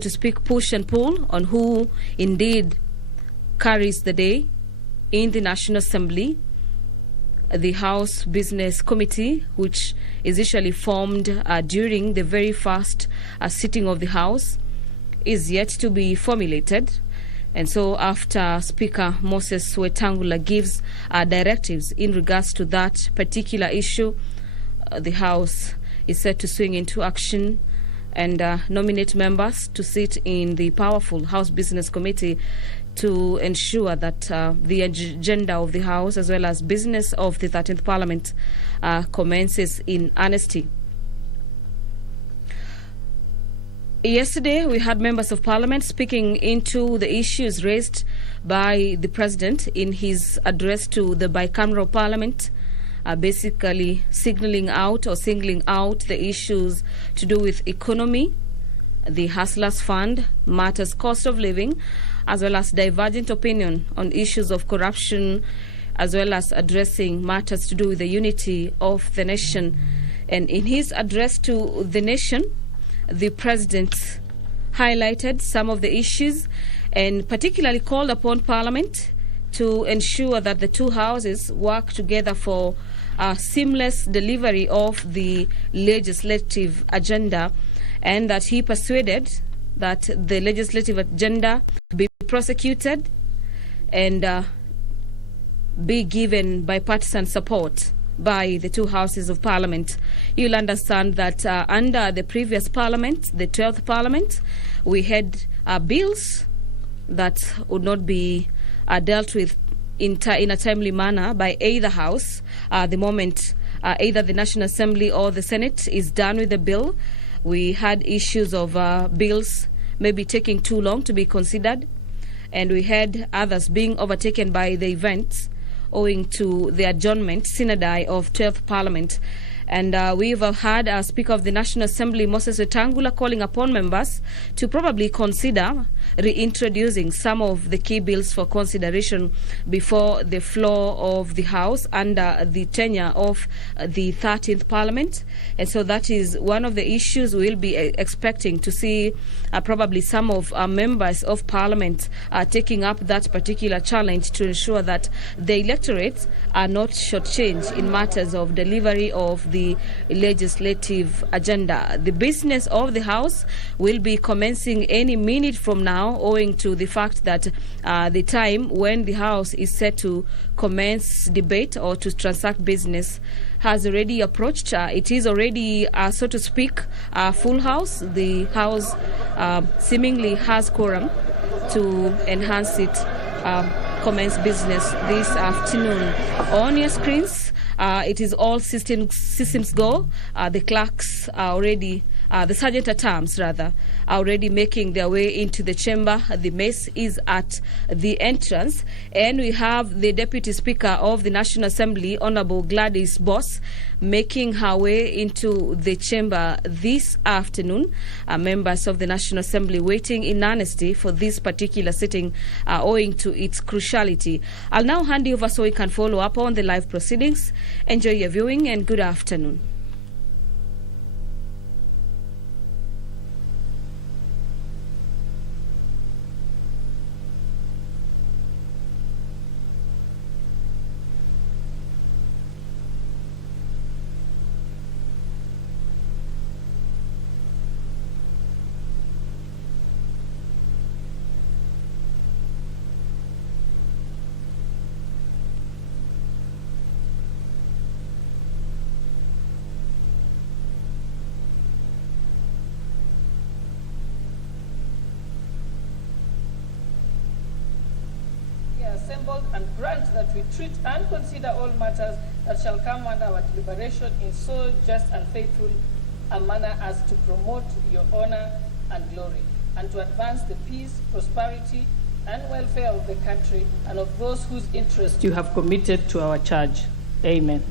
to speak, push and pull on who indeed carries the day in the National Assembly. The House Business Committee, which is usually formed during the very first sitting of the House, is yet to be formulated. And so after Speaker Moses Wetangula gives directives in regards to that particular issue, the House is set to swing into action and nominate members to sit in the powerful House Business Committee to ensure that the agenda of the House as well as business of the 13th Parliament commences in earnesty. Yesterday, we had members of Parliament speaking into the issues raised by the President in his address to the bicameral Parliament, basically singling out the issues to do with economy, the Hustlers Fund, matters cost of living, as well as divergent opinion on issues of corruption, as well as addressing matters to do with the unity of the nation. And in his address to the nation, the President highlighted some of the issues and particularly called upon Parliament to ensure that the two houses work together for a seamless delivery of the legislative agenda, and that he persuaded that the legislative agenda be prosecuted and be given bipartisan support by the two houses of Parliament. You'll understand that under the previous Parliament, the 12th Parliament, we had bills that would not be dealt with in a timely manner by either house. The moment either the National Assembly or the Senate is done with the bill, we had issues of bills maybe taking too long to be considered, and we had others being overtaken by the events owing to the adjournment sine die of 12th Parliament. And we've had Speaker of the National Assembly, Moses Wetangula, calling upon members to probably consider reintroducing some of the key bills for consideration before the floor of the House under the tenure of the 13th Parliament. And so that is one of the issues we'll be expecting to see probably some of our members of Parliament taking up that particular challenge to ensure that the electorates are not shortchanged in matters of delivery of the legislative agenda. The business of the House will be commencing any minute from now, owing to the fact that the time when the House is set to commence debate or to transact business has already approached. It is already, so to speak, a full House. The House seemingly has quorum to enhance it, commence business this afternoon. On your screens, it is all systems go. The clerks are already, the sergeant at arms rather, are already making their way into the chamber. The mace is at the entrance, and we have the Deputy Speaker of the National Assembly, Honorable Gladys Boss, making her way into the chamber this afternoon. Members of the National Assembly waiting in earnesty for this particular sitting, owing to its cruciality. I'll now hand you over so we can follow up on the live proceedings. Enjoy your viewing and good afternoon. Assembled and grant that we treat and consider all matters that shall come under our deliberation in so just and faithful a manner as to promote your honor and glory, and to advance the peace, prosperity, and welfare of the country and of those whose interest you have committed to our charge. Amen.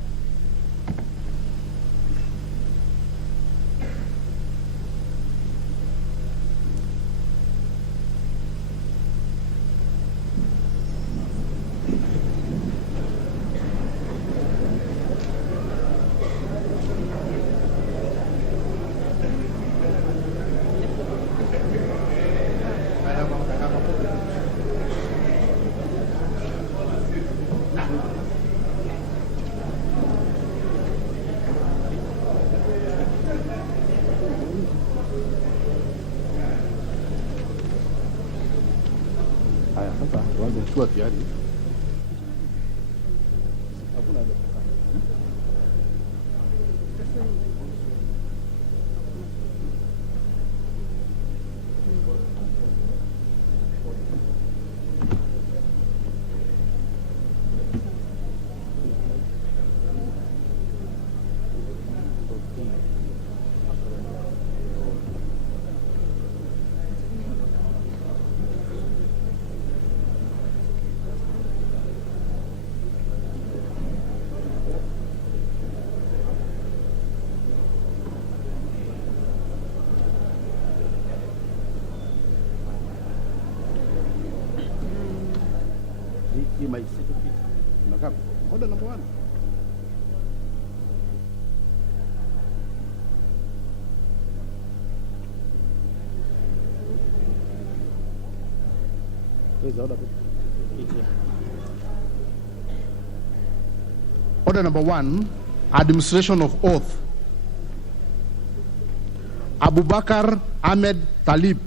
Haya, sasa tuanze kuchukua tayari. Hakuna haja. My secretary. Order number 1. Where's the order? Order number 1, administration of oath. Abubakar Ahmed Talib.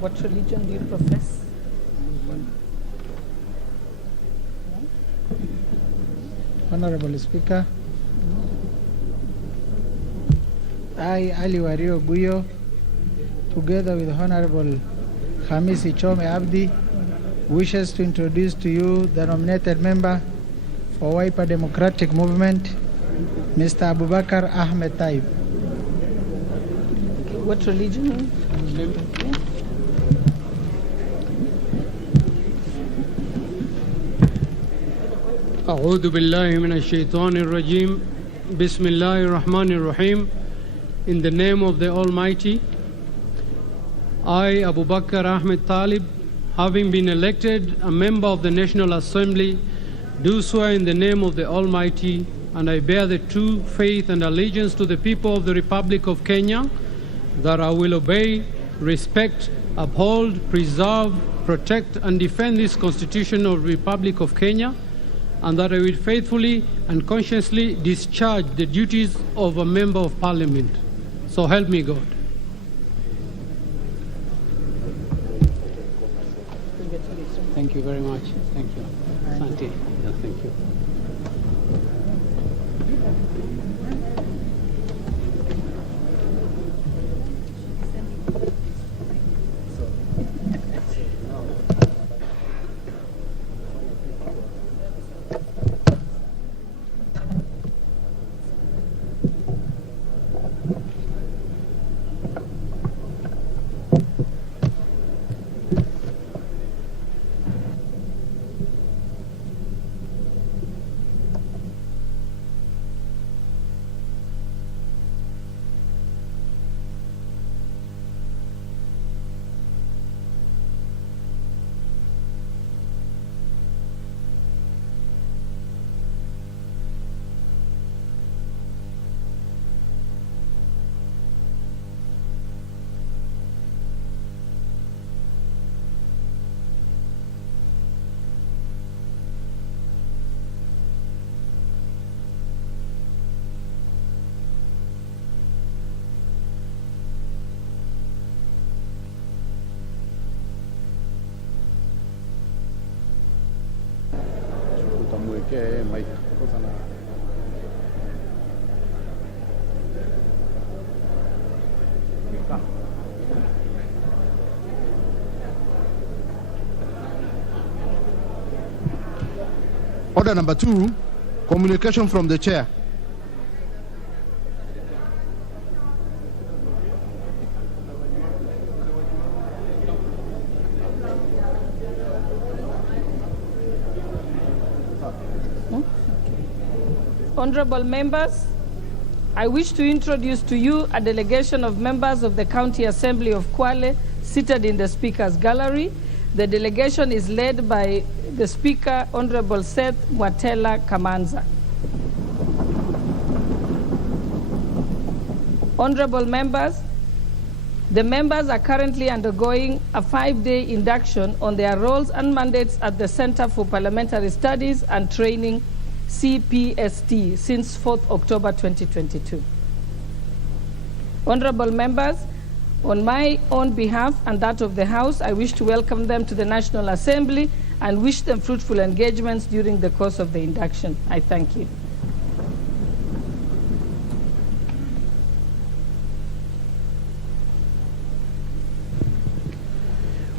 What religion do you profess? Honorable Speaker, I, Ali Wario Buyo, together with Honorable Hamisi Chome Abdi, wishes to introduce to you the nominated member for Wiper Democratic Movement, Mr. Abubakar Ahmed Taib. Okay, what religion? أعوذ بالله من الشيطان الرجيم بسم الله الرحمن الرحيم. In the name of the Almighty, I, Abu Bakr Ahmed Talib, having been elected a member of the National Assembly, do swear in the name of the Almighty, and I bear the true faith and allegiance to the people of the Republic of Kenya, that I will obey, respect, uphold, preserve, protect, and defend this Constitutional Republic of Kenya, and that I will faithfully and conscientiously discharge the duties of a member of Parliament. So help me God. Thank you very much. Thank you. Asante. Yeah, thank you. Order number 2, communication from the chair. Honorable members, I wish to introduce to you a delegation of members of the County Assembly of Kwale seated in the Speaker's Gallery. The delegation is led by the Speaker, Honorable Seth Mwatela Kamanza. Honorable members, the members are currently undergoing a 5-day induction on their roles and mandates at the Center for Parliamentary Studies and Training, CPST, since 4th October 2022. Honorable members, on my own behalf and that of the House, I wish to welcome them to the National Assembly and wish them fruitful engagements during the course of the induction. I thank you.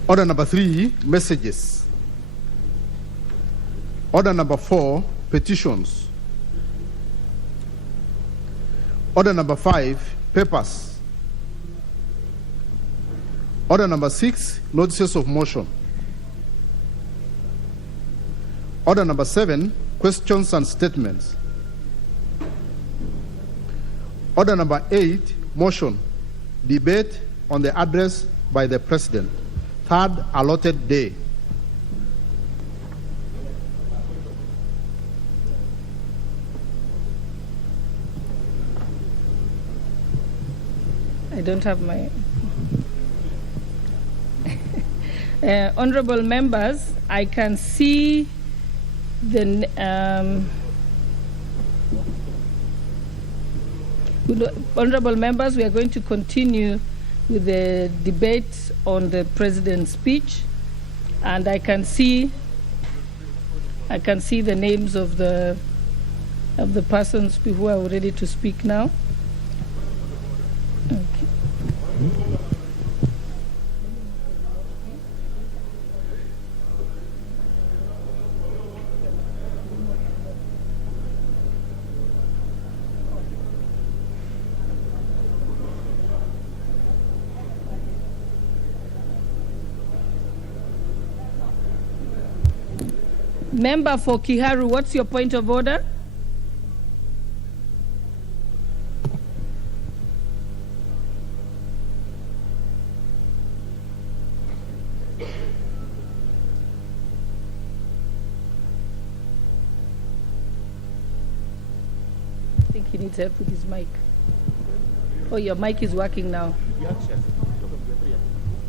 Order number 3, messages. Order number 4, petitions. Order number 5, papers. Order number 6, notices of motion. Order number 7, questions and statements. Order number 8, motion, debate on the address by the President. Third allotted day. I don't have my... honorable members, I can see the... honorable members, we are going to continue with the debate on the President's speech, and I can see the names of the persons who are ready to speak now. Okay. Member for Kiharu, what's your point of order? I think he needs help with his mic. Oh, your mic is working now.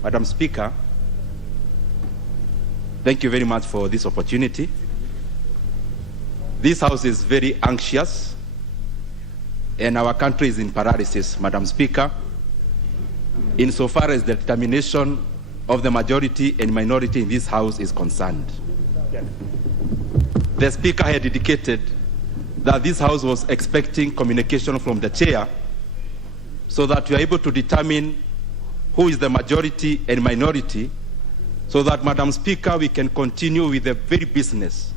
Madam Speaker, thank you very much for this opportunity. This House is very anxious, and our country is in paralysis, Madam Speaker, insofar as the determination of the majority and minority in this House is concerned. The Speaker had indicated that this House was expecting communication from the Chair so that we are able to determine who is the majority and minority, so that, Madam Speaker, we can continue with the very business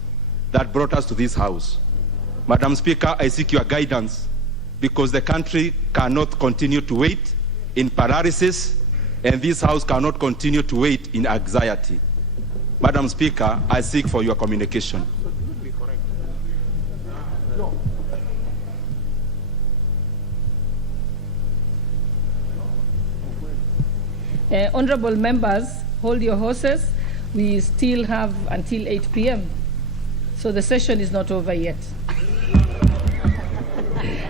that brought us to this House. Madam Speaker, I seek your guidance because the country cannot continue to wait in paralysis, and this House cannot continue to wait in anxiety. Madam Speaker, I seek for your communication. Honorable members, hold your horses. We still have until 8 p.m. So the session is not over yet.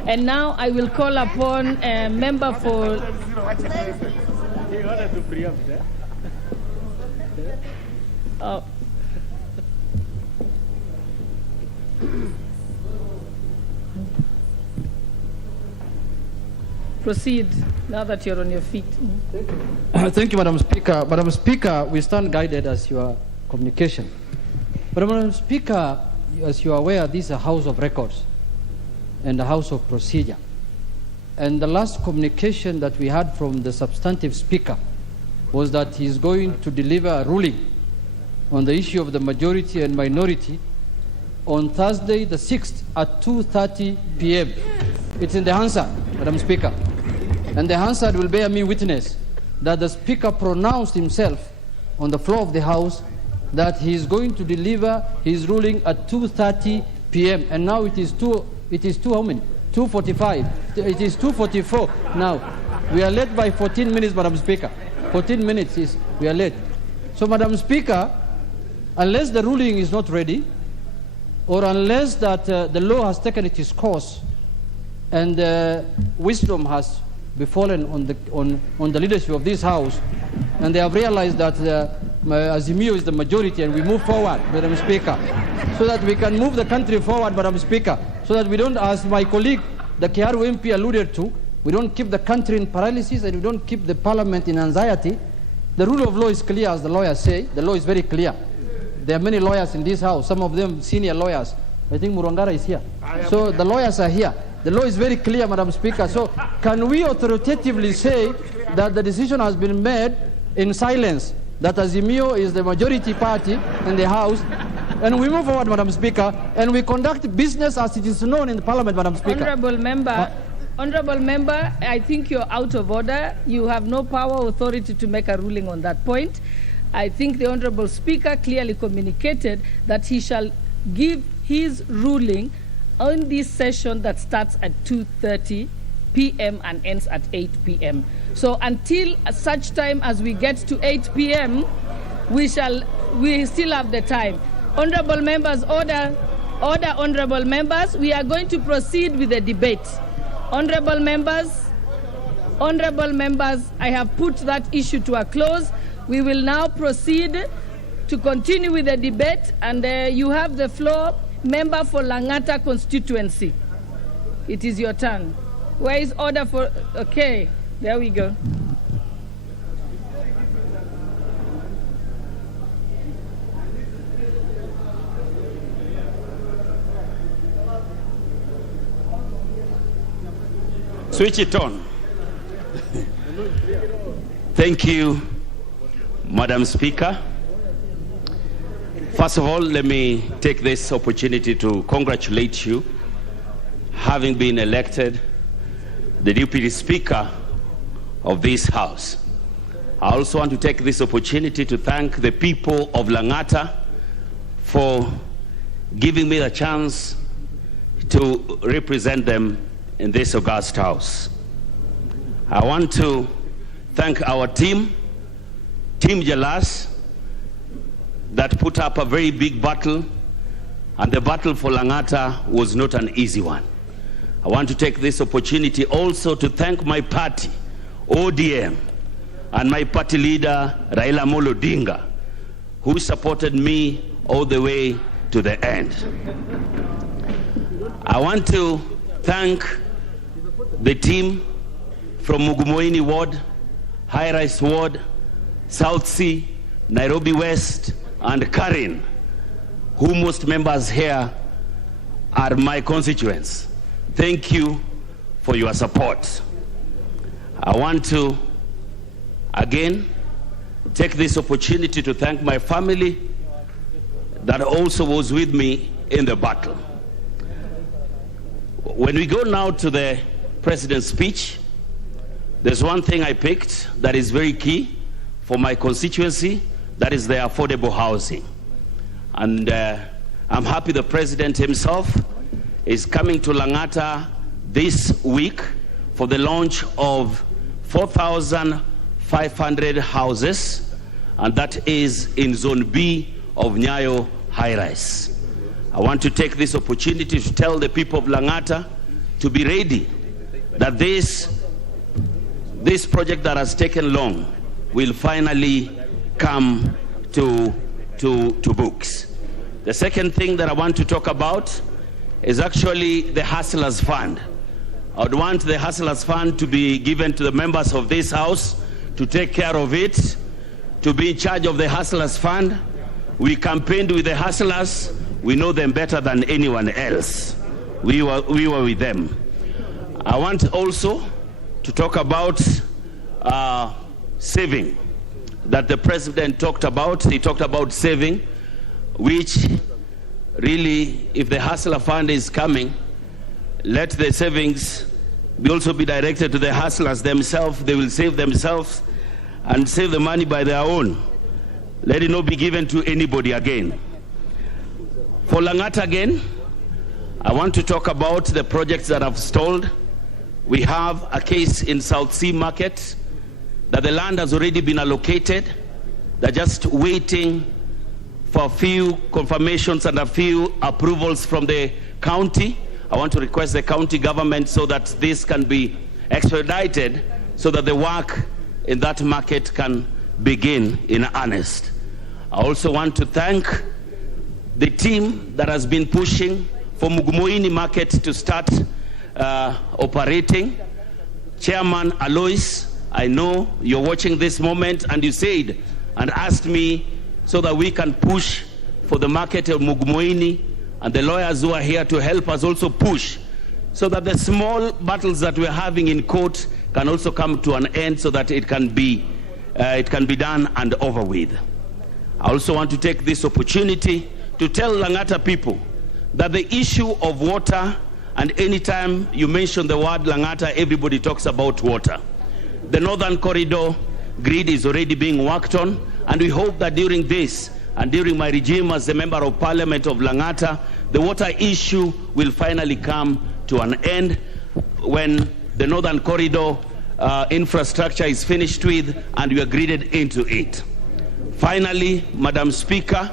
And now I will call upon a member for... Proceed, now that you're on your feet. Thank you, Madam Speaker. Madam Speaker, we stand guided as your communication. But Madam Speaker, as you are aware, this is a House of Records and a House of Procedure. And the last communication that we had from the substantive Speaker was that he is going to deliver a ruling on the issue of the majority and minority on Thursday the 6th at 2:30 p.m. It's in the Hansard, Madam Speaker. And the Hansard will bear me witness that the Speaker pronounced himself on the floor of the House that he is going to deliver his ruling at 2:30 p.m. And now it is 2 It is how many? 2:45. It is 2:44 now. We are late by 14 minutes, Madam Speaker. 14 minutes we are late. So, Madam Speaker, unless the ruling is not ready, or unless that the law has taken its course, and wisdom has befallen on the leadership of this House, and they have realized that Azimio is the majority, and we move forward, Madam Speaker, so that we can move the country forward, Madam Speaker, so that we don't, as my colleague, the Kiaru MP alluded to, we don't keep the country in paralysis, and we don't keep the parliament in anxiety. The rule of law is clear, as the lawyers say. The law is very clear. There are many lawyers in this House, some of them senior lawyers. I think Murangara is here. So the lawyers are here. The law is very clear, Madam Speaker. So can we authoritatively say that the decision has been made in silence, that Azimio is the majority party in the House, and we move forward, Madam Speaker, and we conduct business as it is known in the Parliament, Madam Speaker? Honorable member, I think you're out of order. You have no power or authority to make a ruling on that point. I think the Honorable Speaker clearly communicated that he shall give his ruling on this session that starts at 2:30 p.m. and ends at 8 p.m. So until such time as we get to 8 p.m., we still have the time. Honorable members, order, honorable members. We are going to proceed with the debate. Honorable members, I have put that issue to a close. We will now proceed to continue with the debate, and you have the floor, member for Langata constituency. It is your turn. Where is order for? Okay, there we go. Switch it on. Thank you, Madam Speaker. First of all, let me take this opportunity to congratulate you, having been elected the Deputy Speaker of this House. I also want to take this opportunity to thank the people of Langata for giving me the chance to represent them in this august House. I want to thank our team, Team Jalas, that put up a very big battle, and the battle for Langata was not an easy one. I want to take this opportunity also to thank my party, ODM, and my party leader, Raila Amolo Odinga, who supported me all the way to the end. I want to thank the team from Mugumoini Ward, High Rise Ward, South Sea, Nairobi West, and Karen, who most members here are my constituents. Thank you for your support. I want to, again, take this opportunity to thank my family that also was with me in the battle. When we go now to the President's speech, there's one thing I picked that is very key for my constituency, that is the affordable housing. And I'm happy the President himself is coming to Langata this week for the launch of 4,500 houses, and that is in Zone B of Nyayo High Rise. I want to take this opportunity to tell the people of Langata to be ready, that this project that has taken long will finally come to books. The second thing that I want to talk about is actually the Hustlers Fund. I would want the Hustlers Fund to be given to the members of this House to take care of it, to be in charge of the Hustlers Fund. We campaigned with the Hustlers. We know them better than anyone else. We were with them. I want also to talk about saving that the President talked about. He talked about saving, which really, if the Hustler Fund is coming, let the savings also be directed to the hustlers themselves. They will save themselves and save the money by their own. Let it not be given to anybody again. For Langata again, I want to talk about the projects that have stalled. We have a case in South Sea Market that the land has already been allocated. They're just waiting for a few confirmations and a few approvals from the county. I want to request the county government so that this can be expedited so that the work in that market can begin in earnest. I also want to thank the team that has been pushing for Mugumoini market to start operating. Chairman Alois, I know you're watching this moment, and you said and asked me so that we can push for the market of Mugumoini, and the lawyers who are here to help us also push so that the small battles that we're having in court can also come to an end so that it can be done and over with. I also want to take this opportunity to tell Langata people that the issue of water, and anytime you mention the word Langata, everybody talks about water. The Northern Corridor grid is already being worked on, and we hope that during this and during my regime as a member of Parliament of Langata, the water issue will finally come to an end when the Northern Corridor infrastructure is finished with and we are gridded into it. Finally, Madam Speaker,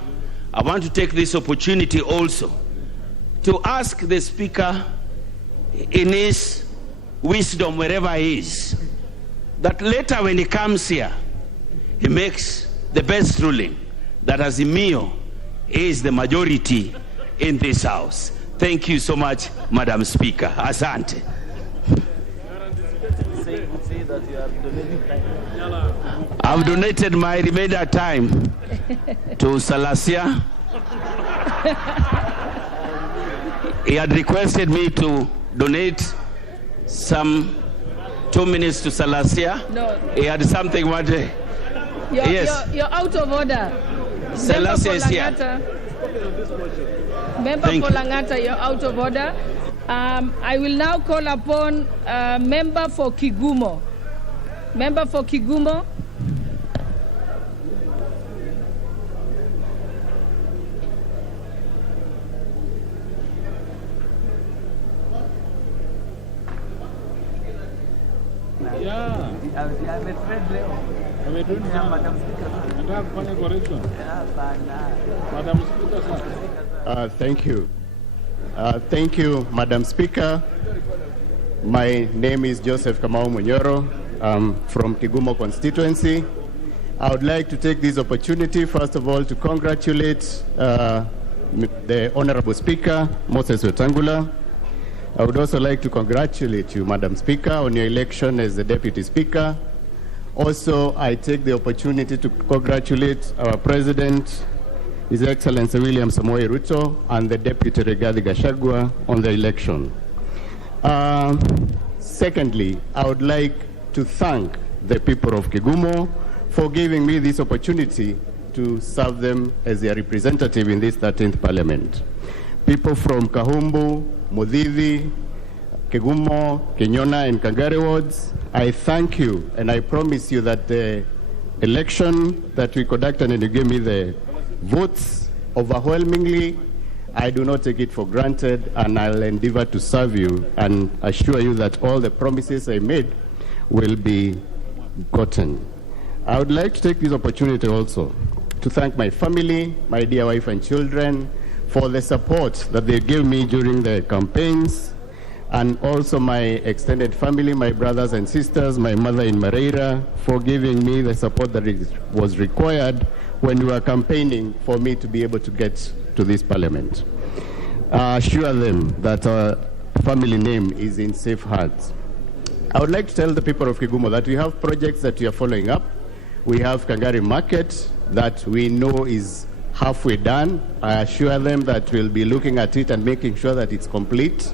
I want to take this opportunity also to ask the Speaker in his wisdom, wherever he is, that later when he comes here, he makes the best ruling that Azimio is the majority in this House. Thank you so much, Madam Speaker. Asante. I've donated my remainder time to Salasia. He had requested me to donate some 2 minutes to Salasia. No. He had something one day. Yes. You're out of order. Salasia is here. Member for Langata, you're out of order. I will now call upon member for Kigumo. Member for Kigumo. Thank you. Thank you, Madam Speaker. My name is Joseph Kamau Munyoro. I'm from Kigumo constituency. I would like to take this opportunity, first of all, to congratulate the Honorable Speaker, Moses Wetangula. I would also like to congratulate you, Madam Speaker, on your election as the Deputy Speaker. Also, I take the opportunity to congratulate our President, His Excellency William Samoei Ruto, and the Deputy Rigathi Gachagua on the election. Secondly, I would like to thank the people of Kigumo for giving me this opportunity to serve them as their representative in this 13th Parliament. People from Kahumbu, Mudhithi, Kigumo, Kenyona, and Kangare wards, I thank you, and I promise you that the election that we conducted and you gave me the votes overwhelmingly, I do not take it for granted, and I'll endeavor to serve you and assure you that all the promises I made will be gotten. I would like to take this opportunity also to thank my family, my dear wife and children, for the support that they gave me during the campaigns, and also my extended family, my brothers and sisters, my mother in Mareira, for giving me the support that was required when we were campaigning for me to be able to get to this Parliament. I assure them that our family name is in safe hands. I would like to tell the people of Kigumo that we have projects that we are following up. We have Kangari Market that we know is halfway done. I assure them that we'll be looking at it and making sure that it's complete.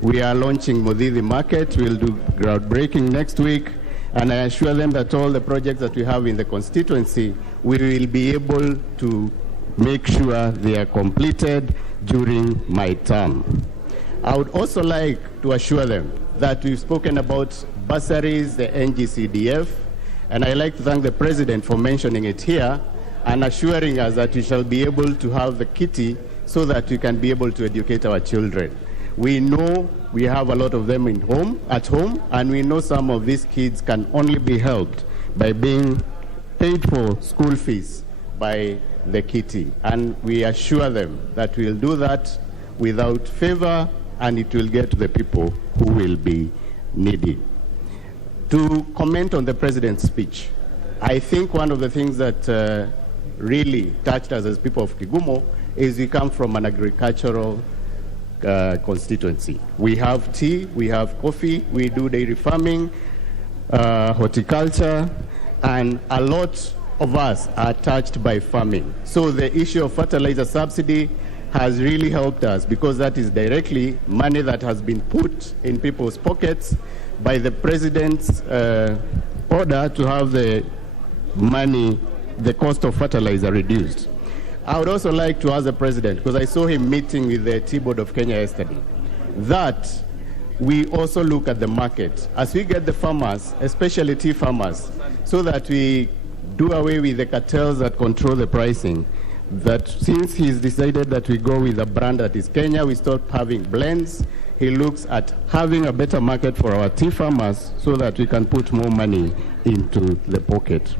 We are launching Mudhithi Market. We'll do groundbreaking next week. And I assure them that all the projects that we have in the constituency, we will be able to make sure they are completed during my term. I would also like to assure them that we've spoken about bursaries, the NGCDF, and I'd like to thank the President for mentioning it here and assuring us that we shall be able to have the kitty so that we can be able to educate our children. We know we have a lot of them at home, and we know some of these kids can only be helped by being paid for school fees by the kitty. And we assure them that we'll do that without favor, and it will get to the people who will be needy. To comment on the president's speech, I think one of the things that really touched us as people of Kigumo is we come from an agricultural constituency. We have tea, we have coffee, we do dairy farming, horticulture, and a lot of us are touched by farming. So the issue of fertilizer subsidy has really helped us, because that is directly money that has been put in people's pockets by the president's order to have the money, the cost of fertilizer reduced. I would also like to ask the president, because I saw him meeting with the Tea Board of Kenya yesterday, that we also look at the market as we get the farmers, especially tea farmers, so that we do away with the cartels that control the pricing. That since he's decided that we go with a brand that is Kenya, we stop having blends. He looks at having a better market for our tea farmers so that we can put more money into the pocket.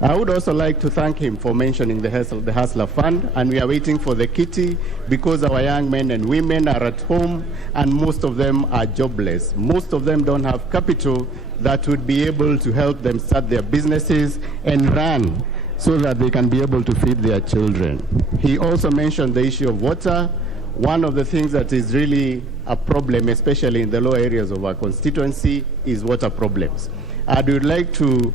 I would also like to thank him for mentioning the Hustler Fund, and we are waiting for the kitty, because our young men and women are at home and most of them are jobless. Most of them don't have capital that would be able to help them start their businesses and run so that they can be able to feed their children. He also mentioned the issue of water. One of the things that is really a problem, especially in the lower areas of our constituency, is water problems. I would like to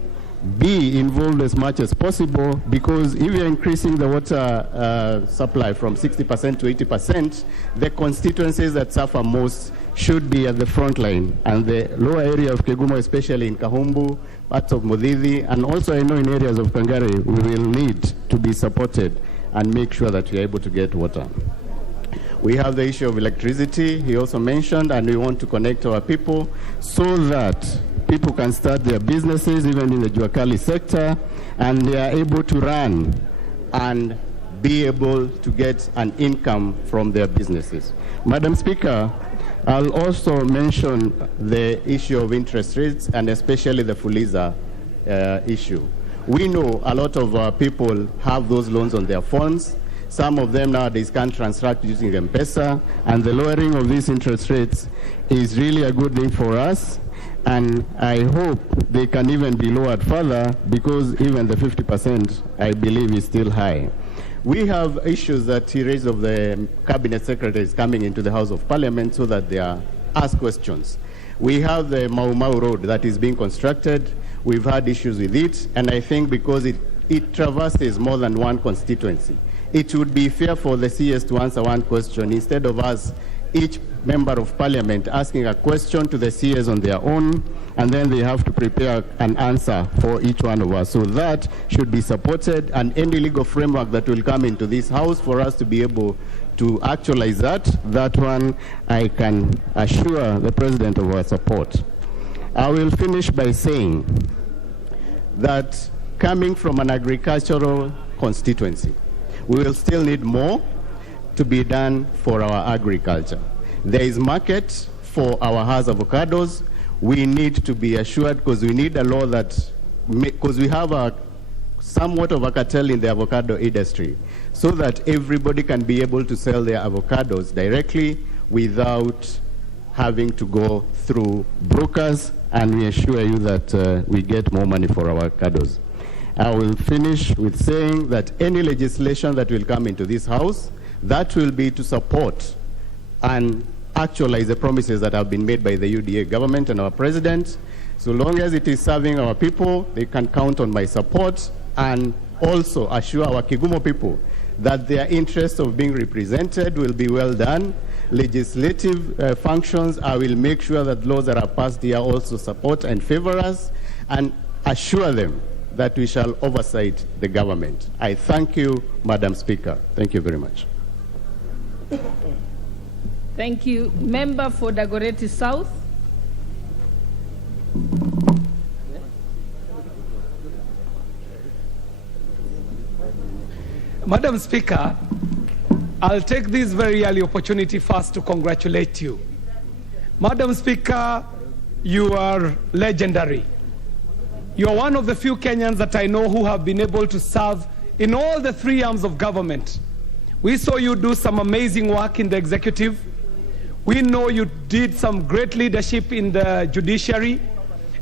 be involved as much as possible, because if you're increasing the water supply from 60% to 80%, the constituencies that suffer most should be at the front line. And the lower area of Kigumo, especially in Kahumbu, parts of Mudhidhi, and also I know in areas of Kandara, we will need to be supported and make sure that we are able to get water. We have the issue of electricity, he also mentioned, and we want to connect our people so that people can start their businesses, even in the Juakali sector, and they are able to run and be able to get an income from their businesses. Madam Speaker, I'll also mention the issue of interest rates, and especially the Fuliza issue. We know a lot of people have those loans on their phones. Some of them nowadays can't transact using M-Pesa, and the lowering of these interest rates is really a good thing for us, and I hope they can even be lowered further, because even the 50%, I believe, is still high. We have issues that he raised of the cabinet secretaries coming into the House of Parliament so that they are asked questions. We have the Mau Mau Road that is being constructed. We've had issues with it, and I think because it traverses more than one constituency, it would be fair for the CS to answer one question instead of us, each member of parliament, asking a question to the CS on their own, and then they have to prepare an answer for each one of us. So that should be supported, and any legal framework that will come into this house for us to be able to actualize that one, I can assure the president of our support. I will finish by saying that coming from an agricultural constituency, we will still need more to be done for our agriculture. There is market for our house avocados. We need to be assured, because we need a law that, because we have somewhat of a cartel in the avocado industry, so that everybody can be able to sell their avocados directly without having to go through brokers, and we assure you that we get more money for our avocados. I will finish with saying that any legislation that will come into this house, that will be to support and actualize the promises that have been made by the UDA government and our president. So long as it is serving our people, they can count on my support, and also assure our Kigumo people that their interest of being represented will be well done. Legislative functions, I will make sure that laws that are passed here also support and favor us, and assure them that we shall oversight the government. I thank you, Madam Speaker. Thank you very much. Thank you. Member for Dagoretti South. Madam Speaker, I'll take this very early opportunity first to congratulate you. Madam Speaker, you are legendary. You are one of the few Kenyans that I know who have been able to serve in all the three arms of government. We saw you do some amazing work in the executive. We know you did some great leadership in the judiciary.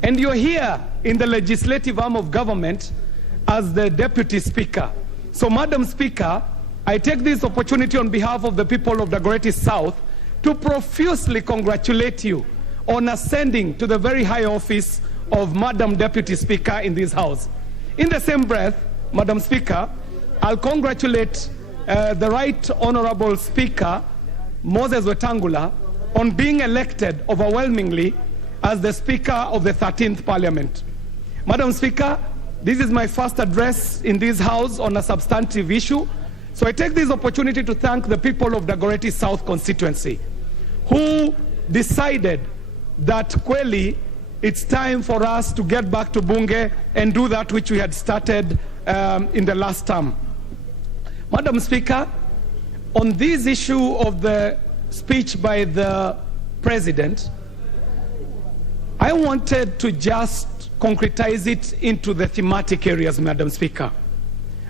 And you're here in the legislative arm of government as the Deputy Speaker. So, Madam Speaker, I take this opportunity on behalf of the people of Dagoretti South to profusely congratulate you on ascending to the very high office of Madam Deputy Speaker in this House. In the same breath, Madam Speaker, I'll congratulate the Right Honorable Speaker, Moses Wetangula, on being elected overwhelmingly as the Speaker of the 13th Parliament. Madam Speaker, this is my first address in this House on a substantive issue, so I take this opportunity to thank the people of Dagoretti South constituency who decided that kweli it's time for us to get back to Bunge and do that which we had started in the last term. Madam Speaker, on this issue of the speech by the President, I wanted to just concretize it into the thematic areas, Madam Speaker.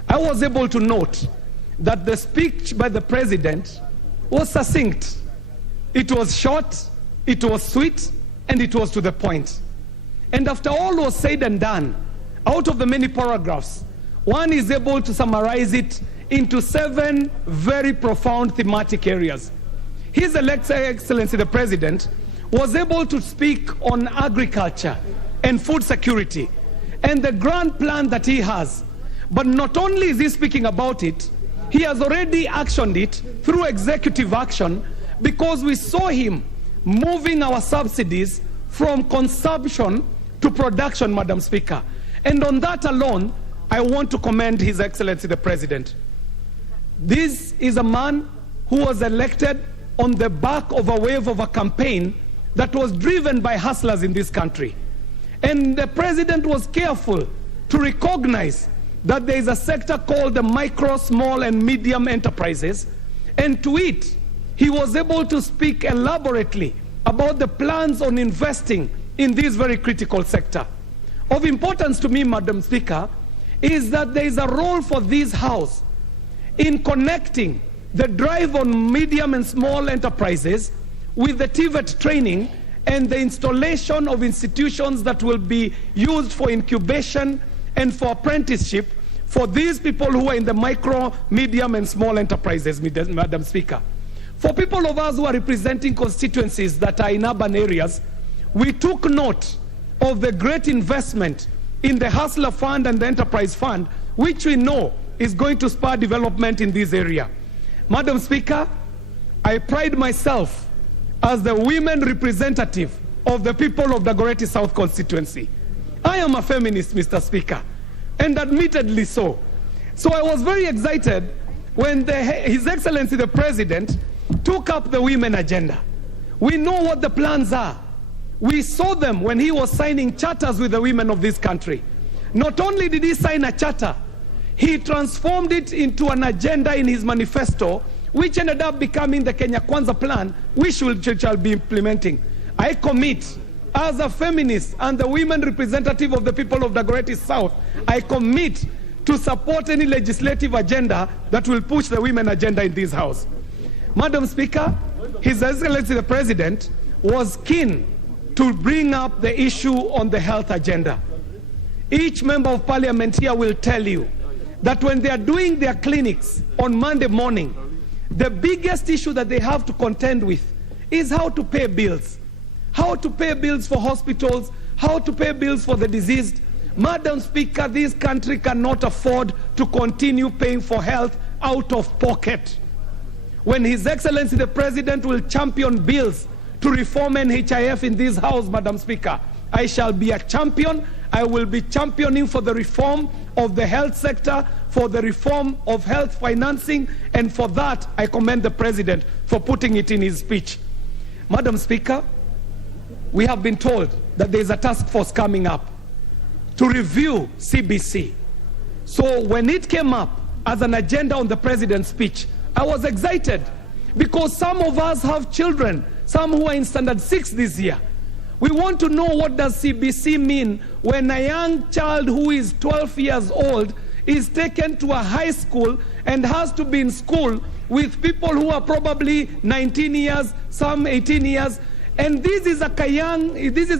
I was able to note that the speech by the President was succinct. It was short, it was sweet, and it was to the point. And after all was said and done, out of the many paragraphs, one is able to summarize it into 7 very profound thematic areas. His Excellency the President was able to speak on agriculture and food security and the grand plan that he has. But not only is he speaking about it, he has already actioned it through executive action, because we saw him moving our subsidies from consumption to production, Madam Speaker. And on that alone, I want to commend His Excellency the President. This is a man who was elected on the back of a wave of a campaign that was driven by hustlers in this country. And the President was careful to recognize that there is a sector called the micro, small, and medium enterprises. And to it, he was able to speak elaborately about the plans on investing in this very critical sector. Of importance to me, Madam Speaker, is that there is a role for this House in connecting the drive on medium and small enterprises with the TVET training and the installation of institutions that will be used for incubation and for apprenticeship for these people who are in the micro, medium, and small enterprises, Madam Speaker. For people of us who are representing constituencies that are in urban areas, we took note of the great investment in the Hustler Fund and the Enterprise Fund, which we know is going to spur development in this area. Madam Speaker, I pride myself as the women representative of the people of the Dagoretti South constituency. I am a feminist, Mr. Speaker, and admittedly so. So I was very excited when His Excellency the President took up the women agenda. We know what the plans are. We saw them when he was signing charters with the women of this country. Not only did he sign a charter, he transformed it into an agenda in his manifesto, which ended up becoming the Kenya Kwanza plan, which shall be implementing. I commit, as a feminist and the women representative of the people of Dagoretti South, I commit to support any legislative agenda that will push the women agenda in this House. Madam Speaker, His Excellency the President was keen to bring up the issue on the health agenda. Each member of parliament here will tell you that when they are doing their clinics on Monday morning, the biggest issue that they have to contend with is how to pay bills. How to pay bills for hospitals, how to pay bills for the diseased. Madam Speaker, this country cannot afford to continue paying for health out of pocket. When His Excellency the President will champion bills to reform NHIF in this House, Madam Speaker, I shall be a champion. I will be championing for the reform of the health sector, for the reform of health financing, and for that I commend the President for putting it in his speech. Madam Speaker, we have been told that there is a task force coming up to review CBC. So when it came up as an agenda on the President's speech, I was excited because some of us have children, some who are in standard 6 this year. We want to know, what does CBC mean when a young child who is 12 years old is taken to a high school and has to be in school with people who are probably 19 years, some 18 years, and this is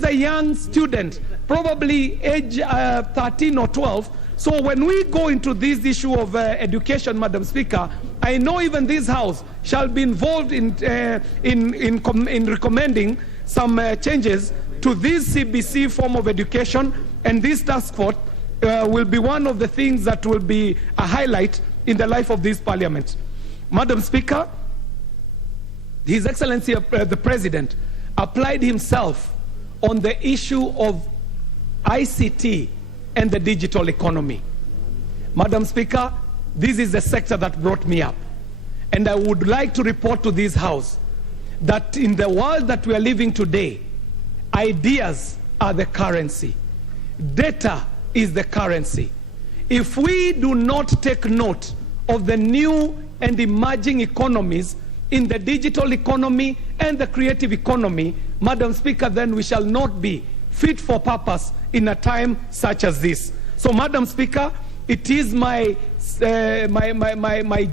a young student, probably age 13 or 12. So when we go into this issue of education, Madam Speaker, I know even this House shall be involved in recommending some changes to this CBC form of education, and this task force will be one of the things that will be a highlight in the life of this Parliament. Madam Speaker, His Excellency the President applied himself on the issue of ICT and the digital economy. Madam Speaker, this is the sector that brought me up. And I would like to report to this House that in the world that we are living today, ideas are the currency. Data is the currency. If we do not take note of the new and emerging economies in the digital economy and the creative economy, Madam Speaker, then we shall not be fit for purpose in a time such as this. So, Madam Speaker, it is my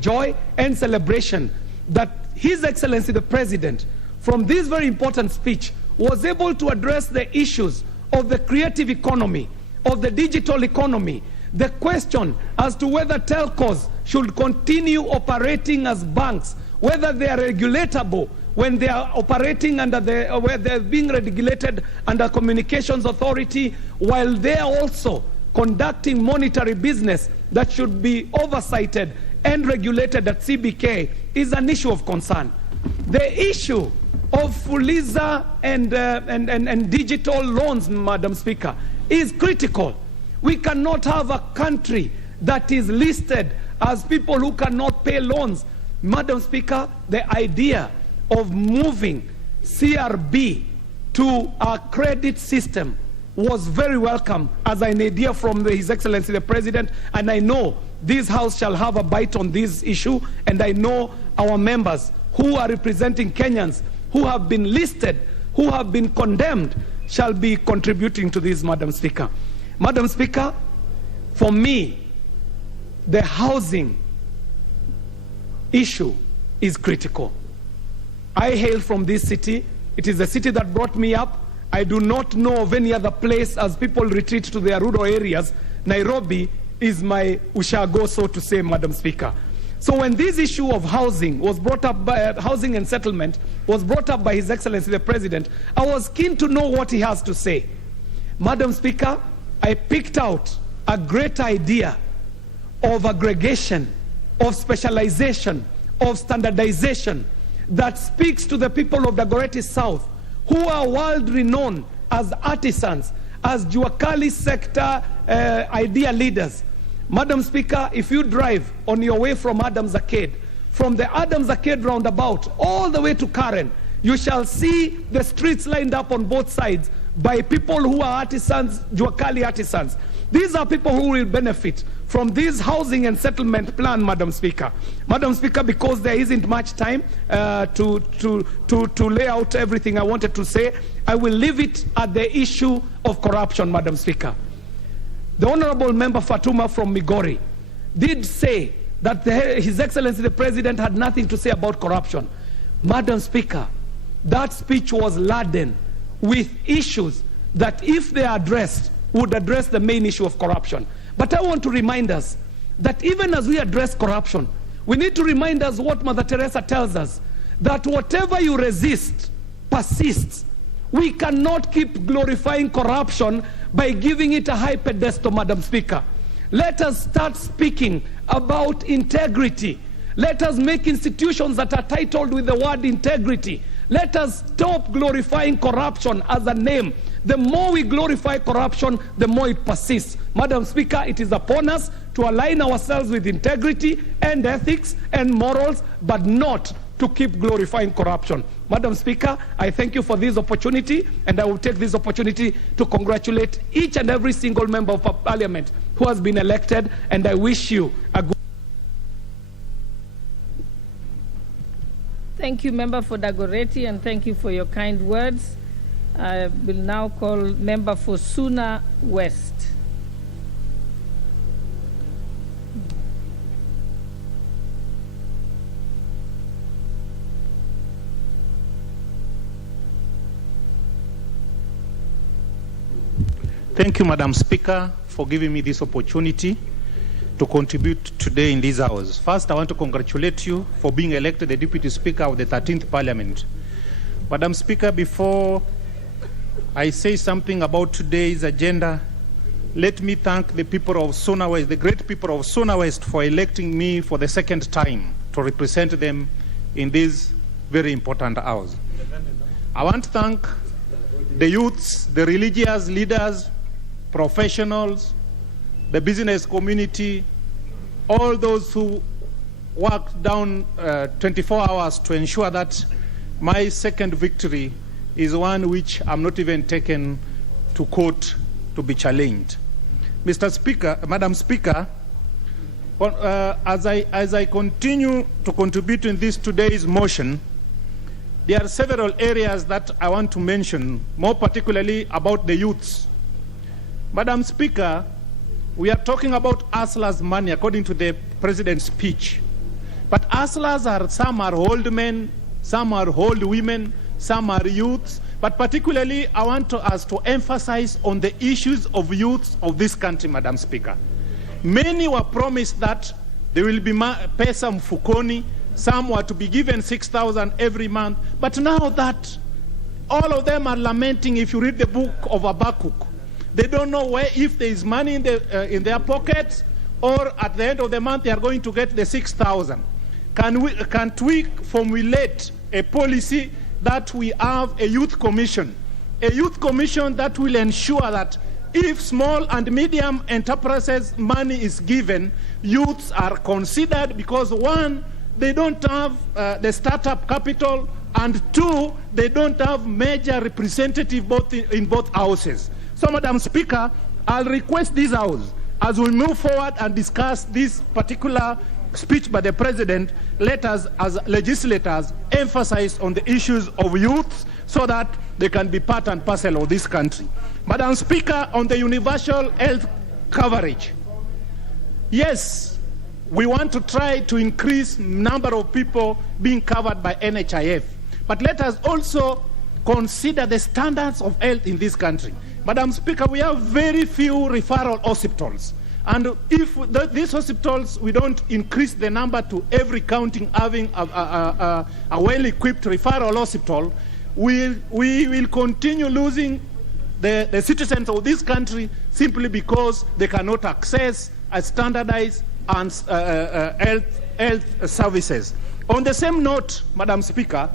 joy and celebration that His Excellency the President, from this very important speech, was able to address the issues of the creative economy, of the digital economy, the question as to whether telcos should continue operating as banks, whether they are regulatable when they are operating under where they're being regulated under Communications Authority, while they are also conducting monetary business that should be oversighted and regulated at CBK, is an issue of concern. The issue of Fuliza and digital loans, Madam Speaker, is critical. We cannot have a country that is listed as people who cannot pay loans. Madam Speaker, the idea of moving CRB to a credit system was very welcome as an idea from His Excellency the President, and I know this House shall have a bite on this issue, and I know our members who are representing Kenyans who have been listed, who have been condemned, shall be contributing to this, Madam Speaker. Madam Speaker, for me, the housing issue is critical. I hail from this city. It is the city that brought me up. I do not know of any other place as people retreat to their rural areas. Nairobi is my ushago, so to say, Madam Speaker. So when this issue of housing was brought up by housing and settlement was brought up by His Excellency the President, I was keen to know what he has to say. Madam Speaker, I picked out a great idea of aggregation, of specialization, of standardization that speaks to the people of Dagoretti South, who are world-renowned as artisans, as Juakali sector idea leaders. Madam Speaker, if you drive on your way from Adams Arcade, from the Adams Arcade roundabout all the way to Karen, you shall see the streets lined up on both sides by people who are artisans, Juakali artisans. These are people who will benefit from this housing and settlement plan, Madam Speaker. Madam Speaker, because there isn't much time to lay out everything I wanted to say, I will leave it at the issue of corruption, Madam Speaker. The Honorable Member Fatuma from Migori did say that His Excellency the President had nothing to say about corruption. Madam Speaker, that speech was laden with issues that, if they are addressed, would address the main issue of corruption. But I want to remind us that even as we address corruption, we need to remind us what Mother Teresa tells us, that whatever you resist persists. We cannot keep glorifying corruption by giving it a high pedestal, Madam Speaker. Let us start speaking about integrity. Let us make institutions that are titled with the word integrity. Let us stop glorifying corruption as a name. The more we glorify corruption, the more it persists. Madam Speaker, it is upon us to align ourselves with integrity and ethics and morals, but not to keep glorifying corruption. Madam Speaker, I thank you for this opportunity, and I will take this opportunity to congratulate each and every single member of Parliament who has been elected, and I wish you a good... Thank you, Member for Dagoretti, and thank you for your kind words. I will now call Member for Suna West. Thank you, Madam Speaker, for giving me this opportunity to contribute today in this house. First, I want to congratulate you for being elected the Deputy Speaker of the 13th Parliament. Madam Speaker, before I say something about today's agenda, let me thank the people of Suna West, the great people of Suna West, for electing me for the second time to represent them in this very important house. I want to thank the youths, the religious leaders, professionals, the business community, all those who worked down 24 hours to ensure that my second victory is one which I'm not even taken to court to be challenged. Mr. Speaker, Madam Speaker, as I continue to contribute in this today's motion, there are several areas that I want to mention, more particularly about the youths. Madam Speaker, we are talking about hustlers' money according to the President's speech. But hustlers are, some are old men, some are old women, some are youths. But particularly, I want us to emphasize on the issues of youths of this country, Madam Speaker. Many were promised that they will be pesa mfukoni, some were to be given 6,000 every month. But now that all of them are lamenting, if you read the book of Habakkuk, they don't know where, if there is money in their pockets, or at the end of the month they are going to get the 6,000. Can't we formulate a policy that we have a youth commission that will ensure that if small and medium enterprises money is given, youths are considered, because one, they don't have the startup capital, and two, they don't have major representative in both houses. So, Madam Speaker, I'll request this House, as we move forward and discuss this particular speech by the President, let us, as legislators, emphasize on the issues of youth so that they can be part and parcel of this country. Madam Speaker, on the universal health coverage, yes, we want to try to increase number of people being covered by NHIF. But let us also consider the standards of health in this country. Madam Speaker, we have very few referral hospitals. And if these hospitals, we don't increase the number to every county having a well-equipped referral hospital, we will continue losing the citizens of this country simply because they cannot access a standardized and health services. On the same note, Madam Speaker,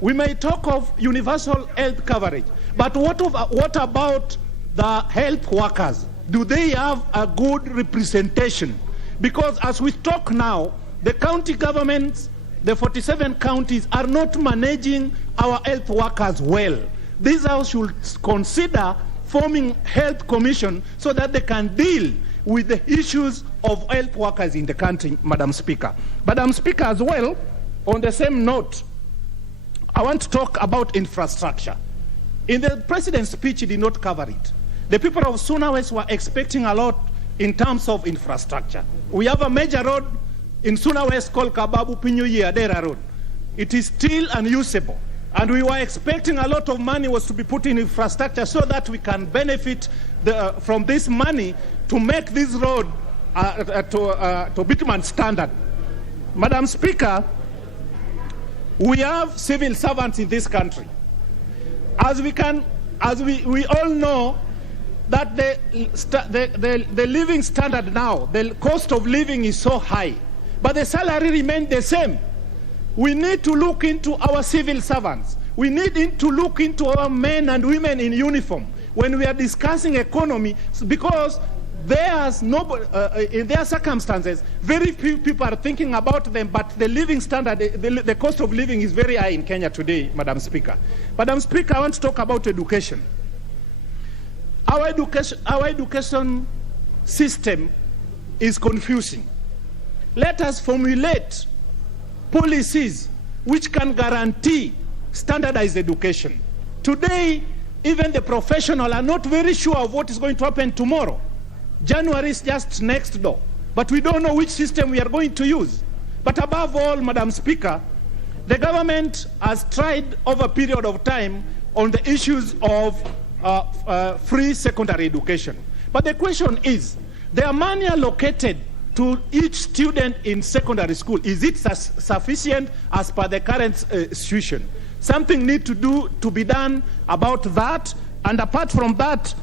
we may talk of universal health coverage, but what about the health workers? Do they have a good representation? Because as we talk now, the county governments, the 47 counties, are not managing our health workers well. This House should consider forming health commission so that they can deal with the issues of health workers in the country, Madam Speaker. Madam Speaker, as well, on the same note, I want to talk about infrastructure. In the President's speech, he did not cover it. The people of Suna West were expecting a lot in terms of infrastructure. We have a major road in Suna West called Kababu Pinyu Adera Road. It is still unusable. And we were expecting a lot of money was to be put in infrastructure so that we can benefit from this money to make this road to bitumen standard. Madam Speaker, we have civil servants in this country. As we all know, that the living standard now, the cost of living is so high, but the salary remains the same. We need to look into our civil servants. We need to look into our men and women in uniform when we are discussing economy, because in their circumstances, very few people are thinking about them, but the living standard, the cost of living is very high in Kenya today, Madam Speaker. Madam Speaker, I want to talk about education. Our education system is confusing. Let us formulate policies which can guarantee standardized education. Today, even the professionals are not very sure of what is going to happen tomorrow. January is just next door, but we don't know which system we are going to use. But above all, Madam Speaker, the government has tried over a period of time on the issues of free secondary education. But the question is, the money allocated to each student in secondary school, is it sufficient as per the current situation? Something needs to be done about that. And apart from that,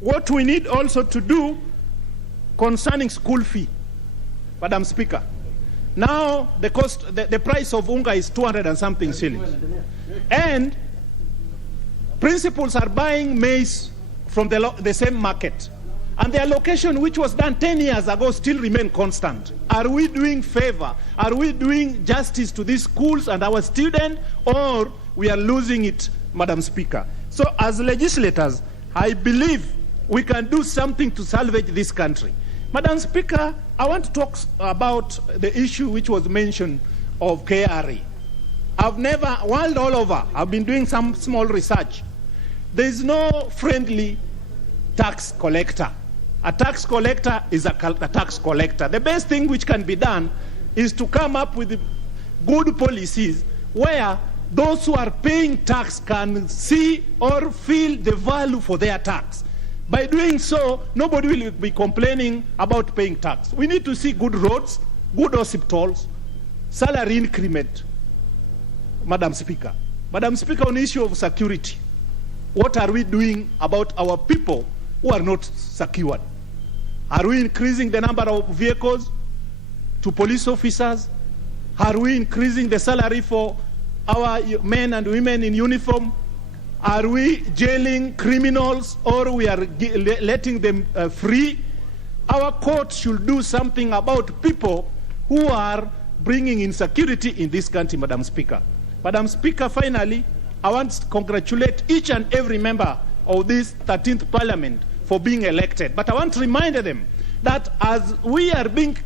what we need also to do concerning school fee, Madam Speaker. Now the cost, the price of unga is 200 and something shillings, and principals are buying maize from the same market, and the allocation which was done 10 years ago still remain constant. Are we doing favor? Are we doing justice to these schools and our students, or we are losing it, Madam Speaker? So as legislators, I believe we can do something to salvage this country. Madam Speaker, I want to talk about the issue which was mentioned of KRA. I've never, world all over, I've been doing some small research. There is no friendly tax collector. A tax collector is a tax collector. The best thing which can be done is to come up with good policies where those who are paying tax can see or feel the value for their tax. By doing so, nobody will be complaining about paying tax. We need to see good roads, good hospitals, salary increment, Madam Speaker. Madam Speaker, on the issue of security, what are we doing about our people who are not secured? Are we increasing the number of vehicles to police officers? Are we increasing the salary for our men and women in uniform? Are we jailing criminals, or we are letting them free? Our court should do something about people who are bringing insecurity in this country, Madam Speaker. Madam Speaker, finally, I want to congratulate each and every member of this 13th Parliament for being elected. But I want to remind them that as we are being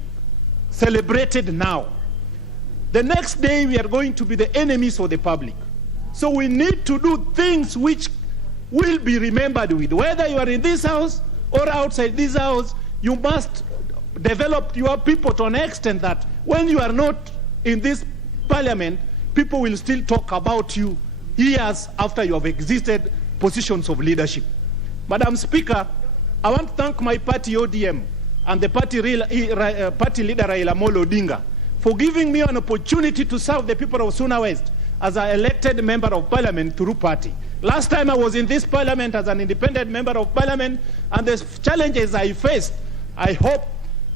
celebrated now, the next day we are going to be the enemies of the public. So we need to do things which will be remembered with. Whether you are in this house or outside this house, you must develop your people to an extent that when you are not in this parliament, people will still talk about you years after you have existed positions of leadership. Madam Speaker, I want to thank my party ODM and the party leader Raila Amolo Odinga for giving me an opportunity to serve the people of Suna West as an elected member of parliament through party. Last time I was in this parliament as an independent member of parliament, and the challenges I faced, I hope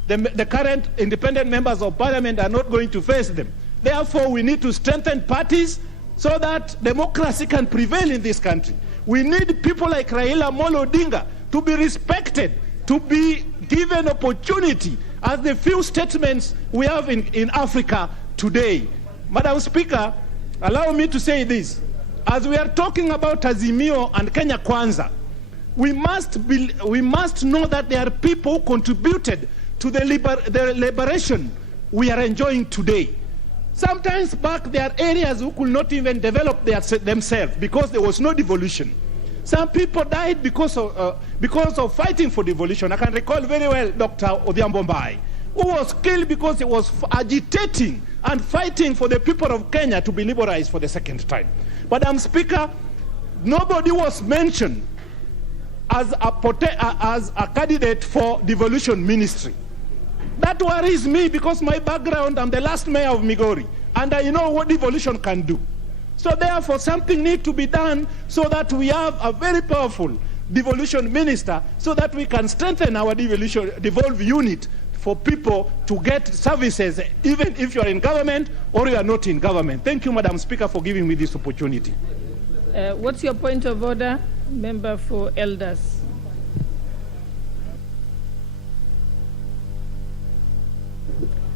the current independent members of parliament are not going to face them. Therefore, we need to strengthen parties so that democracy can prevail in this country. We need people like Raila Amolo Odinga to be respected, to be given opportunity as the few statements we have in Africa today. Madam Speaker, allow me to say this. As we are talking about Azimio and Kenya Kwanza, we must know that there are people who contributed to the liberation we are enjoying today. Sometimes back there are areas who could not even develop themselves because there was no devolution. Some people died because of fighting for devolution. I can recall very well Dr. Odhiambo Mbai, who was killed because he was agitating and fighting for the people of Kenya to be liberalized for the second time. Madam Speaker, nobody was mentioned as a candidate for devolution ministry. That worries me because my background, I'm the last mayor of Migori, and I know what devolution can do. So therefore, something needs to be done so that we have a very powerful devolution minister so that we can strengthen our devolve unit for people to get services, even if you are in government or you are not in government. Thank you, Madam Speaker, for giving me this opportunity. What's your point of order? Member for Eldas.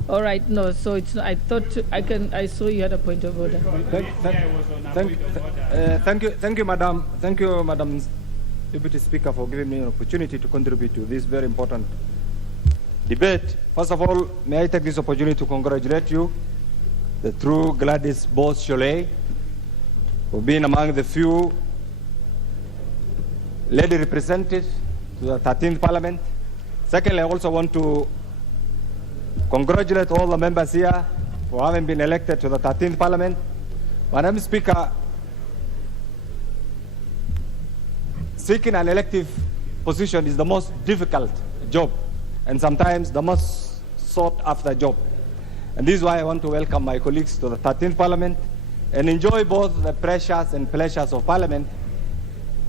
All right, no, so it's, I thought I saw you had a point of order. Thank you, Madam Deputy Speaker, for giving me an opportunity to contribute to this very important debate. First of all, may I take this opportunity to congratulate you, the true Gladys Boss Cholet, for being among the few lady representatives to the 13th Parliament. Secondly, I also want to congratulate all the members here for having been elected to the 13th Parliament. Madam Speaker, seeking an elective position is the most difficult job and sometimes the most sought after job. And this is why I want to welcome my colleagues to the 13th Parliament and enjoy both the pressures and pleasures of Parliament.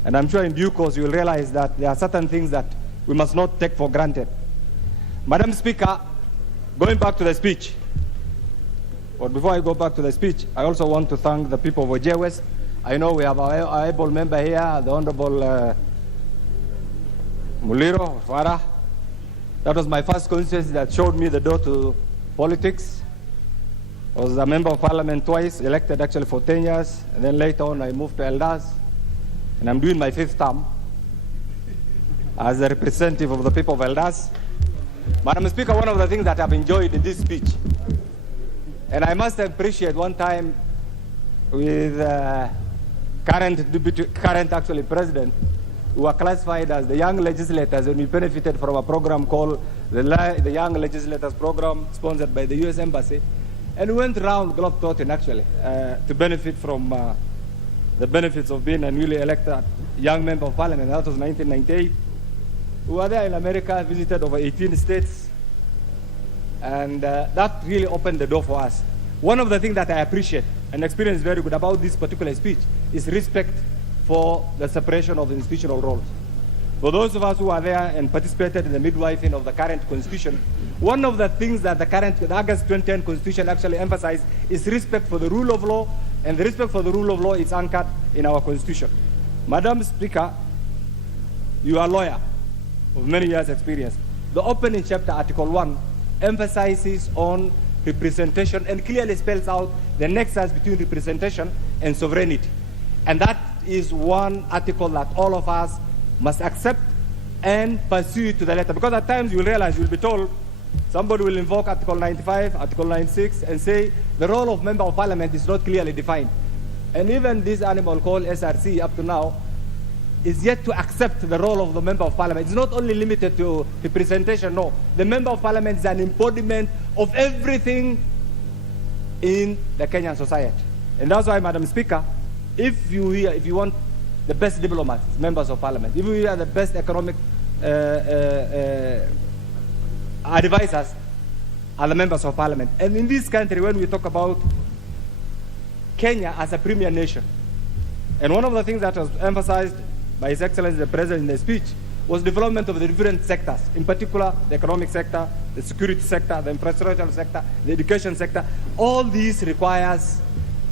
And I'm sure in due course you will realize that there are certain things that we must not take for granted. Madam Speaker, going back to the speech, but before I go back to the speech, I also want to thank the people of Elgeyo West. I know we have our able member here, the Honorable Muliro Farah. That was my first constituency that showed me the door to politics. I was a member of Parliament twice, elected actually for 10 years, and then later on I moved to Eldas, and I'm doing my 5th term as a representative of the people of Eldas. Madam Speaker, one of the things that I've enjoyed in this speech, and I must appreciate one time with current actually president, who were classified as the young legislators, and we benefited from a program called the Young Legislators Program, sponsored by the U.S. Embassy, and we went around globetrotting actually to benefit from the benefits of being a newly elected young member of Parliament. That was 1998. We were there in America, visited over 18 states, and that really opened the door for us. One of the things that I appreciate and experience very good about this particular speech is respect for the separation of the institutional roles. For those of us who are there and participated in the midwifing of the current constitution, one of the things that the August 2010 constitution actually emphasized is respect for the rule of law, and the respect for the rule of law is anchored in our constitution. Madam Speaker, you are a lawyer of many years' experience. The opening chapter, Article 1, emphasizes on representation and clearly spells out the nexus between representation and sovereignty. And that is one article that all of us must accept and pursue to the letter. Because at times you will realize, you will be told, somebody will invoke Article 95, Article 96, and say the role of member of Parliament is not clearly defined. And even this animal called SRC up to now is yet to accept the role of the member of Parliament. It's not only limited to representation, no. The member of Parliament is an embodiment of everything in the Kenyan society. And that's why, Madam Speaker, if you want the best diplomats, members of Parliament, if you are the best economic advisors, are the members of Parliament. And in this country, when we talk about Kenya as a premier nation, and one of the things that was emphasized by His Excellency the President in the speech was development of the different sectors, in particular the economic sector, the security sector, the infrastructural sector, the education sector. All these requires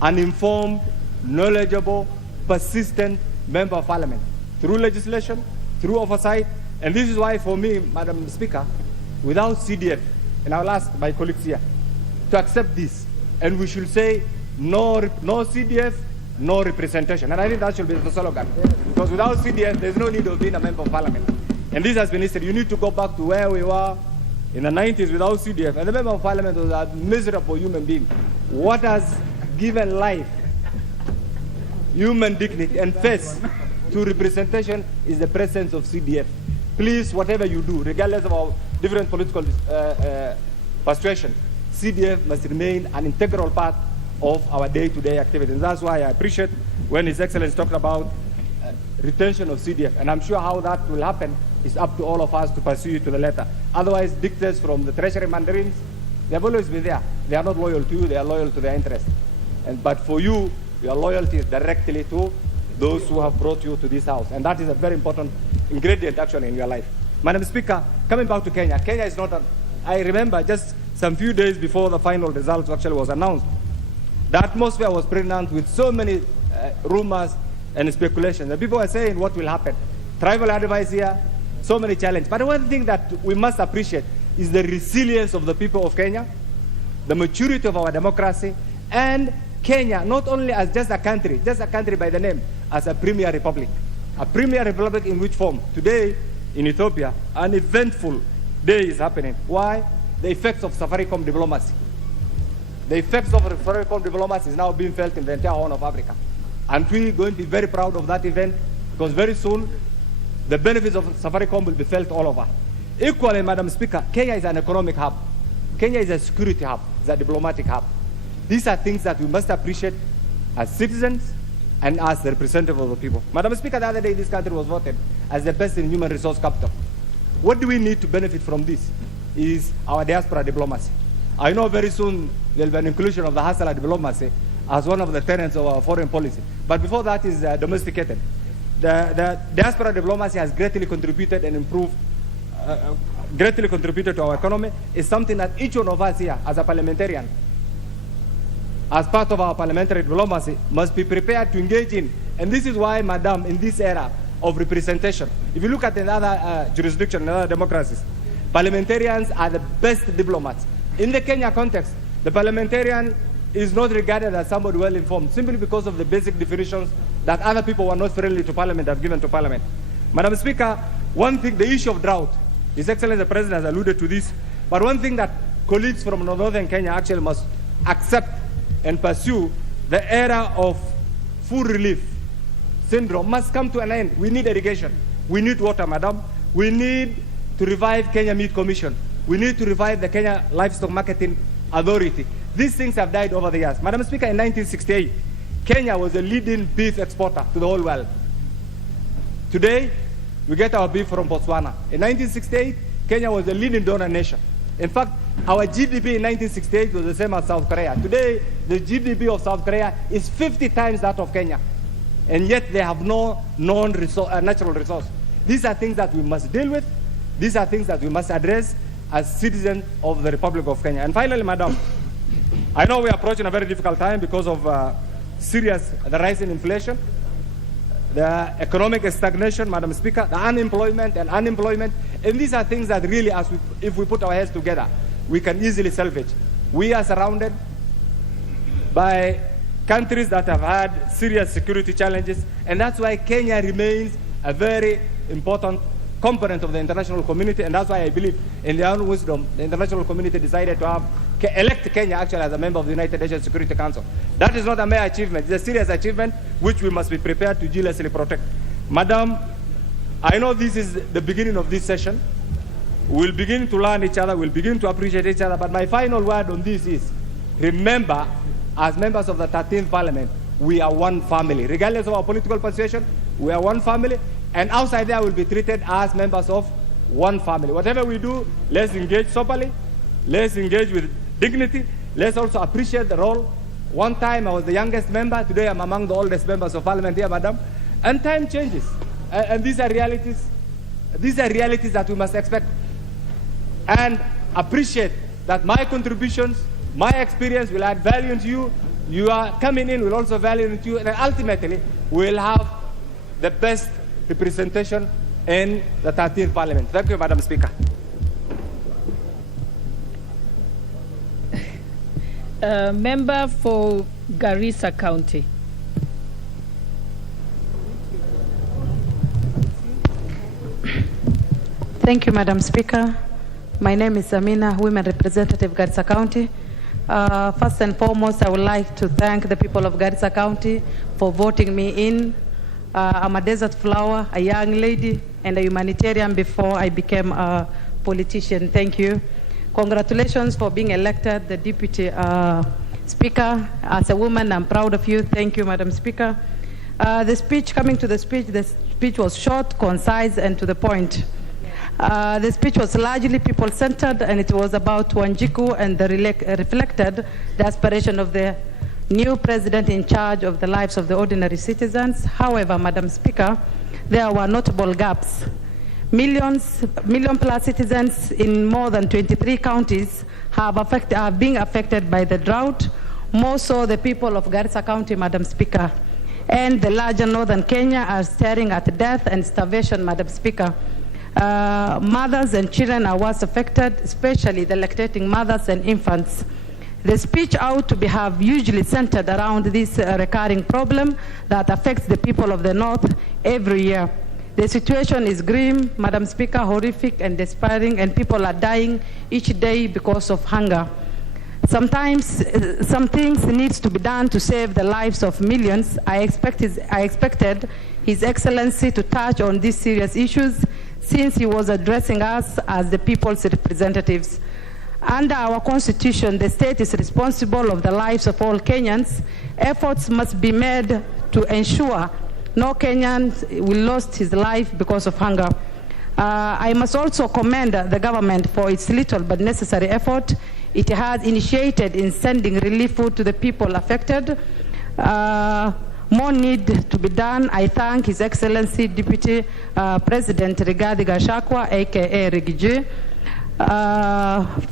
an informed, knowledgeable, persistent member of Parliament through legislation, through oversight. And this is why, for me, Madam Speaker, without CDF, and I'll ask my colleagues here to accept this, and we should say no CDF, no representation. And I think that should be the slogan. Because without CDF, there's no need of being a member of Parliament. And this has been history. You need to go back to where we were in the 90s without CDF. And the member of Parliament was a miserable human being. What has given life, human dignity, and face to representation is the presence of CDF. Please, whatever you do, regardless of our different political frustration, CDF must remain an integral part of our day-to-day activities. And that's why I appreciate when His Excellency talked about retention of CDF. And I'm sure how that will happen is up to all of us to pursue it to the letter. Otherwise, dictators from the Treasury mandarins, they've always been there. They are not loyal to you, they are loyal to their interests. But for you, your loyalty is directly to those who have brought you to this house. And that is a very important ingredient actually in your life. Madam Speaker, coming back to Kenya, Kenya is not I remember just some few days before the final results actually was announced, the atmosphere was pregnant with so many rumors and speculations. The people were saying what will happen. Tribal advice here, so many challenges. But one thing that we must appreciate is the resilience of the people of Kenya, the maturity of our democracy, and Kenya, not only as just a country by the name, as a premier republic. A premier republic in which form? Today, in Ethiopia, an eventful day is happening. Why? The effects of Safaricom diplomacy. The effects of Safaricom diplomacy is now being felt in the entire Horn of Africa. And we're going to be very proud of that event, because very soon the benefits of Safaricom will be felt all over. Equally, Madam Speaker, Kenya is an economic hub. Kenya is a security hub, it's a diplomatic hub. These are things that we must appreciate as citizens and as the representatives of the people. Madam Speaker, the other day this country was voted as the best in human resource capital. What do we need to benefit from this is our diaspora diplomacy. I know very soon there will be an inclusion of the hustler diplomacy as one of the tenets of our foreign policy. But before that is domesticated. The diaspora diplomacy has greatly contributed and improved, greatly contributed to our economy. It's something that each one of us here as a parliamentarian, as part of our parliamentary diplomacy, must be prepared to engage in. And this is why, Madam, in this era of representation, if you look at another jurisdiction, in other democracies, parliamentarians are the best diplomats. In the Kenya context, the parliamentarian is not regarded as somebody well informed, simply because of the basic definitions that other people who are not friendly to parliament have given to parliament. Madam Speaker, one thing, the issue of drought, His Excellency the President has alluded to this, but one thing that colleagues from northern Kenya actually must accept and pursue, the era of food relief syndrome must come to an end. We need irrigation. We need water, Madam. We need to revive Kenya Meat Commission. We need to revive the Kenya Livestock Marketing Authority. These things have died over the years. Madam Speaker, in 1968, Kenya was a leading beef exporter to the whole world. Today, we get our beef from Botswana. In 1968, Kenya was a leading donor nation. In fact, our GDP in 1968 was the same as South Korea. Today, the GDP of South Korea is 50 times that of Kenya. And yet they have no natural resource. These are things that we must deal with. These are things that we must address as citizens of the Republic of Kenya. And finally, Madam, I know we are approaching a very difficult time because of the rise in inflation, the economic stagnation, Madam Speaker, the unemployment. And these are things that really, if we put our heads together, we can easily salvage. We are surrounded by countries that have had serious security challenges, and that's why Kenya remains a very important component of the international community, and that's why I believe in their own wisdom, the international community decided to elect Kenya actually as a member of the United Nations Security Council. That is not a mere achievement, it's a serious achievement which we must be prepared to jealously protect. Madam, I know this is the beginning of this session. We'll begin to learn each other, we'll begin to appreciate each other, but my final word on this is, remember, as members of the 13th Parliament, we are one family. Regardless of our political persuasion, we are one family, and outside there we'll be treated as members of one family. Whatever we do, let's engage soberly, let's engage with dignity, let's also appreciate the role. One time I was the youngest member, today I'm among the oldest members of Parliament here, Madam, and time changes. And these are realities that we must expect. And appreciate that my contributions, my experience will add value to you. You are coming in will also value to you, and ultimately we'll have the best representation in the 13th Parliament. Thank you, Madam Speaker. Member for Garissa County. Thank you, Madam Speaker. My name is Amina, Women Representative, Garissa County. First and foremost, I would like to thank the people of Garissa County for voting me in. I'm a desert flower, a young lady, and a humanitarian before I became a politician. Thank you. Congratulations for being elected the Deputy Speaker. As a woman, I'm proud of you. Thank you, Madam Speaker. The speech was short, concise, and to the point. The speech was largely people-centered, and it was about Wanjiku and reflected the aspiration of the new president in charge of the lives of the ordinary citizens. However, Madam Speaker, there were notable gaps. Million-plus citizens in more than 23 counties are being affected by the drought, more so the people of Garissa County, Madam Speaker. And the larger northern Kenya are staring at death and starvation, Madam Speaker. Mothers and children are worst affected, especially the lactating mothers and infants. The speech ought to have usually centered around this recurring problem that affects the people of the North every year. The situation is grim, Madam Speaker, horrific and despairing, and people are dying each day because of hunger. Sometimes some things needs to be done to save the lives of millions. I expected His Excellency to touch on these serious issues since he was addressing us as the people's representatives. Under our Constitution, the state is responsible of the lives of all Kenyans. Efforts must be made to ensure no Kenyan will lose his life because of hunger. I must also commend the government for its little but necessary effort it has initiated in sending relief food to the people affected. More need to be done. I thank His Excellency Deputy President Rigathi Gachagua, aka Rigiji,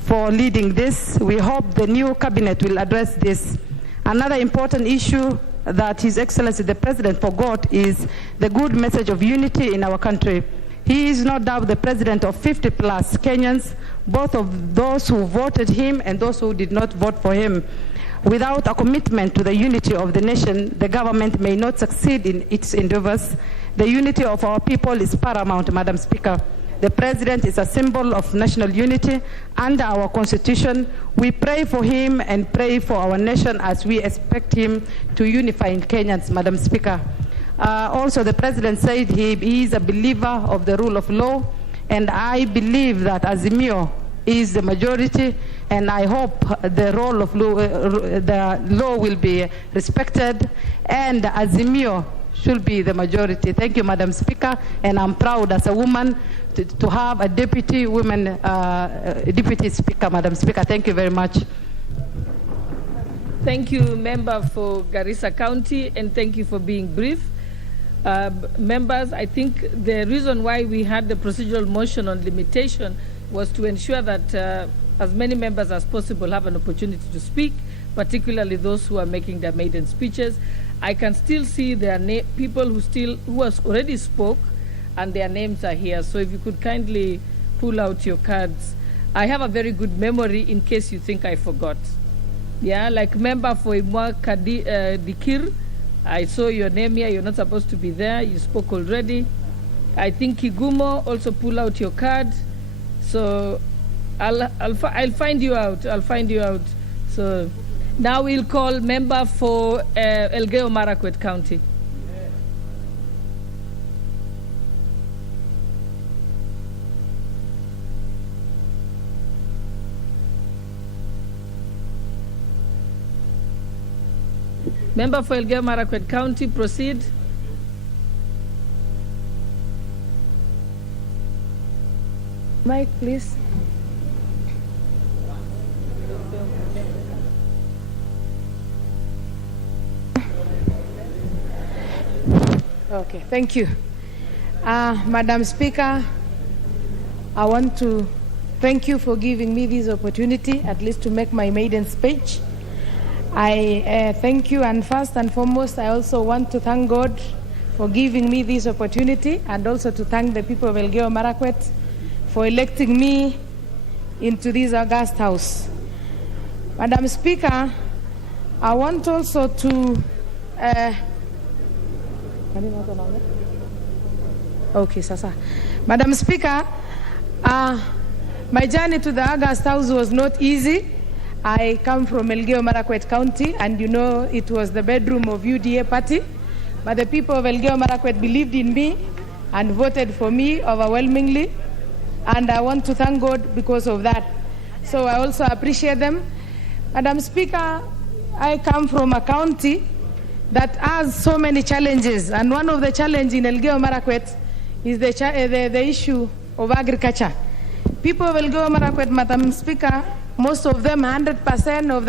for leading this. We hope the new cabinet will address this. Another important issue that His Excellency the President forgot is the good message of unity in our country. He is no doubt the president of 50 plus Kenyans, both of those who voted him and those who did not vote for him. Without a commitment to the unity of the nation, the government may not succeed in its endeavors. The unity of our people is paramount, Madam Speaker. The president is a symbol of national unity. Under our Constitution, we pray for him and pray for our nation as we expect him to unify Kenyans, Madam Speaker. Also, the president said he is a believer of the rule of law, and I believe that Azimio is the majority, and I hope the role of law, the law will be respected, and Azimio should be the majority. Thank you, Madam Speaker, and I'm proud as a woman to have a deputy woman, deputy speaker, Madam Speaker. Thank you very much. Thank you, member for Garissa County, and thank you for being brief. Members, I think the reason why we had the procedural motion on limitation was to ensure that as many members as possible have an opportunity to speak, particularly those who are making their maiden speeches. I can still see their people who has already spoke, and their names are here. So if you could kindly pull out your cards. I have a very good memory in case you think I forgot. Yeah, like member for Imwa Dikir, I saw your name here. You're not supposed to be there. You spoke already. I think Kigumo, also pull out your card. So I'll find you out. I'll find you out. So now we'll call member for Elgeyo Marakwet County. Member for Elgeyo Marakwet County, proceed. Mike, please. Okay, thank you. Madam Speaker, I want to thank you for giving me this opportunity, at least to make my maiden speech. I thank you, and first and foremost, I also want to thank God for giving me this opportunity, and also to thank the people of Elgeyo Marakwet for electing me into this august house. Madam Speaker, I want also to Madam Speaker, my journey to the August House was not easy. I come from Elgeyo Marakwet County, and you know it was the bedroom of UDA party. But the people of Elgeyo Marakwet believed in me and voted for me overwhelmingly. And I want to thank God because of that. So I also appreciate them. Madam Speaker, I come from a county that has so many challenges. And one of the challenges in Elgeyo Marakwet is the issue of agriculture. People of Elgeyo Marakwet, Madam Speaker, most of them, 100% of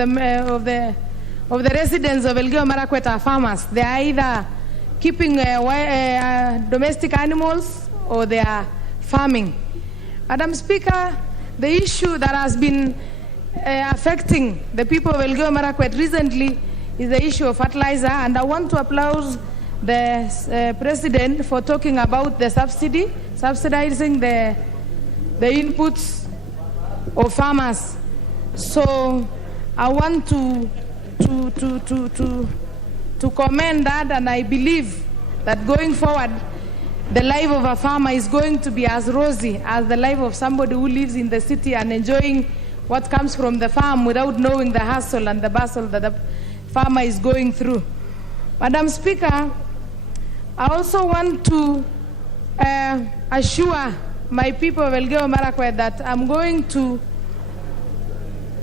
the residents of Elgeyo Marakwet are farmers. They are either keeping domestic animals or they are farming. Madam Speaker, the issue that has been affecting the people of Elgeyo Marakwet recently is the issue of fertilizer, and I want to applaud the President for talking about the subsidizing the inputs of farmers. So I want to commend that, and I believe that going forward, the life of a farmer is going to be as rosy as the life of somebody who lives in the city and enjoying what comes from the farm without knowing the hustle and the bustle that the farmer is going through. Madam Speaker, I also want to assure my people of Elgeyo Marakwet that I'm going to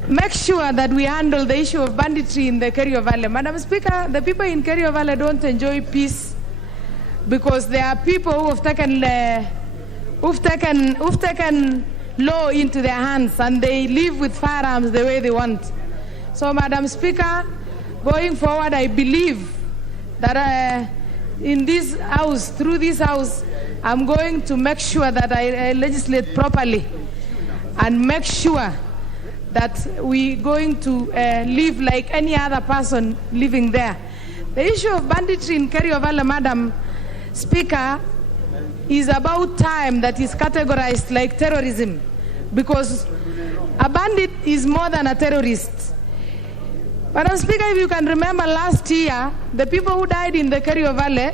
make sure that we handle the issue of banditry in the Kerio Valley. Madam Speaker, the people in Kerio Valley don't enjoy peace because there are people who have taken law into their hands and they live with firearms the way they want. So, Madam Speaker, going forward, I believe that in this house, through this house, I'm going to make sure that I legislate properly and make sure that we're going to live like any other person living there. The issue of banditry in Kerio Valley, Madam Speaker, is about time that is categorized like terrorism, because a bandit is more than a terrorist. Madam Speaker, if you can remember last year, the people who died in the Kerio Valley,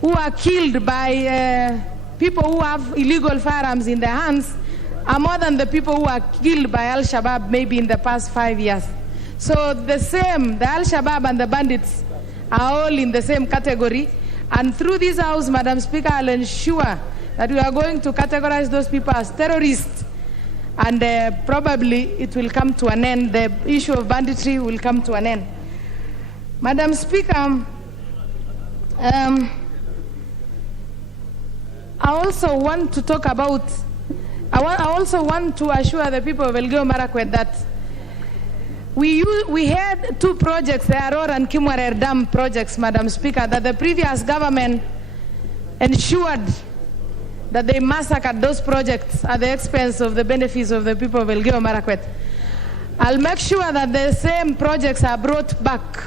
who are killed by people who have illegal firearms in their hands, are more than the people who are killed by Al-Shabaab maybe in the past 5 years. So the Al-Shabaab and the bandits are all in the same category. And through this house, Madam Speaker, I'll ensure that we are going to categorize those people as terrorists. And probably it will come to an end. The issue of banditry will come to an end. Madam Speaker, I also want to talk about, I also want to assure the people of Elgeyo Marakwet that we had two projects, the Aror and Kimwarer Dam projects, Madam Speaker, that the previous government ensured that they massacred those projects at the expense of the benefits of the people of Elgeyo Marakwet. I'll make sure that the same projects are brought back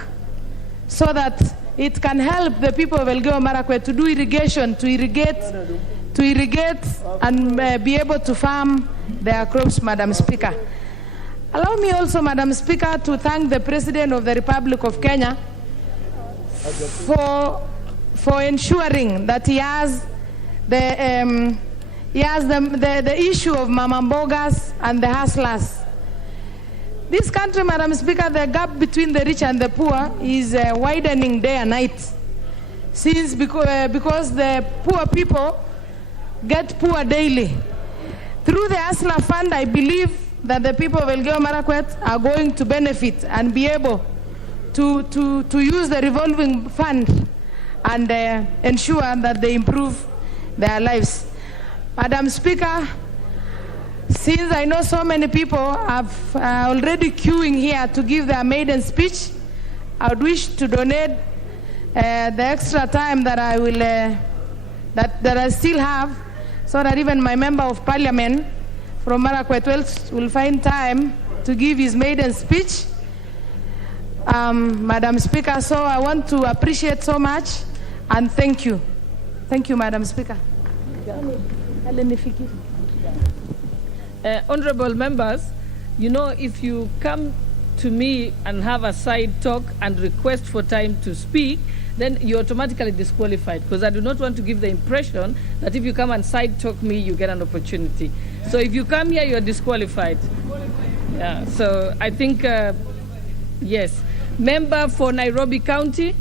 so that it can help the people of Elgeyo Marakwet to do irrigation, to irrigate and be able to farm their crops, Madam Speaker. Allow me also, Madam Speaker, to thank the President of the Republic of Kenya for ensuring that he has the issue of mamambogas and the hustlers. This country, Madam Speaker, the gap between the rich and the poor is widening day and night. Because the poor people get poor daily. Through the Hustler Fund, I believe that the people of Elgeyo Marakwet are going to benefit and be able to use the revolving fund and ensure that they improve their lives. Madam Speaker, since I know so many people are already queuing here to give their maiden speech, I would wish to donate the extra time that I will that I still have, so that even my member of parliament from Marakwet will find time to give his maiden speech. Madam Speaker, so I want to appreciate so much and thank you. Thank you, Madam Speaker. Honorable members, you know, if you come to me and have a side talk and request for time to speak, then you're automatically disqualified, because I do not want to give the impression that if you come and side talk me, you get an opportunity. So if you come here, you're disqualified. Yeah, so I think, yes. Member for Nairobi County.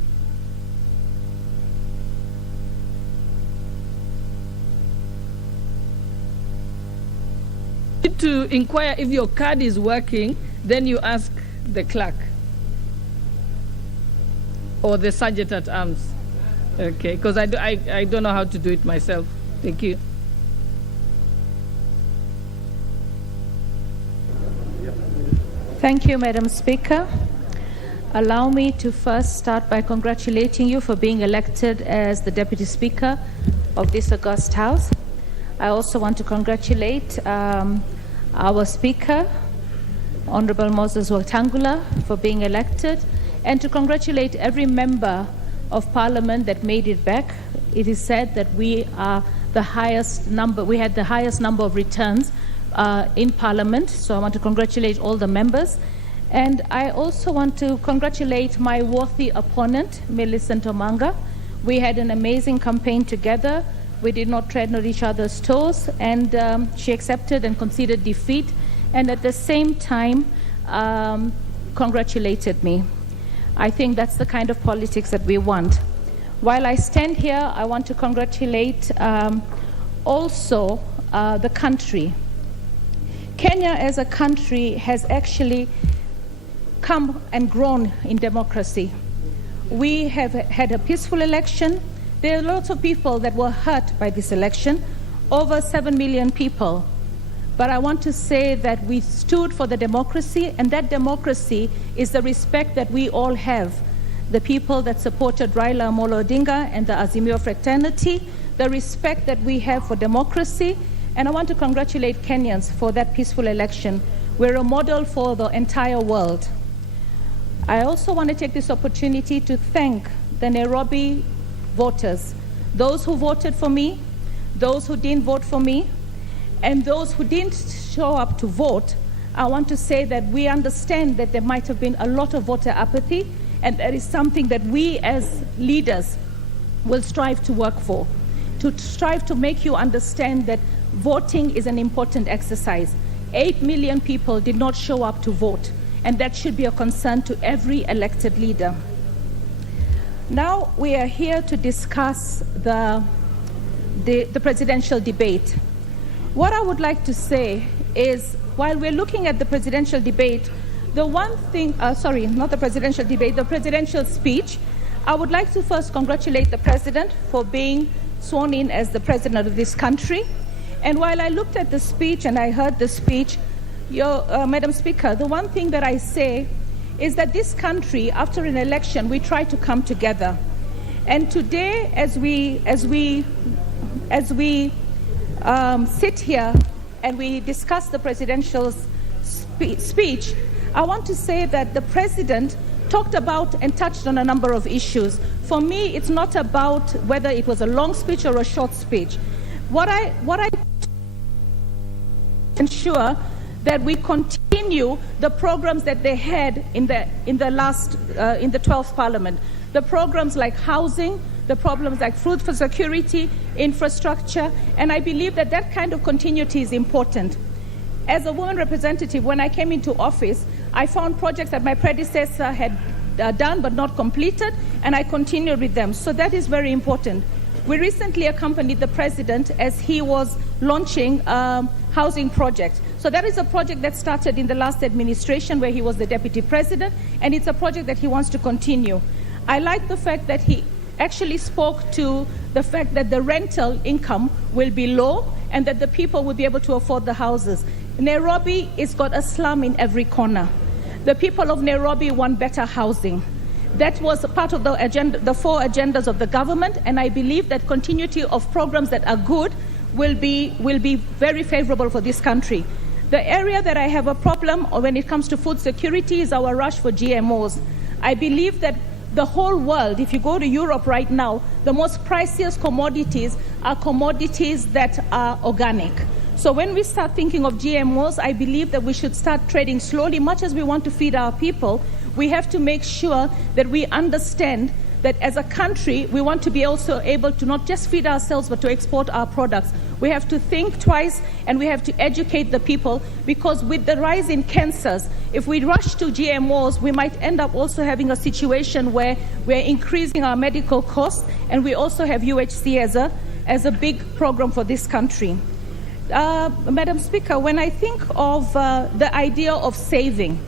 To inquire if your card is working, then you ask the clerk or the sergeant at arms. Okay, because I don't know how to do it myself. Thank you. Thank you, Madam Speaker. Allow me to first start by congratulating you for being elected as the Deputy Speaker of this august House. I also want to congratulate our Speaker, Honorable Moses Wetangula, for being elected, and to congratulate every member of Parliament that made it back. It is said that we are the highest number, we had the highest number of returns in Parliament, so I want to congratulate all the members. And I also want to congratulate my worthy opponent, Millicent Omanga. We had an amazing campaign together. We did not tread on each other's toes, and she accepted and conceded defeat, and at the same time congratulated me. I think that's the kind of politics that we want. While I stand here, I want to congratulate also the country. Kenya as a country has actually come and grown in democracy. We have had a peaceful election. There are lots of people that were hurt by this election, over 7 million people. But I want to say that we stood for the democracy, and that democracy is the respect that we all have. The people that supported Raila Amolo Odinga and the Azimio fraternity, the respect that we have for democracy, and I want to congratulate Kenyans for that peaceful election. We're a model for the entire world. I also want to take this opportunity to thank the Nairobi voters, those who voted for me, those who didn't vote for me, and those who didn't show up to vote. I want to say that we understand that there might have been a lot of voter apathy, and that is something that we as leaders will strive to work for, to strive to make you understand that voting is an important exercise. 8 million people did not show up to vote, and that should be a concern to every elected leader. Now we are here to discuss the presidential debate. What I would like to say is, while we're looking at the presidential debate, the one thing, not the presidential debate, the presidential speech, I would like to first congratulate the president for being sworn in as the president of this country. And while I looked at the speech and I heard the speech, Madam Speaker, the one thing that I say is that this country, after an election, we try to come together. And today, as we sit here and we discuss the presidential speech, I want to say that the president talked about and touched on a number of issues. For me, it's not about whether it was a long speech or a short speech. What I ensure that we continue the programs that they had in the 12th Parliament. The programs like housing, the problems like food for security, infrastructure, and I believe that that kind of continuity is important. As a woman representative, when I came into office, I found projects that my predecessor had done but not completed, and I continued with them. So that is very important. We recently accompanied the president as he was launching a housing project. So that is a project that started in the last administration where he was the deputy president, and it's a project that he wants to continue. I like the fact that he actually spoke to the fact that the rental income will be low and that the people will be able to afford the houses. Nairobi has got a slum in every corner. The people of Nairobi want better housing. That was part of the agenda, the 4 agendas of the government, and I believe that continuity of programs that are good will be very favorable for this country. The area that I have a problem when it comes to food security is our rush for GMOs. I believe that the whole world, if you go to Europe right now, the most priciest commodities are commodities that are organic. So when we start thinking of GMOs, I believe that we should start trading slowly. Much as we want to feed our people, we have to make sure that we understand that as a country, we want to be also able to not just feed ourselves, but to export our products. We have to think twice, and we have to educate the people, because with the rise in cancers, if we rush to GMOs, we might end up also having a situation where we're increasing our medical costs, and we also have UHC as a big program for this country. Madam Speaker, when I think of the idea of saving,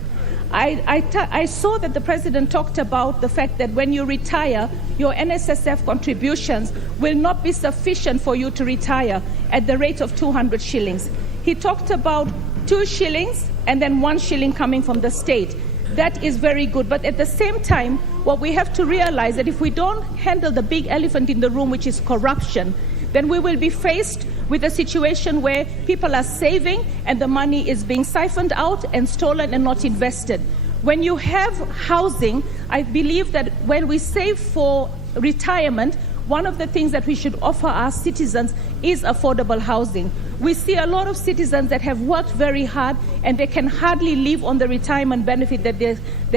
I saw that the President talked about the fact that when you retire, your NSSF contributions will not be sufficient for you to retire at the rate of 200 shillings. He talked about 2 shillings and then 1 shilling coming from the state. That is very good. But at the same time, what we have to realize that if we don't handle the big elephant in the room, which is corruption, then we will be faced with a situation where people are saving and the money is being siphoned out and stolen and not invested. When you have housing, I believe that when we save for retirement, one of the things that we should offer our citizens is affordable housing. We see a lot of citizens that have worked very hard and they can hardly live on the retirement benefit that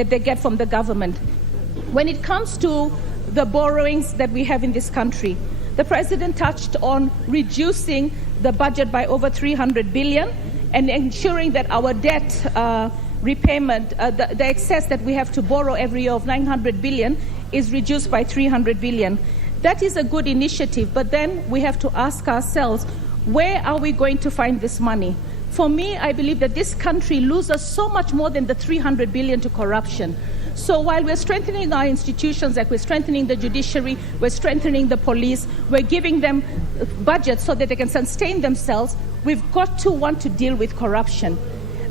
they get from the government. When it comes to the borrowings that we have in this country, The President touched on reducing the budget by over 300 billion and ensuring that our debt repayment, the excess that we have to borrow every year of 900 billion is reduced by 300 billion. That is a good initiative, but then we have to ask ourselves, where are we going to find this money? For me, I believe that this country loses so much more than the 300 billion to corruption. So while we're strengthening our institutions, like we're strengthening the judiciary, we're strengthening the police, we're giving them budgets so that they can sustain themselves, we've got to want to deal with corruption.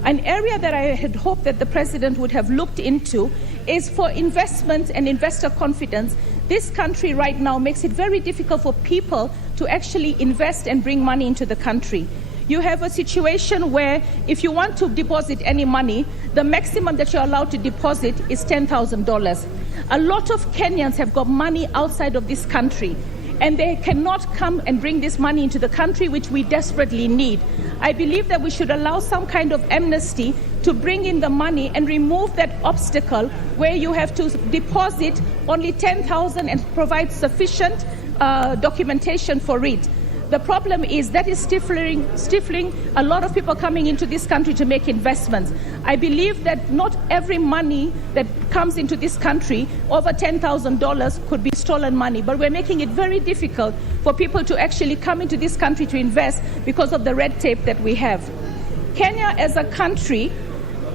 An area that I had hoped that the President would have looked into is for investment and investor confidence. This country right now makes it very difficult for people to actually invest and bring money into the country. You have a situation where if you want to deposit any money, the maximum that you're allowed to deposit is $10,000. A lot of Kenyans have got money outside of this country, and they cannot come and bring this money into the country, which we desperately need. I believe that we should allow some kind of amnesty to bring in the money and remove that obstacle where you have to deposit only 10,000 and provide sufficient documentation for it. The problem is that is stifling a lot of people coming into this country to make investments. I believe that not every money that comes into this country, over $10,000, could be stolen money, but we're making it very difficult for people to actually come into this country to invest because of the red tape that we have. Kenya as a country,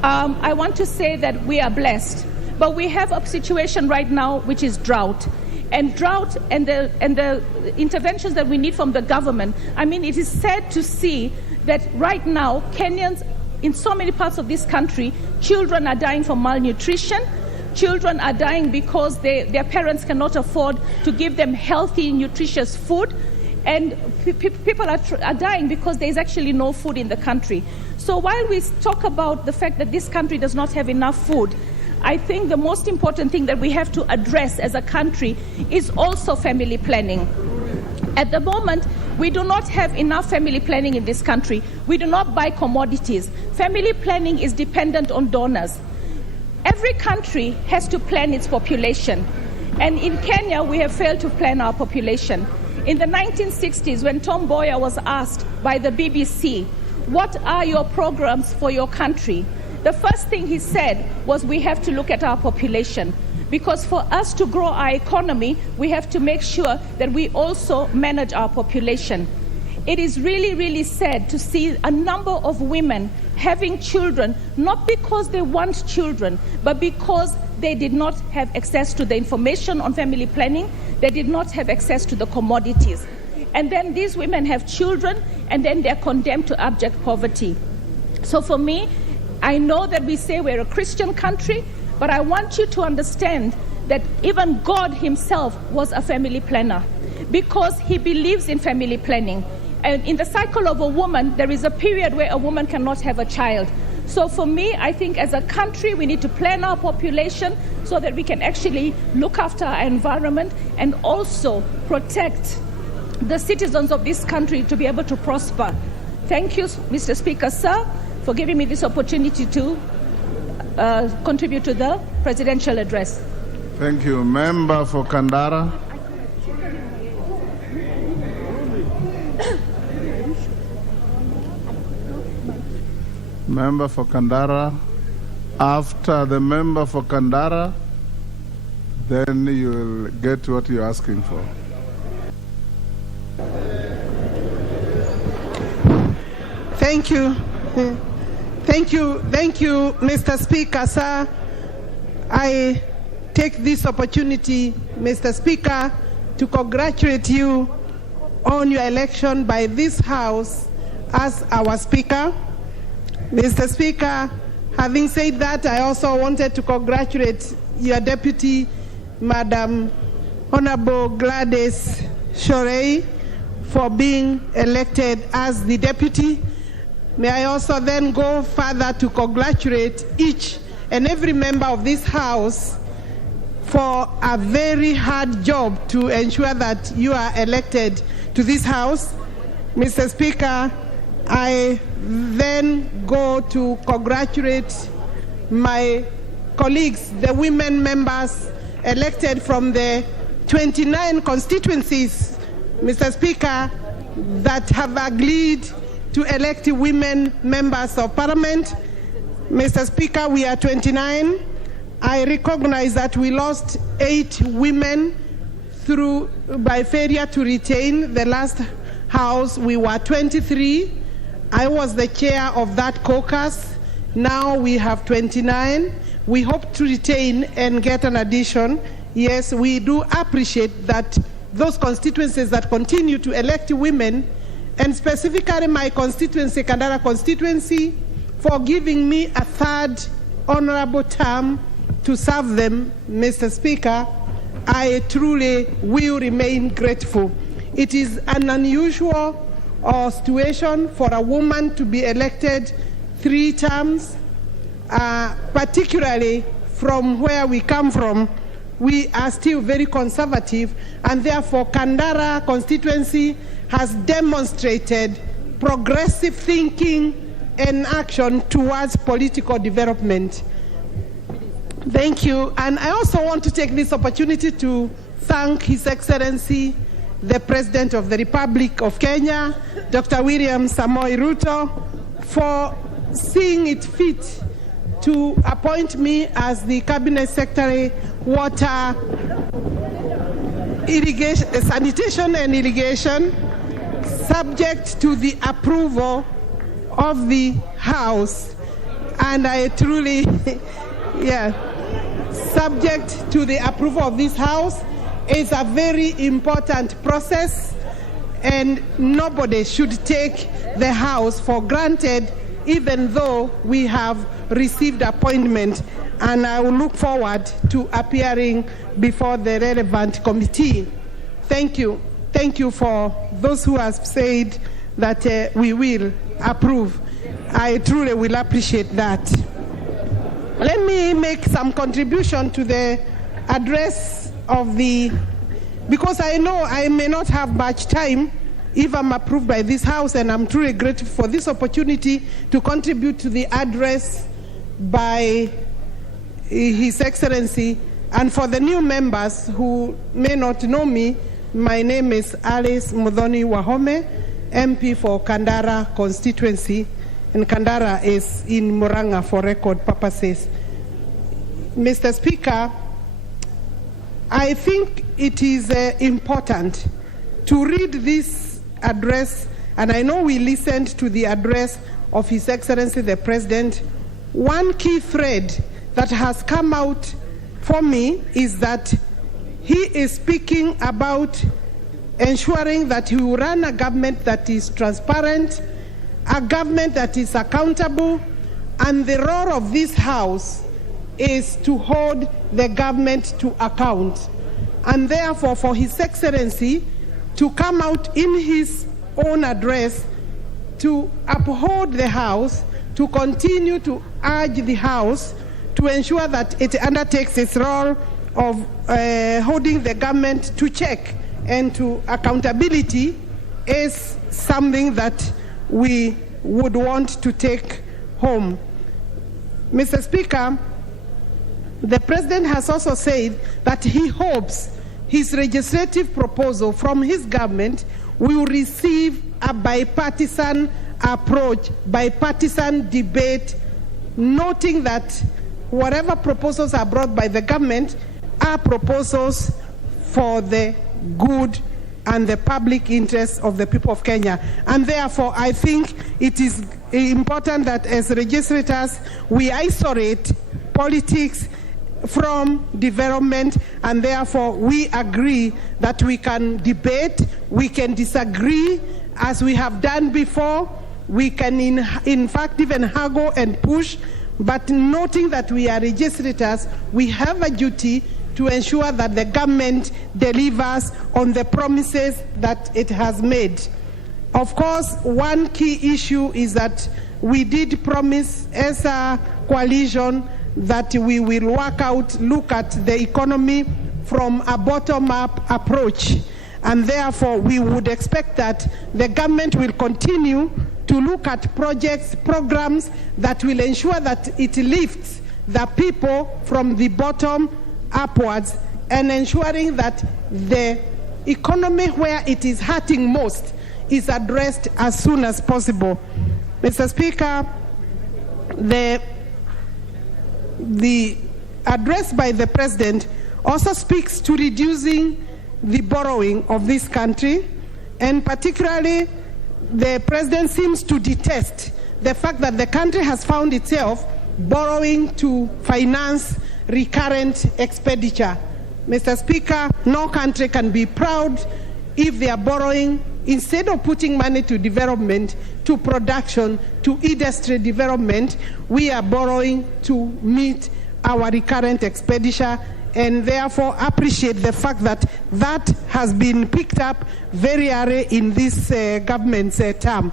I want to say that we are blessed, but we have a situation right now which is drought. And drought and the interventions that we need from the government. I mean, it is sad to see that right now, Kenyans, in so many parts of this country, children are dying from malnutrition. Children are dying because their parents cannot afford to give them healthy, nutritious food. And people are dying because there is actually no food in the country. So while we talk about the fact that this country does not have enough food, I think the most important thing that we have to address as a country is also family planning. At the moment, we do not have enough family planning in this country. We do not buy commodities. Family planning is dependent on donors. Every country has to plan its population. And in Kenya, we have failed to plan our population. In the 1960s, when Tom Mboya was asked by the BBC, what are your programs for your country? The first thing he said was we have to look at our population, because for us to grow our economy, we have to make sure that we also manage our population. It is really, really sad to see a number of women having children, not because they want children, but because they did not have access to the information on family planning, they did not have access to the commodities. And then these women have children, and then they're condemned to abject poverty. So for me, I know that we say we're a Christian country, but I want you to understand that even God himself was a family planner, because he believes in family planning. And in the cycle of a woman, there is a period where a woman cannot have a child. So for me, I think as a country, we need to plan our population so that we can actually look after our environment and also protect the citizens of this country to be able to prosper. Thank you, Mr. Speaker, sir, for giving me this opportunity to contribute to the presidential address. Thank you. Member for Kandara. Member for Kandara. After the member for Kandara, then you will get what you're asking for. Thank you. Thank you, Mr. Speaker, sir. I take this opportunity, Mr. Speaker, to congratulate you on your election by this House as our Speaker. Mr. Speaker, having said that, I also wanted to congratulate your Deputy, Madam Honorable Gladys Shorey, for being elected as the Deputy. May I also then go further to congratulate each and every member of this House for a very hard job to ensure that you are elected to this House. Mr. Speaker, I then go to congratulate my colleagues, the women members elected from the 29 constituencies Mr. Speaker, that have agreed to elect women members of parliament. Mr. Speaker, we are 29. I recognize that we lost 8 women by failure to retain the last house. We were 23. I was the chair of that caucus. Now we have 29. We hope to retain and get an addition. Yes, we do appreciate that those constituencies that continue to elect women, and specifically my constituency, Kandara constituency, for giving me a 3rd honorable term to serve them, Mr. Speaker, I truly will remain grateful. It is an unusual situation for a woman to be elected 3 terms, particularly from where we come from. We are still very conservative, and therefore Kandara constituency has demonstrated progressive thinking and action towards political development. Thank you. And I also want to take this opportunity to thank His Excellency, the President of the Republic of Kenya, Dr. William Samoei Ruto, for seeing it fit to appoint me as the Cabinet Secretary, Water, Irrigation, Sanitation and Irrigation, subject to the approval of the House. And I truly, subject to the approval of this House is a very important process, and nobody should take the House for granted, even though we have received appointment. And I will look forward to appearing before the relevant committee. Thank you. Thank you for those who have said that we will approve. I truly will appreciate that. Let me make some contribution to the address of because I know I may not have much time if I'm approved by this House, and I'm truly grateful for this opportunity to contribute to the address by His Excellency. And for the new members who may not know me, my name is Alice Muthoni Wahome, MP for Kandara constituency, and Kandara is in Murang'a for record purposes. Mr. Speaker, I think it is important to read this address, and I know we listened to the address of His Excellency the President. One key thread that has come out for me is that he is speaking about ensuring that he will run a government that is transparent, a government that is accountable, and the role of this House is to hold the government to account. And therefore, for His Excellency to come out in his own address to uphold the House, to continue to urge the House to ensure that it undertakes its role of holding the government to check and to accountability, is something that we would want to take home. Mr. Speaker, the President has also said that he hopes his legislative proposal from his government will receive a bipartisan approach, bipartisan debate, noting that whatever proposals are brought by the government are proposals for the good and the public interest of the people of Kenya. And therefore, I think it is important that as legislators, we isolate politics from development, and therefore we agree that we can debate, we can disagree as we have done before, we can in fact even haggle and push, but noting that we are legislators, we have a duty to ensure that the government delivers on the promises that it has made. Of course, one key issue is that we did promise as a coalition that we will look at the economy from a bottom-up approach. And therefore, we would expect that the government will continue to look at projects, programs that will ensure that it lifts the people from the bottom upwards, and ensuring that the economy where it is hurting most is addressed as soon as possible. Mr. Speaker, the address by the President also speaks to reducing the borrowing of this country, and particularly the President seems to detest the fact that the country has found itself borrowing to finance recurrent expenditure. Mr. Speaker, no country can be proud if they are borrowing, instead of putting money to development, to production, to industry development, we are borrowing to meet our recurrent expenditure, and therefore appreciate the fact that that has been picked up very early in this government's term.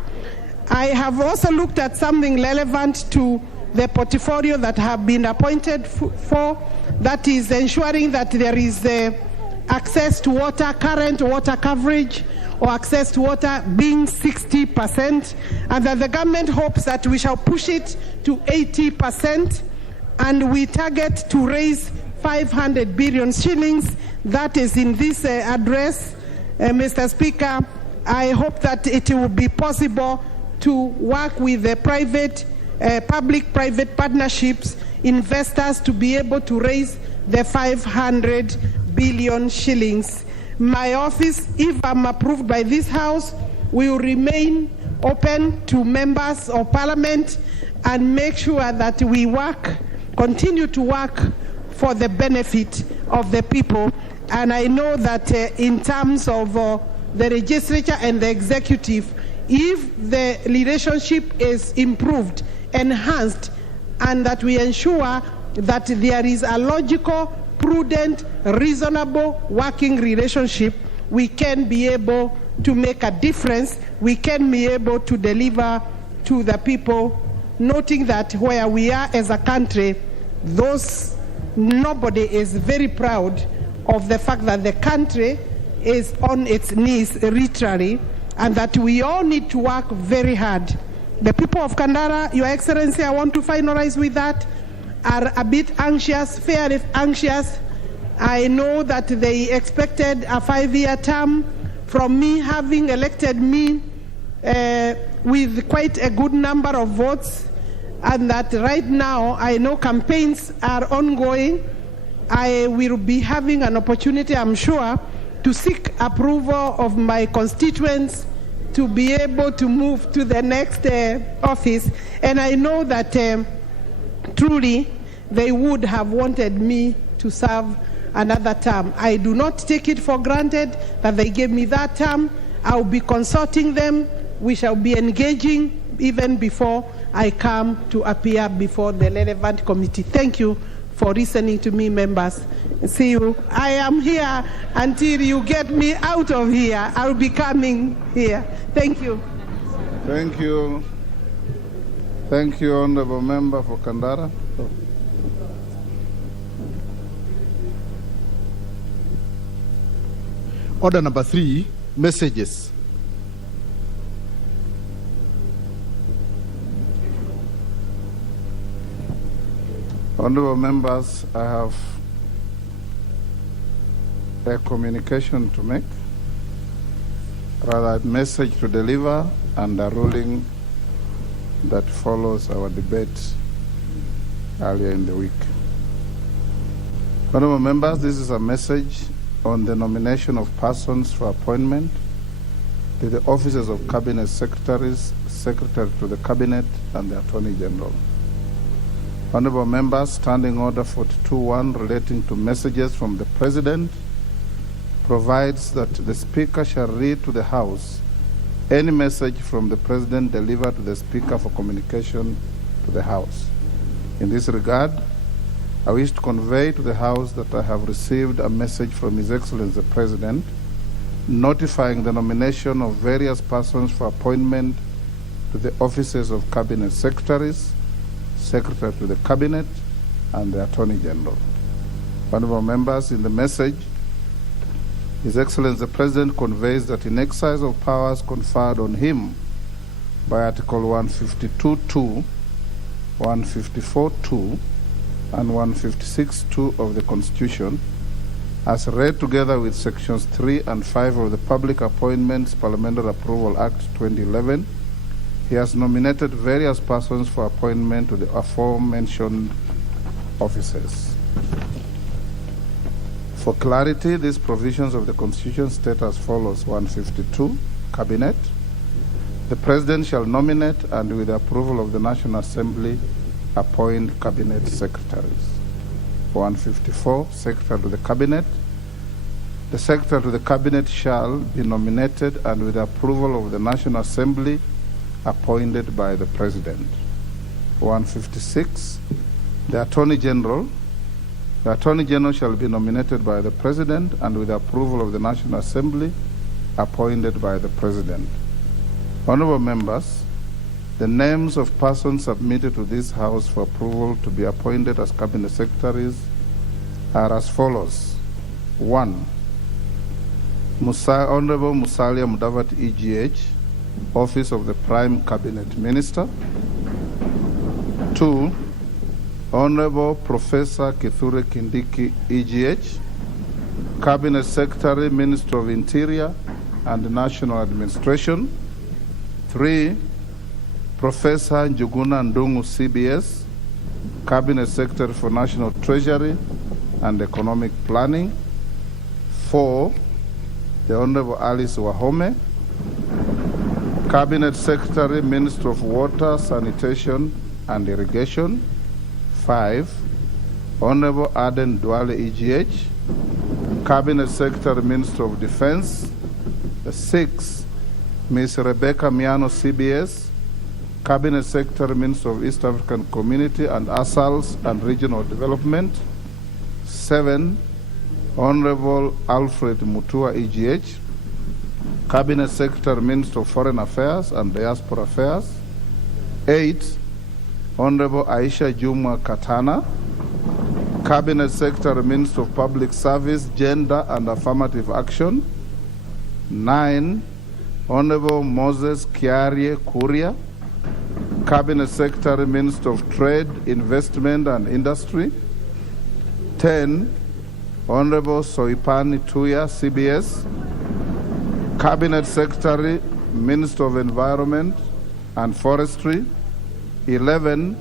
I have also looked at something relevant to the portfolio that have been appointed for, that is ensuring that there is access to water, current water coverage, or access to water being 60%, and that the government hopes that we shall push it to 80%, and we target to raise 500 billion shillings. That is in this address. Mr. Speaker, I hope that it will be possible to work with the public-private partnerships, investors, to be able to raise the 500 billion shillings. My office, if I'm approved by this House, will remain open to members of Parliament and make sure that we continue to work for the benefit of the people. And I know that in terms of the legislature and the executive, if the relationship is improved, enhanced, and that we ensure that there is a logical, prudent, reasonable working relationship, we can be able to make a difference. We can be able to deliver to the people, noting that where we are as a country, nobody is very proud of the fact that the country is on its knees literally, and that we all need to work very hard. The people of Kandara, Your Excellency, I want to finalize with that, are a bit anxious, fairly anxious. I know that they expected a 5-year term from me, having elected me with quite a good number of votes, and that right now I know campaigns are ongoing. I will be having an opportunity, I'm sure, to seek approval of my constituents to be able to move to the next office. And I know that truly they would have wanted me to serve another term. I do not take it for granted that they gave me that term. I'll be consulting them. We shall be engaging even before I come to appear before the relevant committee. Thank you for listening to me, members. See you. I am here until you get me out of here. I'll be coming here. Thank you. Thank you. Thank you, Honorable Member for Kandara. Order number 3, messages. Honorable members, I have a communication to make, rather a message to deliver, and a ruling that follows our debate earlier in the week. Honorable members, this is a message on the nomination of persons for appointment to the offices of Cabinet Secretaries, Secretary to the Cabinet, and the Attorney General. Honorable members, Standing Order 42.1 relating to messages from the President provides that the Speaker shall read to the House any message from the President delivered to the Speaker for communication to the House. In this regard, I wish to convey to the House that I have received a message from His Excellency the President notifying the nomination of various persons for appointment to the offices of Cabinet Secretaries, Secretary to the Cabinet, and the Attorney General. Honorable members, in the message, His Excellency the President conveys that in exercise of powers conferred on him by Article 152.2, 154.2, and 156.2 of the Constitution, as read together with sections 3 and 5 of the Public Appointments Parliamentary Approval Act 2011, he has nominated various persons for appointment to the aforementioned offices. For clarity, these provisions of the Constitution state as follows. 152, Cabinet. The President shall nominate and, with the approval of the National Assembly, appoint Cabinet Secretaries. 154, Secretary to the Cabinet. The Secretary to the Cabinet shall be nominated and, with the approval of the National Assembly, appointed by the President. 156, the Attorney General. The Attorney General shall be nominated by the President and, with the approval of the National Assembly, appointed by the President. Honorable members, the names of persons submitted to this House for approval to be appointed as Cabinet Secretaries are as follows. 1. Honorable Musalia Mudavadi, EGH, Office of the Prime Cabinet Minister. 2. Honorable Professor Kithure Kindiki, EGH, Cabinet Secretary, Minister of Interior and National Administration. 3. Professor Njuguna Ndungu, CBS, Cabinet Secretary for National Treasury and Economic Planning. 4. The Honorable Alice Wahome, Cabinet Secretary, Minister of Water, Sanitation and Irrigation. 5. Honorable Aden Duale, EGH, Cabinet Secretary, Minister of Defense. 6. Ms. Rebecca Miano, CBS, Cabinet Secretary, Minister of East African Community and ASALS and Regional Development. 7. Honorable Alfred Mutua, EGH, Cabinet Secretary, Minister of Foreign Affairs and Diaspora Affairs. 8. Honorable Aisha Juma Katana, Cabinet Secretary, Minister of Public Service, Gender and Affirmative Action. 9. Honorable Moses Kiarie Kuria, Cabinet Secretary, Minister of Trade, Investment and Industry. 10. Honorable Soipani Tuya, CBS, Cabinet Secretary, Minister of Environment and Forestry. 11.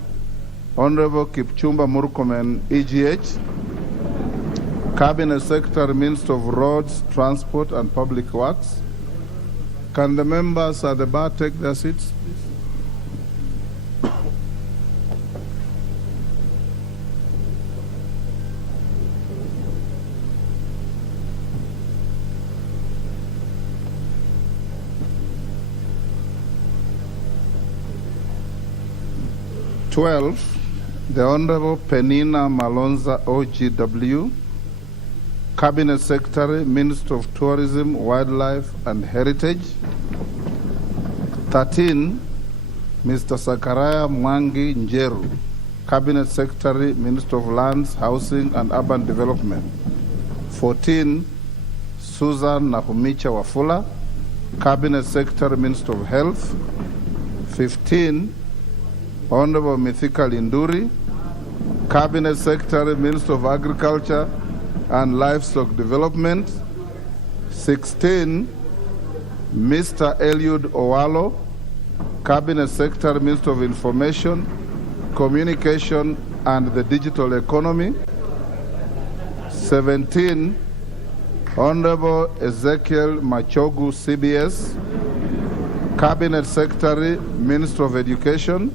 Honorable Kipchumba Murkomen, EGH, Cabinet Secretary, Minister of Roads, Transport and Public Works. Can the members at the bar take their seats, please? The Honorable Penina Malonza, OGW, Cabinet Secretary, Minister of Tourism, Wildlife and Heritage. 13. Mr. Sakaraya Mwangi Njeru, Cabinet Secretary, Minister of Lands, Housing and Urban Development. 14. Susan Nahumicha Wafula, Cabinet Secretary, Minister of Health. 15. Honorable Mithika Linduri, Cabinet Secretary, Minister of Agriculture and Livestock Development. 16. Mr. Eliud Owalo, Cabinet Secretary, Minister of Information, Communication and the Digital Economy. 17. Honorable Ezekiel Machogu, CBS, Cabinet Secretary, Minister of Education.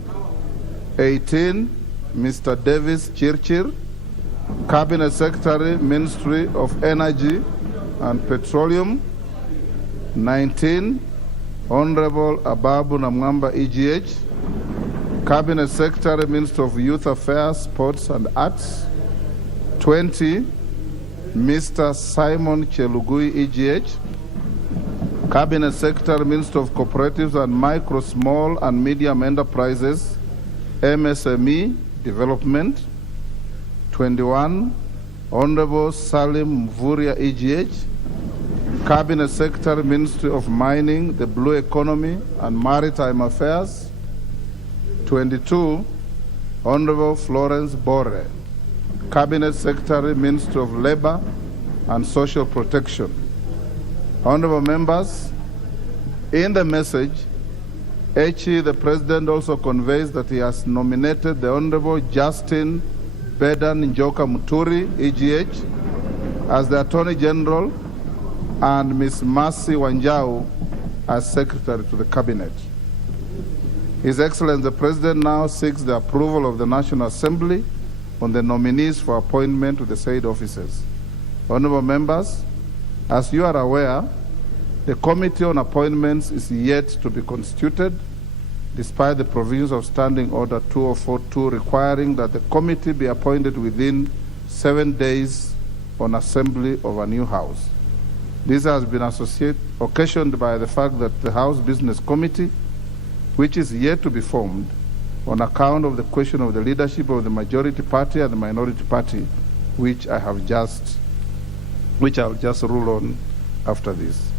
18. Mr. Davis Chirchir, Cabinet Secretary, Ministry of Energy and Petroleum. 19. Honorable Ababu Namwamba, EGH, Cabinet Secretary, Minister of Youth Affairs, Sports and Arts. 20. Mr. Simon Chelugui, EGH, Cabinet Secretary, Minister of Cooperatives and Micro, Small and Medium Enterprises, MSME Development. 21. Honorable Salim Mvuria, EGH, Cabinet Secretary, Ministry of Mining, the Blue Economy and Maritime Affairs. 22. Honorable Florence Bore, Cabinet Secretary, Ministry of Labor, and social protection. Honorable members, in the message, HE, the President also conveys that he has nominated the Honorable Justin Bedan Njoka Muturi, EGH, as the Attorney General and Ms. Mercy Wanjau as Secretary to the Cabinet. His Excellency the President now seeks the approval of the National Assembly on the nominees for appointment to the said offices. Honorable members, as you are aware, the Committee on Appointments is yet to be constituted, despite the provisions of Standing Order 2042 requiring that the committee be appointed within 7 days on assembly of a new House. This has been occasioned by the fact that the House Business Committee, which is yet to be formed on account of the question of the leadership of the majority party and the minority party, which I'll just rule on after this.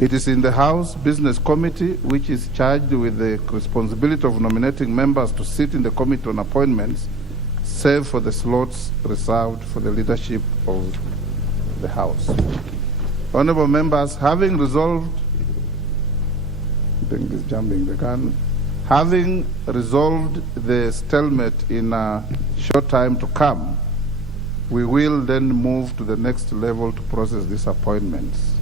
It is in the House Business Committee, which is charged with the responsibility of nominating members to sit in the Committee on Appointments, save for the slots reserved for the leadership of the House. Honorable members, having resolved the stalemate in a short time to come, we will then move to the next level to process these appointments.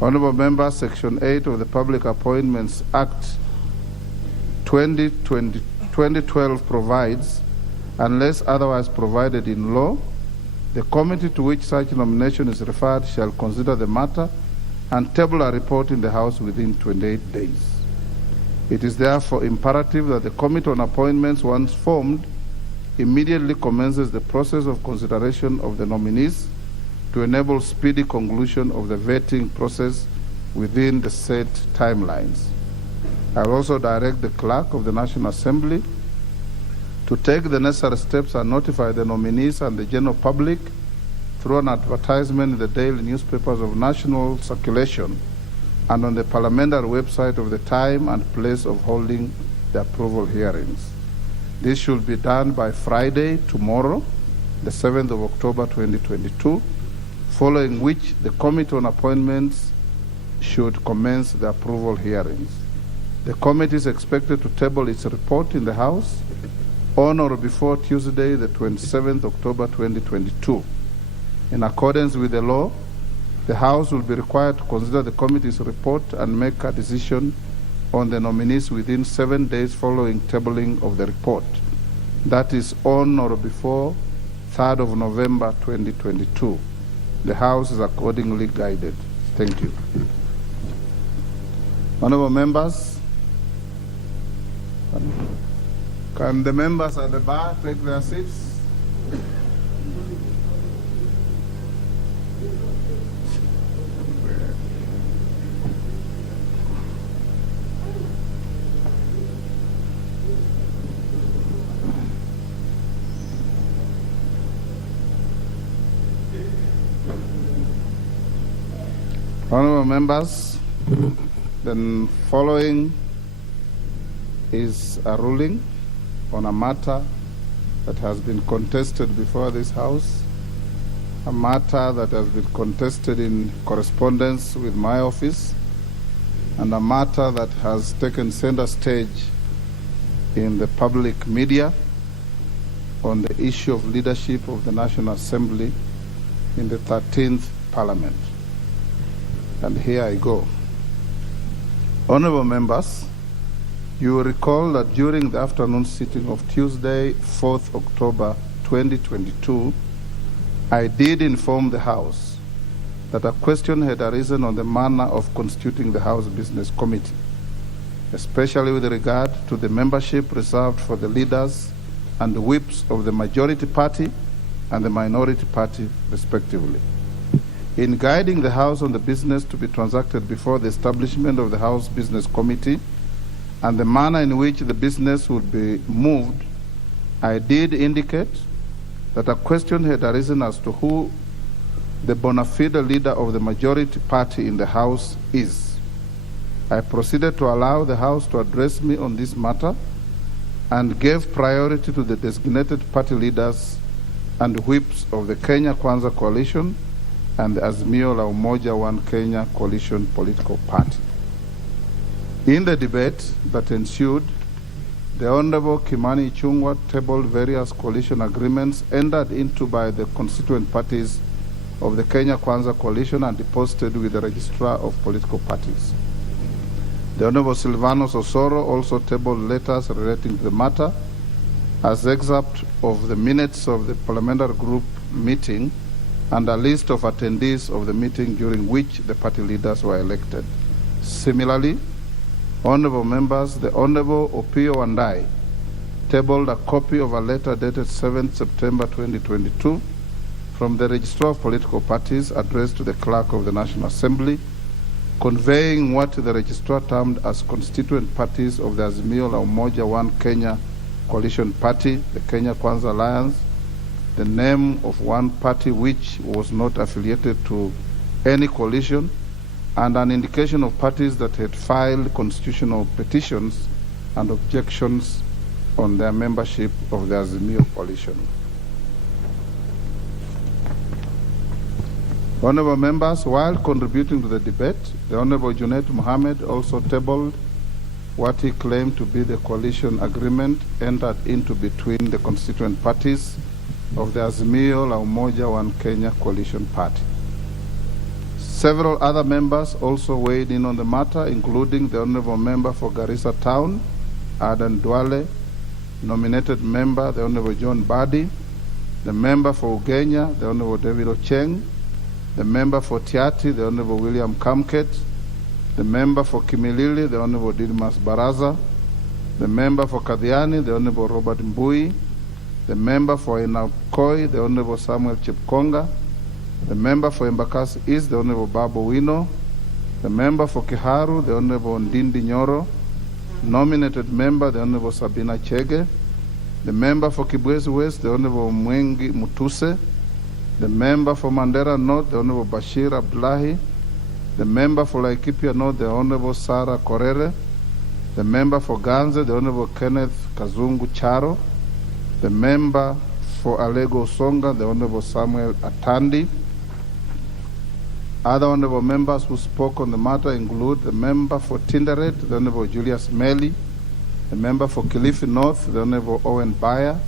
Honorable members, Section 8 of the Public Appointments Act 2012 provides, unless otherwise provided in law, the committee to which such nomination is referred shall consider the matter and table a report in the House within 28 days. It is therefore imperative that the Committee on Appointments, once formed, immediately commences the process of consideration of the nominees to enable speedy conclusion of the vetting process within the set timelines. I will also direct the Clerk of the National Assembly to take the necessary steps and notify the nominees and the general public through an advertisement in the daily newspapers of national circulation and on the parliamentary website of the time and place of holding the approval hearings. This should be done by Friday, tomorrow, the 7th of October 2022, following which the Committee on Appointments should commence the approval hearings. The committee is expected to table its report in the House on or before Tuesday, the 27th October 2022. In accordance with the law, the House will be required to consider the committee's report and make a decision on the nominees within 7 days following tabling of the report. That is on or before 3rd of November 2022. The House is accordingly guided. Thank you. Honorable members, can the members at the bar take their seats? Honorable members, then following is a ruling on a matter that has been contested before this House, a matter that has been contested in correspondence with my office, and a matter that has taken center stage in the public media on the issue of leadership of the National Assembly in the 13th Parliament. And here I go. Honorable members, you will recall that during the afternoon sitting of Tuesday, 4th October 2022, I did inform the House that a question had arisen on the manner of constituting the House Business Committee, especially with regard to the membership reserved for the leaders and the whips of the majority party and the minority party, respectively. In guiding the House on the business to be transacted before the establishment of the House Business Committee and the manner in which the business would be moved, I did indicate that a question had arisen as to who the bona fide leader of the majority party in the House is. I proceeded to allow the House to address me on this matter and gave priority to the designated party leaders and whips of the Kenya Kwanza Coalition and the Azimio la Umoja One Kenya Coalition political party. In the debate that ensued, the Honorable Kimani Ichung'wah tabled various coalition agreements entered into by the constituent parties of the Kenya Kwanza Coalition and deposited with the Registrar of Political Parties. The Honorable Silvanus Osoro also tabled letters relating to the matter as excerpt of the minutes of the parliamentary group meeting and a list of attendees of the meeting during which the party leaders were elected. Similarly, honorable members, the Honorable Opio Wandai tabled a copy of a letter dated 7th September 2022 from the Registrar of Political Parties addressed to the Clerk of the National Assembly, conveying what the Registrar termed as constituent parties of the Azimio la Umoja One Kenya Coalition Party, the Kenya Kwanza Alliance, the name of one party which was not affiliated to any coalition, and an indication of parties that had filed constitutional petitions and objections on their membership of the Azimio coalition. Honorable members, while contributing to the debate, the Honorable Junet Mohammed also tabled what he claimed to be the coalition agreement entered into between the constituent parties of the Azimio la Umoja One Kenya Coalition Party. Several other members also weighed in on the matter, including the Honorable Member for Garissa Town, Adan Duale, nominated member, the Honorable John Badi, the member for Ugenya, the Honorable David Ocheng, the member for Tiati, the Honorable William Kamket, the member for Kimilili, the Honorable Didmas Baraza, the member for Kadhiani, the Honorable Robert Mbui, the member for Inakoi, the Honorable Samuel Chepkonga, the member for Embakasi East, the Honorable Babu Wino, the member for Kiharu, the Honorable Ndindi Nyoro, nominated member, the Honorable Sabina Chege, the member for Kibwezi West, the Honorable Mwengi Mutuse, the member for Mandera North, the Honorable Bashir Abdullahi, the member for Laikipia North, the Honorable Sarah Korere, the member for Ganze, the Honorable Kenneth Kazungu Charo, the member for Alego Songa, the Honorable Samuel Atandi. Other honorable members who spoke on the matter include the member for Tinderet, the Honorable Julius Meli, the member for Kilifi North, the Honorable Owen Bayer,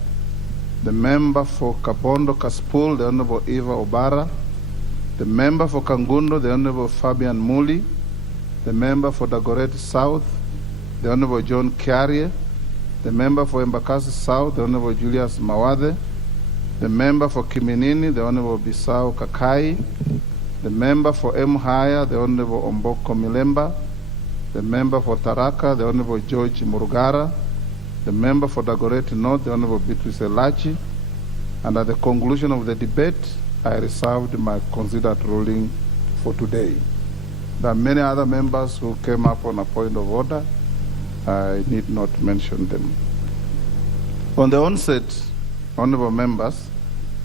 the member for Kabondo Kaspul, the Honorable Eva Obara, the member for Kangundo, the Honorable Fabian Muli, the member for Dagoretti South, the Honorable John Kiarie, the member for Embakasi South, the Honorable Julius Mawade, the member for Kiminini, the Honorable Bisau Kakai, the member for Mhaya, the Honorable Omboko Milemba, the member for Taraka, the Honorable George Murugara, the member for Dagoretti North, the Honorable Beatrice Elachi, and at the conclusion of the debate, I reserved my considered ruling for today. There are many other members who came up on a point of order. I need not mention them. On the onset, honorable members,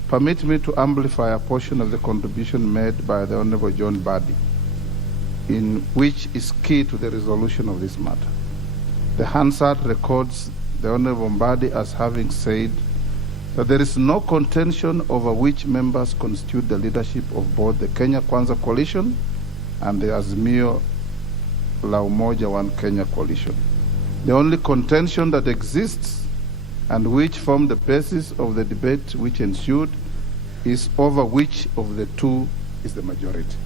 permit me to amplify a portion of the contribution made by the Honorable John Badi, in which is key to the resolution of this matter. The Hansard records the Honorable Badi as having said that there is no contention over which members constitute the leadership of both the Kenya Kwanza Coalition and the Azimio la Umoja One Kenya Coalition. The only contention that exists and which formed the basis of the debate which ensued is over which of the two is the majority.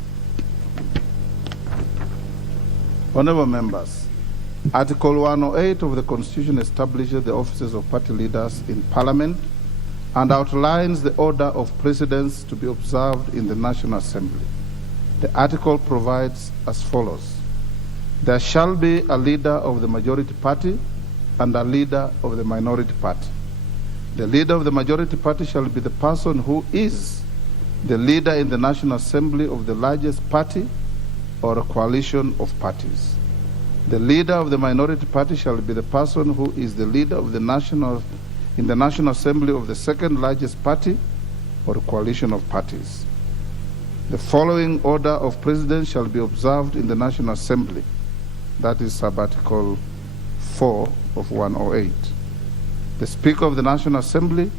Honorable members, Article 108 of the Constitution establishes the offices of party leaders in Parliament and outlines the order of precedence to be observed in the National Assembly. The article provides as follows: there shall be a leader of the majority party and a leader of the minority party. The leader of the majority party shall be the person who is the leader in the National Assembly of the largest party or a coalition of parties. The leader of the minority party shall be the person who is the leader of the National Assembly of the second largest party or a coalition of parties. The following order of precedence shall be observed in the National Assembly. That is sub-article 4 of 108. The Speaker of the National Assembly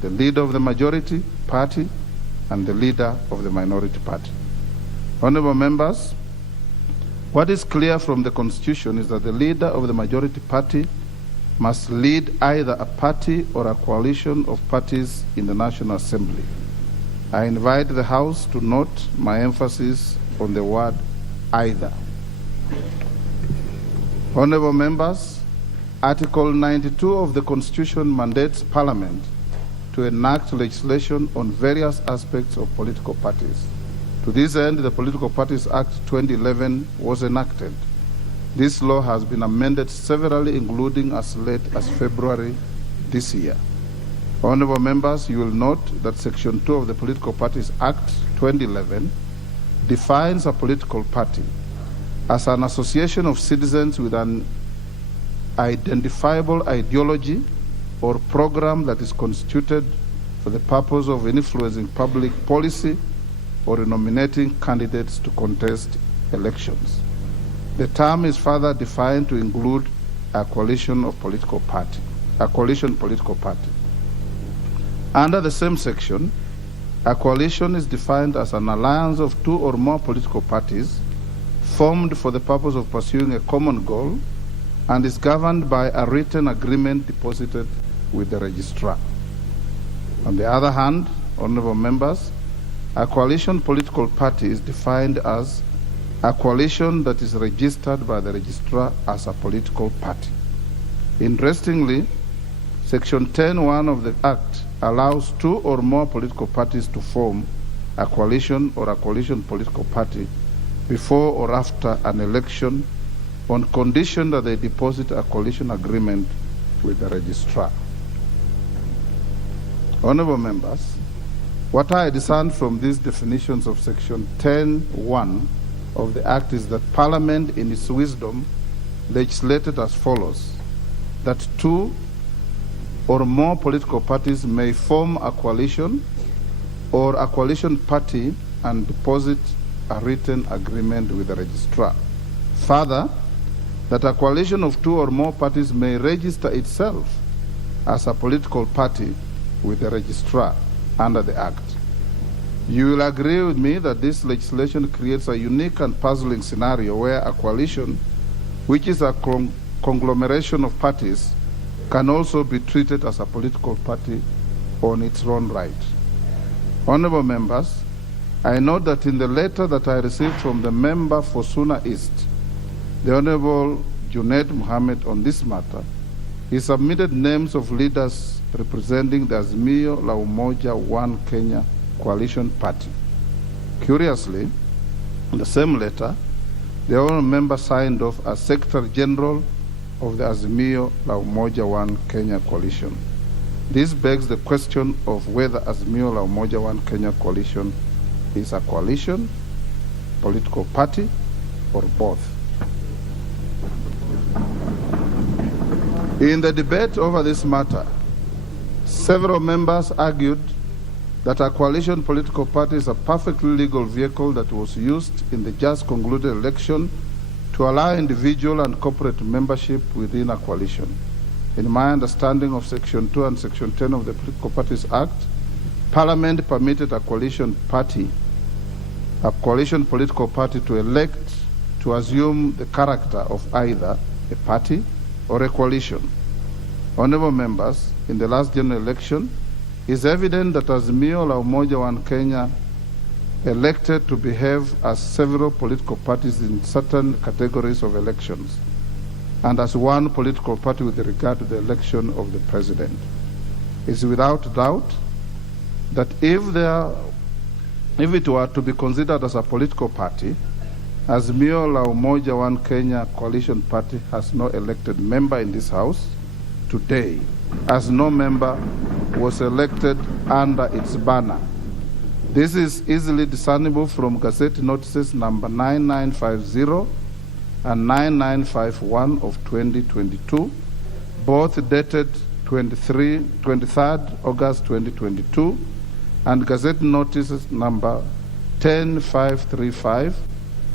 the leader of the majority party, and the leader of the minority party. Honorable members, what is clear from the Constitution is that the leader of the majority party must lead either a party or a coalition of parties in the National Assembly. I invite the House to note my emphasis on the word either. Honorable members, Article 92 of the Constitution mandates Parliament to enact legislation on various aspects of political parties. To this end, the Political Parties Act 2011 was enacted. This law has been amended severally, including as late as February this year. Honorable members, you will note that Section 2 of the Political Parties Act 2011 defines a political party as an association of citizens with an identifiable ideology or program that is constituted for the purpose of influencing public policy or nominating candidates to contest elections. The term is further defined to include a coalition political party. Under the same section, a coalition is defined as an alliance of two or more political parties formed for the purpose of pursuing a common goal and is governed by a written agreement deposited with the registrar. On the other hand, honorable members, a coalition political party is defined as a coalition that is registered by the registrar as a political party. Interestingly, Section 10(1) of the Act allows two or more political parties to form a coalition or a coalition political party before or after an election on condition that they deposit a coalition agreement with the registrar. Honorable members, what I discern from these definitions of Section 10(1) of the Act is that Parliament, in its wisdom, legislated as follows: that two or more political parties may form a coalition or a coalition party and deposit a written agreement with the registrar. Further, that a coalition of two or more parties may register itself as a political party with the registrar under the Act. You will agree with me that this legislation creates a unique and puzzling scenario where a coalition, which is a conglomeration of parties, can also be treated as a political party on its own right. Honorable members, I note that in the letter that I received from the member for Suna East, the Honorable Junaid Mohammed, on this matter, he submitted names of leaders representing the Azimio la Umoja One Kenya coalition party. Curiously, in the same letter, the honorable member signed off as Secretary General of the Azimio la Umoja One Kenya coalition. This begs the question of whether Azimio la Umoja One Kenya coalition is a coalition, political party, or both. In the debate over this matter, several members argued that a coalition political party is a perfectly legal vehicle that was used in the just concluded election to allow individual and corporate membership within a coalition. In my understanding of Section 2 and Section 10 of the Political Parties Act, Parliament permitted a coalition political party to elect to assume the character of either a party or a coalition. Honorable members, in the last general election, it is evident that Azimio la Umoja One Kenya elected to behave as several political parties in certain categories of elections and as one political party with regard to the election of the president. It is without doubt that if it were to be considered as a political party, Azimio la Umoja One Kenya coalition party has no elected member in this House today, as no member was elected under its banner. This is easily discernible from Gazette Notices number 9950 and 9951 of 2022, both dated 23rd August 2022, and Gazette Notices number 10535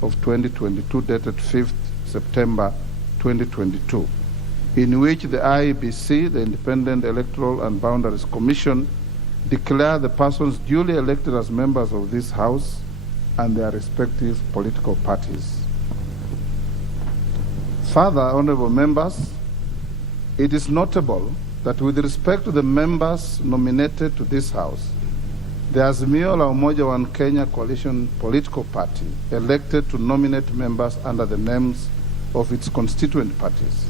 of 2022, dated 5th September 2022, in which the IEBC, the Independent Electoral and Boundaries Commission, declare the persons duly elected as members of this House and their respective political parties. Further, honorable members, it is notable that with respect to the members nominated to this House, the Azimio la Umoja One Kenya Coalition political party elected to nominate members under the names of its constituent parties.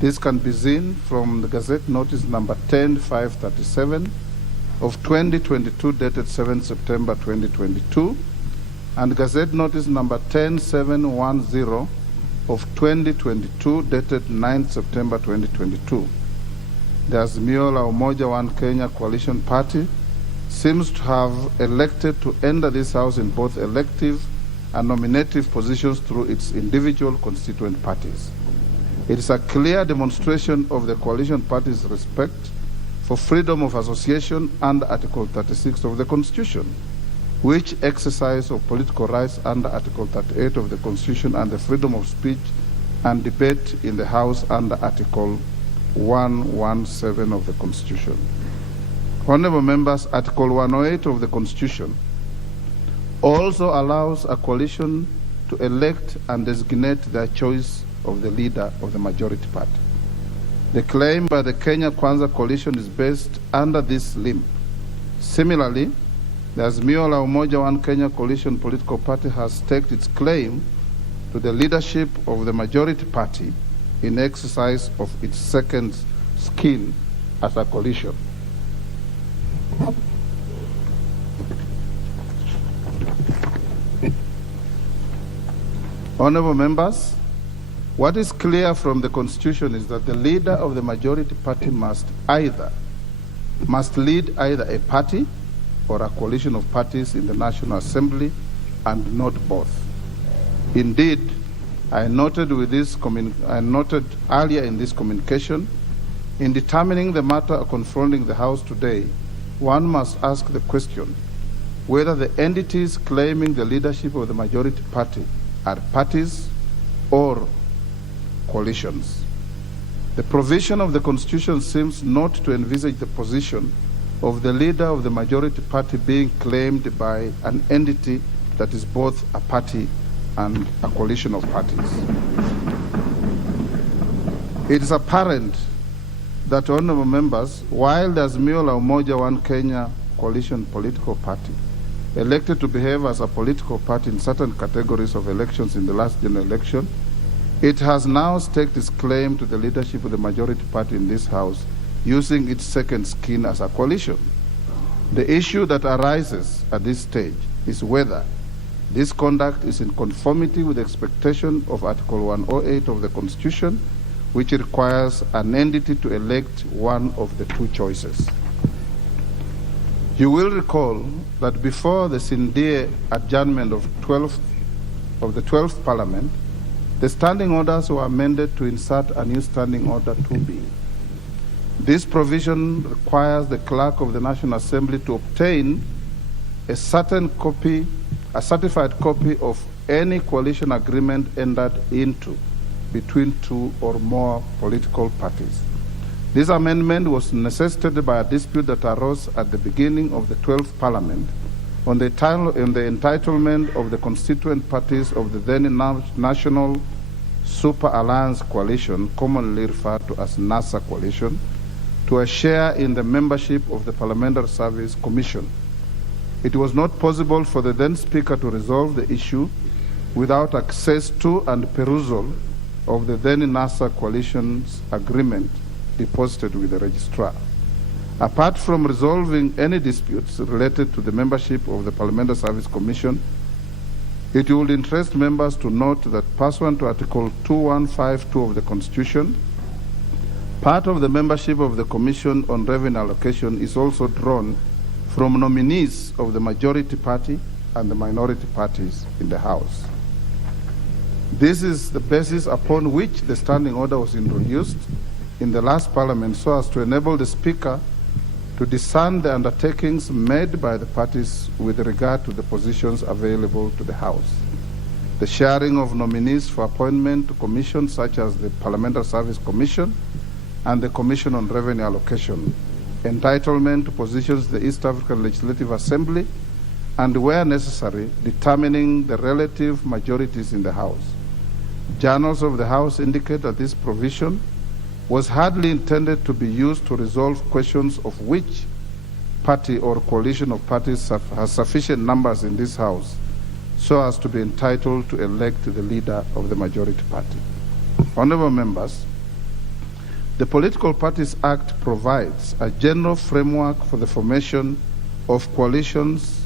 This can be seen from the Gazette Notice number 10-537 of 2022 dated 7 September 2022 and Gazette Notice number 10710 of 2022 dated 9 September 2022. The Azimio la Umoja One Kenya Coalition Party seems to have elected to enter this House in both elective and nominative positions through its individual constituent parties. It is a clear demonstration of the coalition party's respect for freedom of association under Article 36 of the Constitution, which exercise of political rights under Article 38 of the Constitution and the freedom of speech and debate in the House under Article 117 of the Constitution. Honorable members, Article 108 of the Constitution also allows a coalition to elect and designate their choice of the leader of the majority party. The claim by the Kenya Kwanza coalition is based under this limb. Similarly, the Azimio la Umoja One Kenya coalition political party has staked its claim to the leadership of the majority party in exercise of its second skin as a coalition. Honorable members, what is clear from the Constitution is that the leader of the majority party must lead either a party or a coalition of parties in the National Assembly and not both. Indeed, I noted earlier in this communication, in determining the matter confronting the House today, one must ask the question whether the entities claiming the leadership of the majority party are parties or coalitions. The provision of the Constitution seems not to envisage the position of the leader of the majority party being claimed by an entity that is both a party and a coalition of parties. It is apparent that, honorable members, while the Azimio la Umoja One Kenya coalition political party elected to behave as a political party in certain categories of elections in the last general election, it has now staked its claim to the leadership of the majority party in this House using its second skin as a coalition. The issue that arises at this stage is whether this conduct is in conformity with the expectation of Article 108 of the Constitution, which requires an entity to elect one of the two choices. You will recall that before the Sindie adjournment of the 12th Parliament, the standing orders were amended to insert a new standing order 2B. This provision requires the clerk of the National Assembly to obtain a certified copy of any coalition agreement entered into between two or more political parties. This amendment was necessitated by a dispute that arose at the beginning of the 12th Parliament on the entitlement of the constituent parties of the then National Super Alliance Coalition, commonly referred to as NASA Coalition, to a share in the membership of the Parliamentary Service Commission. It was not possible for the then Speaker to resolve the issue without access to and perusal of the then NASA Coalition's agreement deposited with the Registrar. Apart from resolving any disputes related to the membership of the Parliamentary Service Commission, it would interest members to note that pursuant to Article 2152 of the Constitution, part of the membership of the Commission on Revenue Allocation is also drawn from nominees of the majority party and the minority parties in the House. This is the basis upon which the standing order was introduced in the last Parliament so as to enable the Speaker to discern the undertakings made by the parties with regard to the positions available to the House. The sharing of nominees for appointment to commissions such as the Parliamentary Service Commission and the Commission on Revenue Allocation, entitlement to positions in the East African Legislative Assembly, and where necessary, determining the relative majorities in the House. Journals of the House indicate that this provision was hardly intended to be used to resolve questions of which party or coalition of parties has sufficient numbers in this House so as to be entitled to elect the leader of the majority party. Honorable members, the Political Parties Act provides a general framework for the formation of coalitions,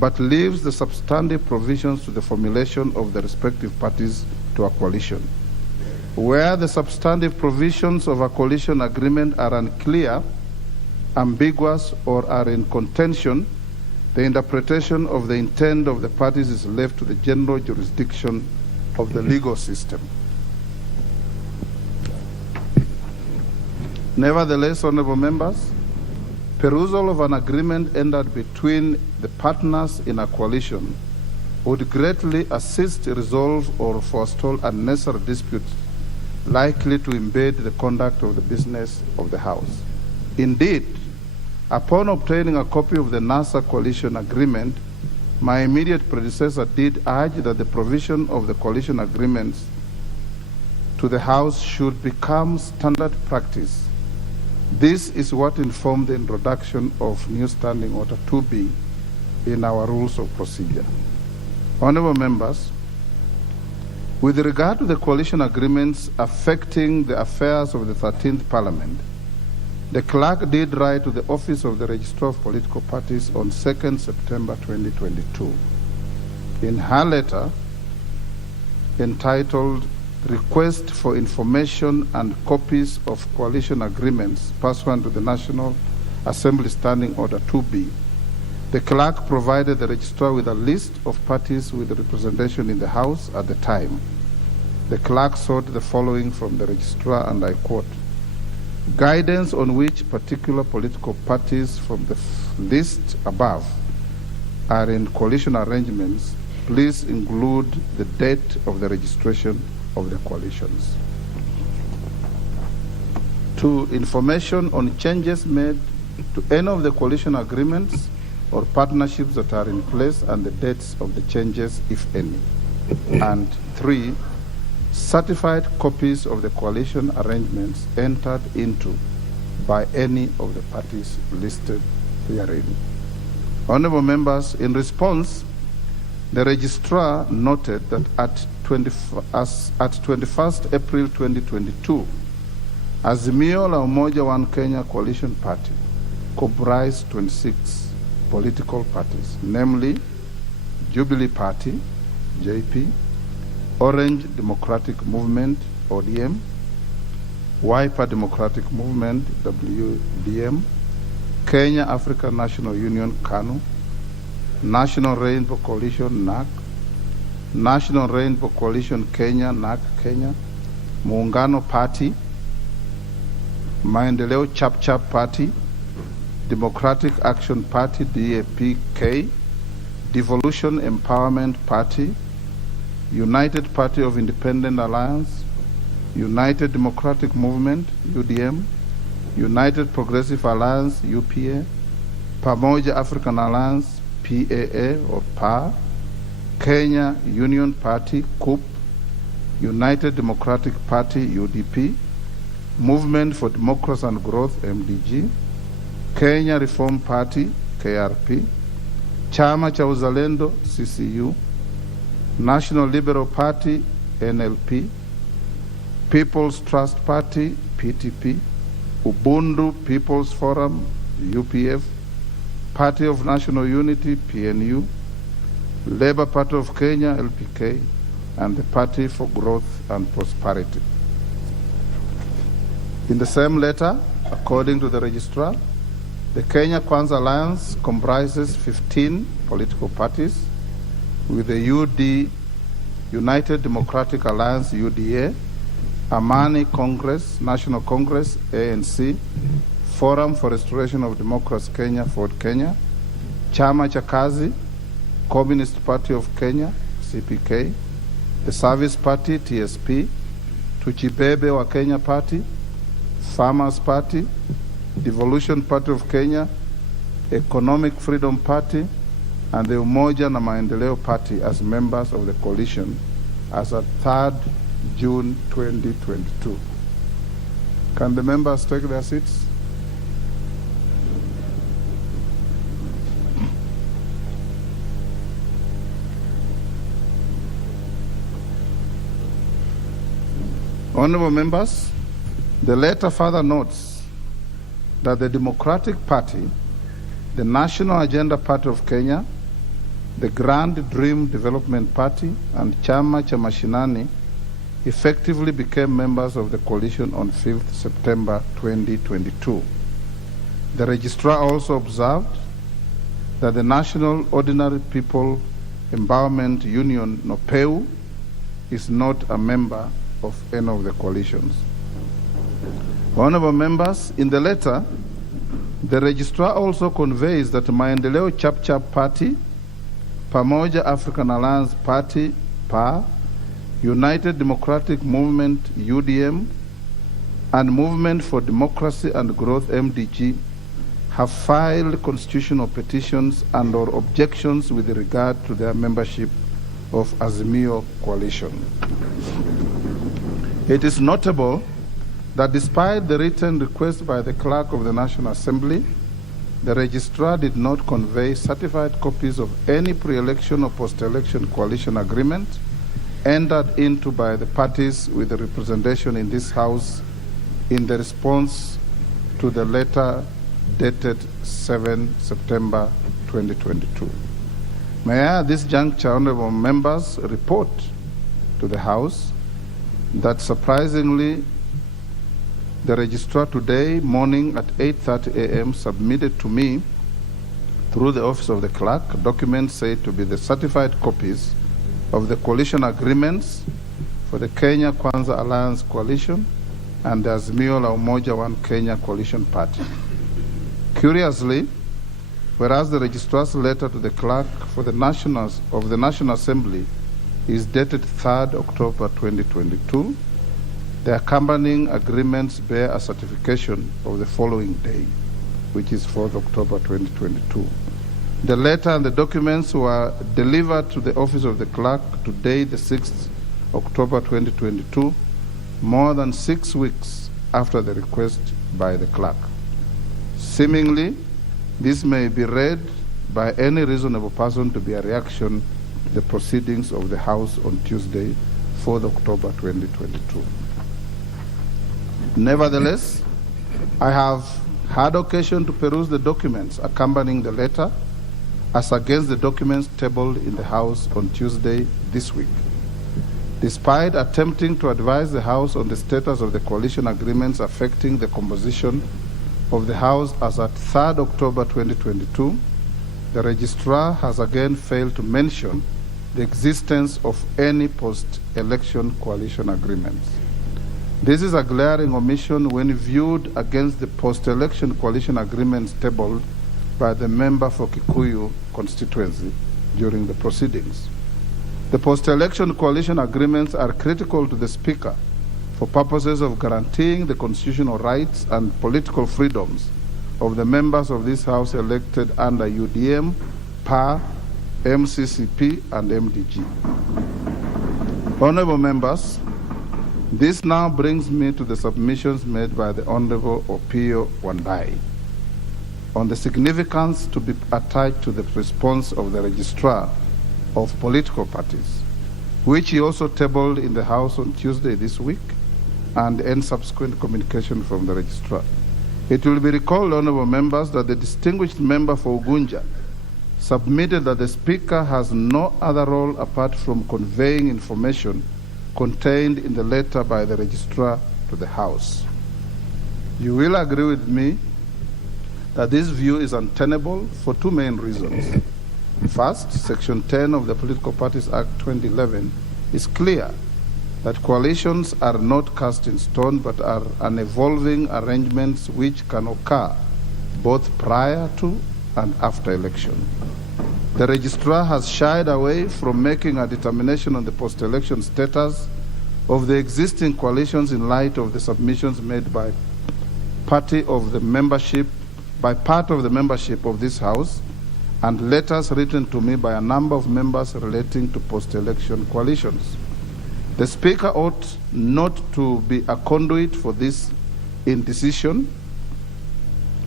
but leaves the substantive provisions to the formulation of the respective parties to a coalition. Where the substantive provisions of a coalition agreement are unclear, ambiguous, or are in contention, the interpretation of the intent of the parties is left to the general jurisdiction of the legal system. Nevertheless, honorable members, perusal of an agreement entered between the partners in a coalition would greatly assist, resolve, or forestall unnecessary disputes likely to impede the conduct of the business of the House. Indeed, upon obtaining a copy of the NASA coalition agreement, my immediate predecessor did urge that the provision of the coalition agreements to the House should become standard practice. This is what informed the introduction of new Standing Order 2B in our rules of procedure. Honorable members, with regard to the coalition agreements affecting the affairs of the 13th Parliament, the clerk did write to the Office of the Registrar of Political Parties on 2nd September 2022. In her letter, entitled Request for Information and Copies of Coalition Agreements pursuant to the National Assembly Standing Order 2B, the clerk provided the registrar with a list of parties with representation in the House at the time. The clerk sought the following from the registrar, and I quote, "Guidance on which particular political parties from the list above are in coalition arrangements, please include the date of the registration of the coalitions." 2. Information on changes made to any of the coalition agreements or partnerships that are in place and the dates of the changes, if any. And 3. Certified copies of the coalition arrangements entered into by any of the parties listed herein. Honorable members, in response, the registrar noted that at 21st April 2022, Azimio la Umoja One Kenya Coalition Party comprised 26 political parties, namely Jubilee Party, JP, Orange Democratic Movement, ODM, Wiper Democratic Movement, WDM, Kenya African National Union, KANU, National Rainbow Coalition, NAC, National Rainbow Coalition Kenya, NAC Kenya, Muungano Party, Maendeleo Chap Chap Party, Democratic Action Party, DAP-K, Devolution Empowerment Party, United Party of Independent Alliance, United Democratic Movement, UDM, United Progressive Alliance, UPA, Pamoja African Alliance, PAA or PA, Kenya Union Party, KUP, United Democratic Party, UDP, Movement for Democracy and Growth, MDG, Kenya Reform Party, KRP, Chama cha Uzalendo, CCU, National Liberal Party, NLP, People's Trust Party, PTP, Ubuntu People's Forum, UPF, Party of National Unity, PNU, Labour Party of Kenya, LPK, and the Party for Growth and Prosperity. In the same letter, according to the registrar, the Kenya Kwanza Alliance comprises 15 political parties, with the UD, United Democratic Alliance, UDA, Amani Congress, National Congress, ANC, Forum for Restoration of Democracy Kenya, Ford Kenya, Chama cha Kazi, Communist Party of Kenya, CPK, the Service Party, TSP, Tuchibebe wa Kenya Party, Farmers Party, Devolution Party of Kenya, Economic Freedom Party, and the Umoja na Maendeleo Party as members of the coalition as at 3rd June 2022. Can the members take their seats? Honorable members, the letter further notes that the Democratic Party, the National Agenda Party of Kenya, the Grand Dream Development Party, and Chama cha Mashinani effectively became members of the coalition on 5th September 2022. The registrar also observed that the National Ordinary People Empowerment Union, NOPEU, is not a member of any of the coalitions. Honorable members, in the letter, the registrar also conveys that Maendeleo Chap Party, Pamoja African Alliance Party, PA, United Democratic Movement, UDM, and Movement for Democracy and Growth, MDG, have filed constitutional petitions and/or objections with regard to their membership of Azimio coalition. It is notable that despite the written request by the Clerk of the National Assembly, the registrar did not convey certified copies of any pre-election or post-election coalition agreement entered into by the parties with the representation in this House in the response to the letter dated 7 September 2022. May I at this juncture, honorable members, report to the House that surprisingly, the registrar today morning at 8:30 a.m. submitted to me through the office of the clerk documents said to be the certified copies of the coalition agreements for the Kenya Kwanza Alliance Coalition and the Azimio la Umoja One Kenya Coalition Party. Curiously, whereas the registrar's letter to the clerk for the National Assembly is dated 3rd October 2022, the accompanying agreements bear a certification of the following day, which is 4th October 2022. The letter and the documents were delivered to the office of the clerk today, the 6th October 2022, more than 6 weeks after the request by the clerk. Seemingly, this may be read by any reasonable person to be a reaction to the proceedings of the House on Tuesday, 4th October 2022. Nevertheless, I have had occasion to peruse the documents accompanying the letter as against the documents tabled in the House on Tuesday this week. Despite attempting to advise the House on the status of the coalition agreements affecting the composition of the House as at 3rd October 2022, the registrar has again failed to mention the existence of any post-election coalition agreements. This is a glaring omission when viewed against the post-election coalition agreements tabled by the member for Kikuyu constituency during the proceedings. The post-election coalition agreements are critical to the Speaker for purposes of guaranteeing the constitutional rights and political freedoms of the members of this House elected under UDM, PA, MCCP, and MDG. Honorable members, this now brings me to the submissions made by the Honorable Opio Wandai on the significance to be attached to the response of the Registrar of Political Parties, which he also tabled in the House on Tuesday this week, and any subsequent communication from the Registrar. It will be recalled, honorable members, that the distinguished member for Ugunja submitted that the Speaker has no other role apart from conveying information contained in the letter by the Registrar to the House. You will agree with me that this view is untenable for two main reasons. First, Section 10 of the Political Parties Act 2011 is clear that coalitions are not cast in stone but are an evolving arrangements which can occur both prior to and after election. The Registrar has shied away from making a determination on the post-election status of the existing coalitions in light of the submissions made by part of the membership of this House, and letters written to me by a number of members relating to post-election coalitions. The Speaker ought not to be a conduit for this indecision,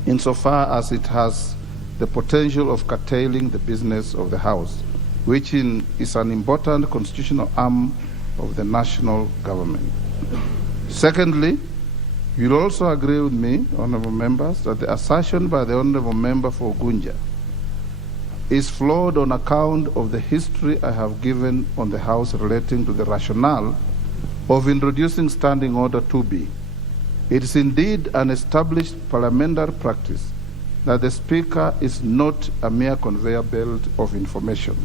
insofar as it has the potential of curtailing the business of the House, which is an important constitutional arm of the national government. Secondly, you'll also agree with me, honorable members, that the assertion by the honorable member for Gunja is flawed on account of the history I have given on the House relating to the rationale of introducing Standing Order 2B. It is indeed an established parliamentary practice that the Speaker is not a mere conveyor belt of information.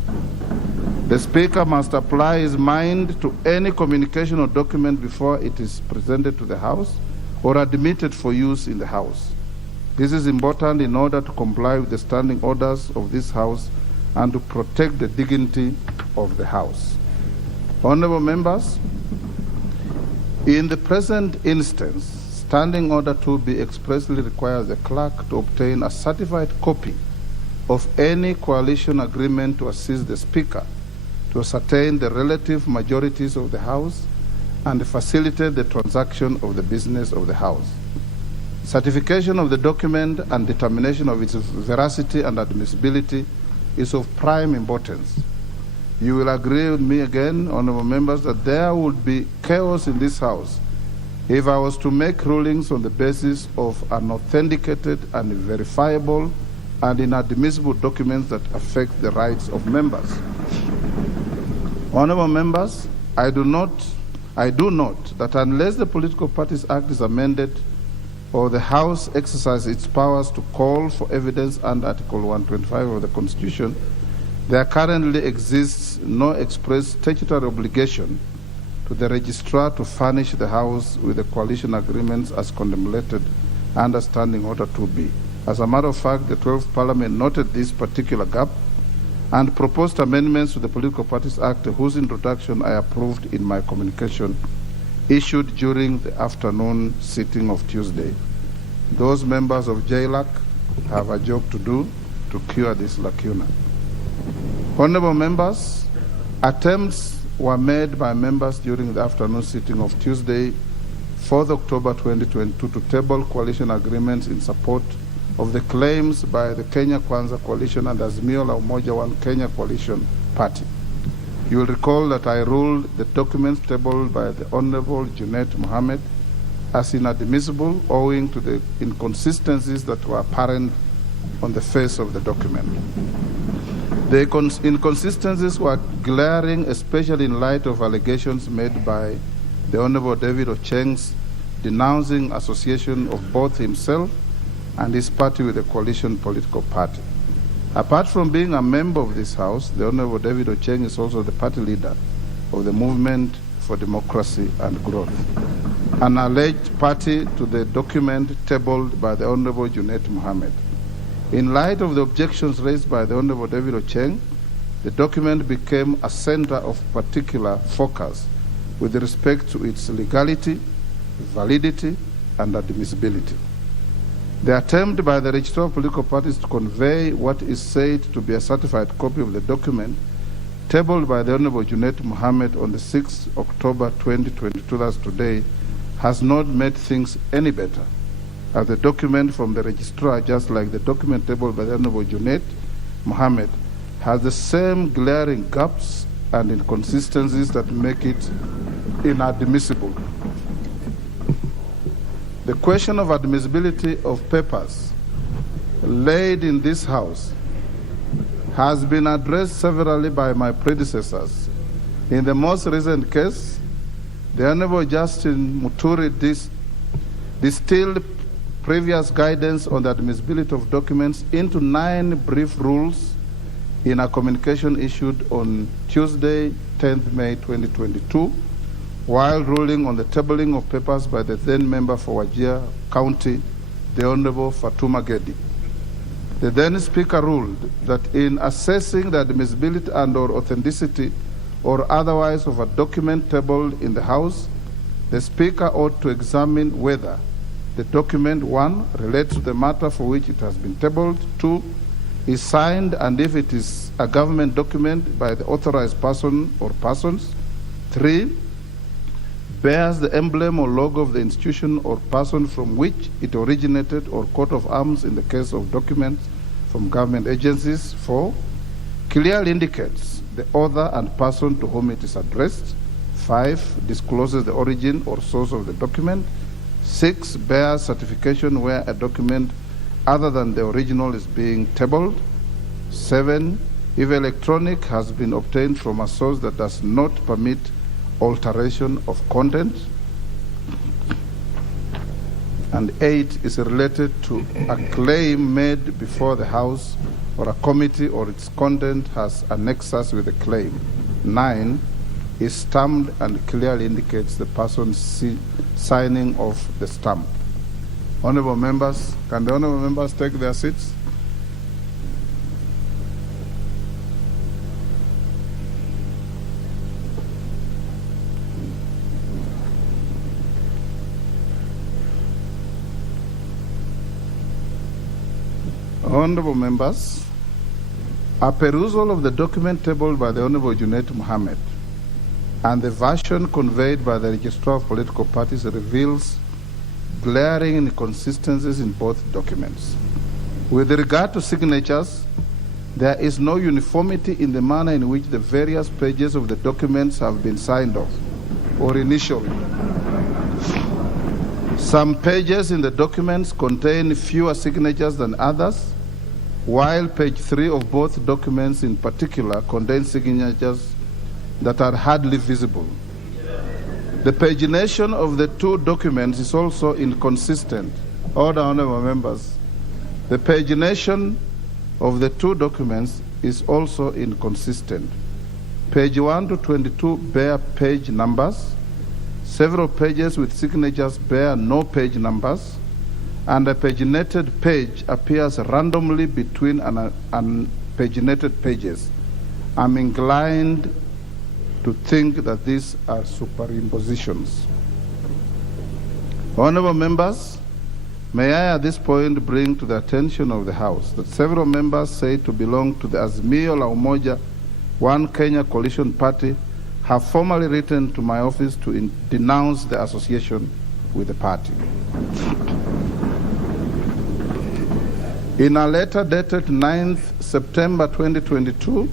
The Speaker must apply his mind to any communication or document before it is presented to the House or admitted for use in the House. This is important in order to comply with the standing orders of this House and to protect the dignity of the House. Honorable members, in the present instance, Standing Order 2B expressly requires the clerk to obtain a certified copy of any coalition agreement to assist the Speaker to ascertain the relative majorities of the House and facilitate the transaction of the business of the House. Certification of the document and determination of its veracity and admissibility is of prime importance. You will agree with me again, honorable members, that there would be chaos in this House if I was to make rulings on the basis of unauthenticated and verifiable and inadmissible documents that affect the rights of members. Honorable members, I do note that unless the Political Parties Act is amended or the House exercises its powers to call for evidence under Article 125 of the Constitution, there currently exists no express statutory obligation to the Registrar to furnish the House with the coalition agreements as contemplated under Standing Order 2B. As a matter of fact, the 12th Parliament noted this particular gap and proposed amendments to the Political Parties Act, whose introduction I approved in my communication issued during the afternoon sitting of Tuesday. Those members of JLAC have a job to do to cure this lacuna. Honorable members, attempts were made by members during the afternoon sitting of Tuesday, 4th October 2022, to table coalition agreements in support of the claims by the Kenya Kwanza Coalition and Azimio la Umoja One Kenya Coalition Party. You will recall that I ruled the documents tabled by the Honorable Junet Mohammed as inadmissible owing to the inconsistencies that were apparent on the face of the document. The inconsistencies were glaring, especially in light of allegations made by the Honorable David Ocheng's denouncing association of both himself and his party with the coalition political party. Apart from being a member of this House, the Honorable David Ocheng is also the party leader of the Movement for Democracy and Growth, an alleged party to the document tabled by the Honorable Junet Mohammed. In light of the objections raised by the Honorable David Ocheng, the document became a center of particular focus with respect to its legality, validity, and admissibility. The attempt by the Registrar of Political Parties to convey what is said to be a certified copy of the document tabled by the Honorable Junet Mohammed on the 6th October 2022, that's today, has not made things any better, as the document from the Registrar, just like the document tabled by the Honorable Junet Mohammed, has the same glaring gaps and inconsistencies that make it inadmissible. The question of admissibility of papers laid in this House has been addressed severally by my predecessors. In the most recent case, the Honorable Justin Muturi distilled previous guidance on the admissibility of documents into 9 brief rules in a communication issued on Tuesday, 10th May 2022, while ruling on the tabling of papers by the then member for Elgeyo County, the Honorable Fatuma Gedi. The then Speaker ruled that in assessing the admissibility and or authenticity or otherwise of a document tabled in the House, the Speaker ought to examine whether the document, 1, relates to the matter for which it has been tabled, 2, is signed, and if it is a government document, by the authorized person or persons, 3, bears the emblem or logo of the institution or person from which it originated, or coat of arms in the case of documents from government agencies, 4, clearly indicates the author and person to whom it is addressed, 5, discloses the origin or source of the document, 6, bears certification where a document other than the original is being tabled, 7, if electronic, has been obtained from a source that does not permit alteration of content, and 8, is related to a claim made before the House or a committee, or its content has a nexus with the claim. 9, is stamped and clearly indicates the person signing off the stamp. Honorable members, can the honorable members take their seats? Honorable members, a perusal of the document tabled by the Honorable Junaid Mohammed and the version conveyed by the Registrar of Political Parties reveals glaring inconsistencies in both documents. With regard to signatures, there is no uniformity in the manner in which the various pages of the documents have been signed off or initialed. Some pages in the documents contain fewer signatures than others, while page 3 of both documents in particular contain signatures that are hardly visible. The pagination of the two documents is also inconsistent. Order, honorable members. The pagination of the two documents is also inconsistent. Page 1 to 22 bear page numbers. Several pages with signatures bear no page numbers, and a paginated page appears randomly between unpaginated pages. I'm inclined to think that these are superimpositions. Honorable members, may I at this point bring to the attention of the House that several members say to belong to the Azimio la Umoja One Kenya Coalition Party have formally written to my office to denounce the association with the party. In a letter dated 9th September 2022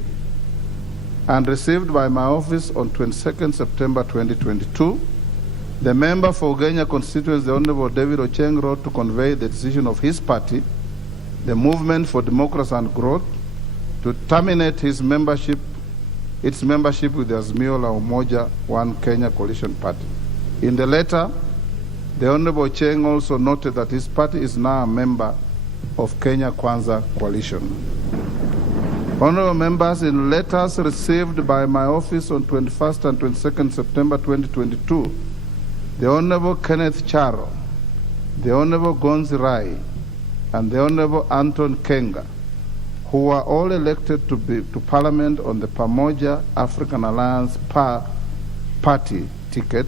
and received by my office on 22nd September 2022, the member for Ugenya constituency, the Honorable David Ocheng, wrote to convey the decision of his party, the Movement for Democracy and Growth, to terminate its membership with the Azimio la Umoja One Kenya Coalition Party. In the letter, the Honorable Ocheng also noted that his party is now a member of Kenya Kwanza Coalition. Honorable members, in letters received by my office on 21st and 22nd September 2022, the Honorable Kenneth Charo, the Honorable Gonzi Rai, and the Honorable Anton Kenga, who were all elected to Parliament on the Pamoja African Alliance party ticket,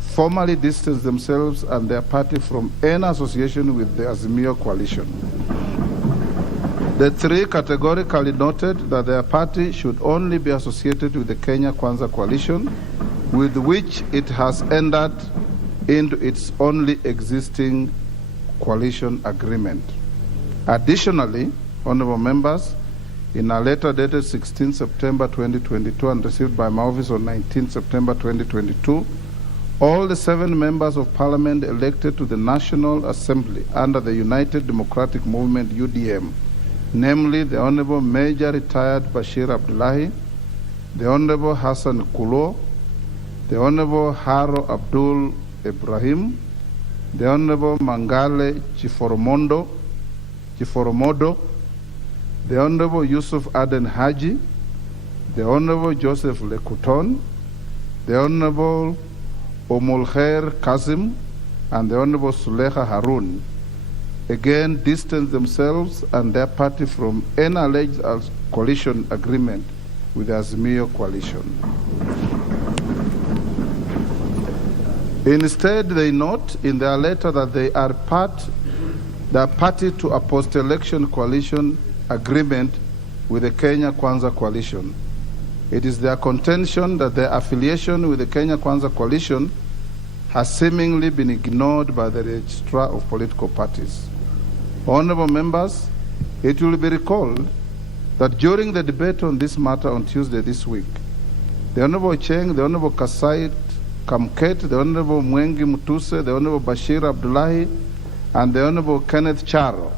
formally distanced themselves and their party from any association with the Azimio coalition. The three categorically noted that their party should only be associated with the Kenya Kwanza coalition, with which it has entered into its only existing coalition agreement. Additionally, honorable members, in a letter dated 16 September 2022 and received by my office on 19 September 2022, all the 7 members of Parliament elected to the National Assembly under the United Democratic Movement UDM, namely the Honorable Major Retired Bashir Abdullahi, the Honorable Hassan Kulo, the Honorable Haro Abdul Ibrahim, the Honorable Mangale Chiforomodo, the Honorable Yusuf Aden Haji, the Honorable Joseph Lekuton, the Honorable Omulkhair Kazim, and the Honorable Suleha Harun, again distanced themselves and their party from any alleged coalition agreement with the Azimio coalition. Instead, they note in their letter that they are party to a post-election coalition agreement with the Kenya Kwanza coalition. It is their contention that their affiliation with the Kenya Kwanza coalition has seemingly been ignored by the registrar of political parties. Honorable members, it will be recalled that during the debate on this matter on Tuesday this week, the Honorable Cheng, the Honorable Kasait Kamket, the Honorable Mwengi Mutuse, the Honorable Bashir Abdullahi, and the Honorable Kenneth Charo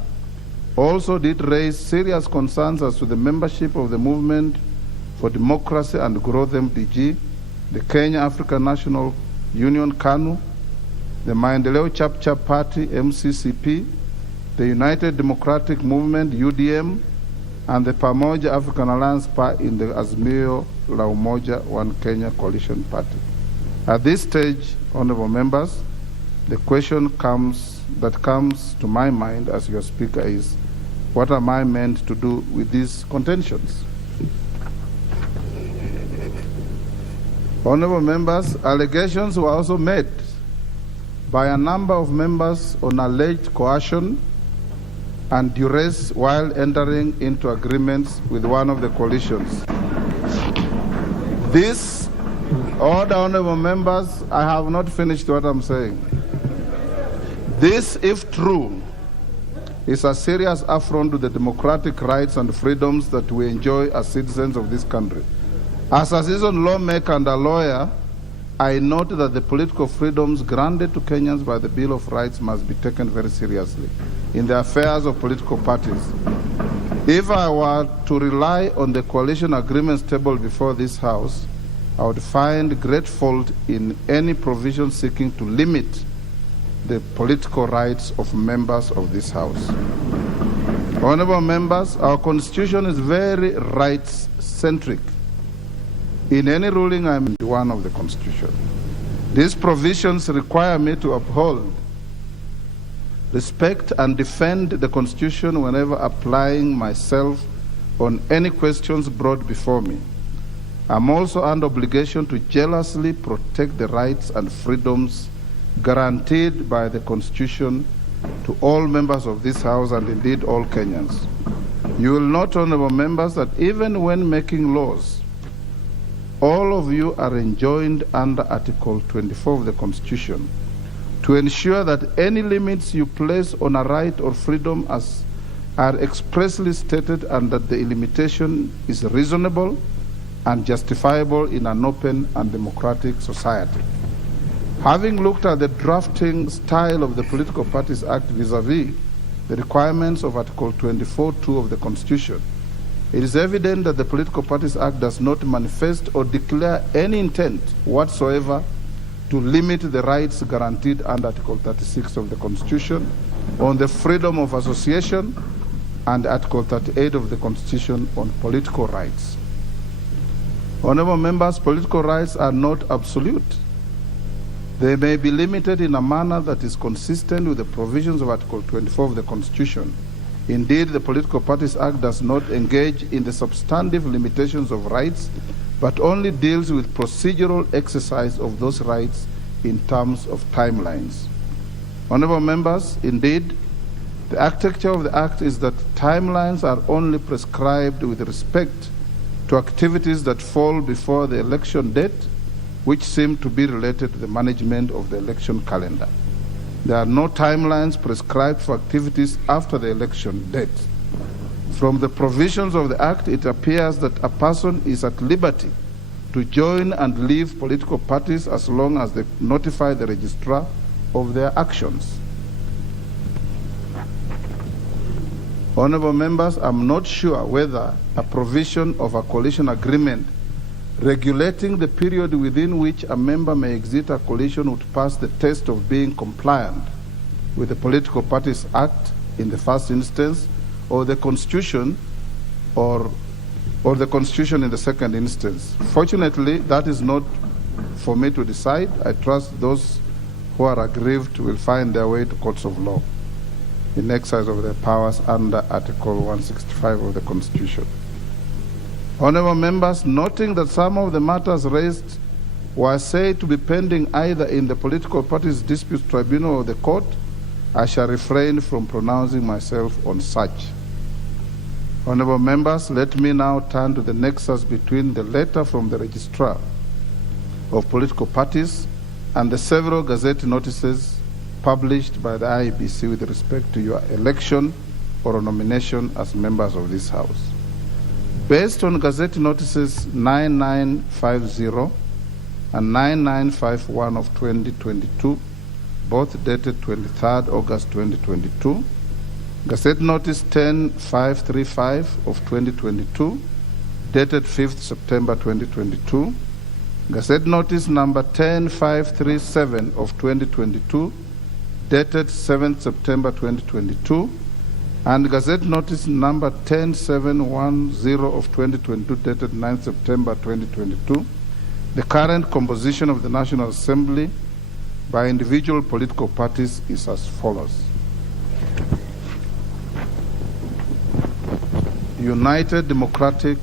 also did raise serious concerns as to the membership of the Movement for Democracy and Growth MDG, the Kenya African National Union KANU, the Maendeleo Chap Party MCCP, the United Democratic Movement UDM, and the Pamoja African Alliance Party in the Azimio la Umoja One Kenya Coalition Party. At this stage, honorable members, the question that comes to my mind as your speaker is, what am I meant to do with these contentions? Honorable members, allegations were also made by a number of members on alleged coercion and duress while entering into agreements with one of the coalitions. This, all the honorable members, I have not finished what I'm saying. This, if true, is a serious affront to the democratic rights and freedoms that we enjoy as citizens of this country. As a seasoned lawmaker and a lawyer, I note that the political freedoms granted to Kenyans by the Bill of Rights must be taken very seriously in the affairs of political parties. If I were to rely on the coalition agreements tabled before this House, I would find great fault in any provision seeking to limit the political rights of members of this House. Honorable members, our Constitution is very rights-centric. In any ruling, I am one of the Constitution. These provisions require me to uphold, respect, and defend the Constitution whenever applying myself on any questions brought before me. I'm also under obligation to jealously protect the rights and freedoms guaranteed by the Constitution to all members of this House and indeed all Kenyans. You will note, honorable members, that even when making laws, all of you are enjoined under Article 24 of the Constitution to ensure that any limits you place on a right or freedom are expressly stated and that the limitation is reasonable and justifiable in an open and democratic society. Having looked at the drafting style of the Political Parties Act vis-à-vis the requirements of Article 24(2) of the Constitution, it is evident that the Political Parties Act does not manifest or declare any intent whatsoever to limit the rights guaranteed under Article 36 of the Constitution on the freedom of association and Article 38 of the Constitution on political rights. Honorable members, political rights are not absolute. They may be limited in a manner that is consistent with the provisions of Article 24 of the Constitution. Indeed, the Political Parties Act does not engage in the substantive limitations of rights, but only deals with procedural exercise of those rights in terms of timelines. Honorable members, indeed, the architecture of the Act is that timelines are only prescribed with respect to activities that fall before the election date, which seem to be related to the management of the election calendar. There are no timelines prescribed for activities after the election date. From the provisions of the Act, it appears that a person is at liberty to join and leave political parties as long as they notify the registrar of their actions. Honorable members, I'm not sure whether a provision of a coalition agreement regulating the period within which a member may exit a coalition would pass the test of being compliant with the Political Parties Act in the first instance, or the Constitution, or the Constitution in the second instance. Fortunately, that is not for me to decide. I trust those who are aggrieved will find their way to courts of law in exercise of their powers under Article 165 of the Constitution. Honorable members, noting that some of the matters raised were said to be pending either in the Political Parties Disputes Tribunal or the court, I shall refrain from pronouncing myself on such. Honorable members, let me now turn to the nexus between the letter from the Registrar of Political Parties and the several Gazette notices published by the IEBC with respect to your election or nomination as members of this House. Based on Gazette notices 9950 and 9951 of 2022, both dated 23rd August 2022, Gazette Notice 10535 of 2022, dated 5th September 2022, Gazette Notice number 10537 of 2022, dated 7th September 2022, and Gazette Notice number 10710 of 2022, dated 9th September 2022, the current composition of the National Assembly by individual political parties is as follows. United Democratic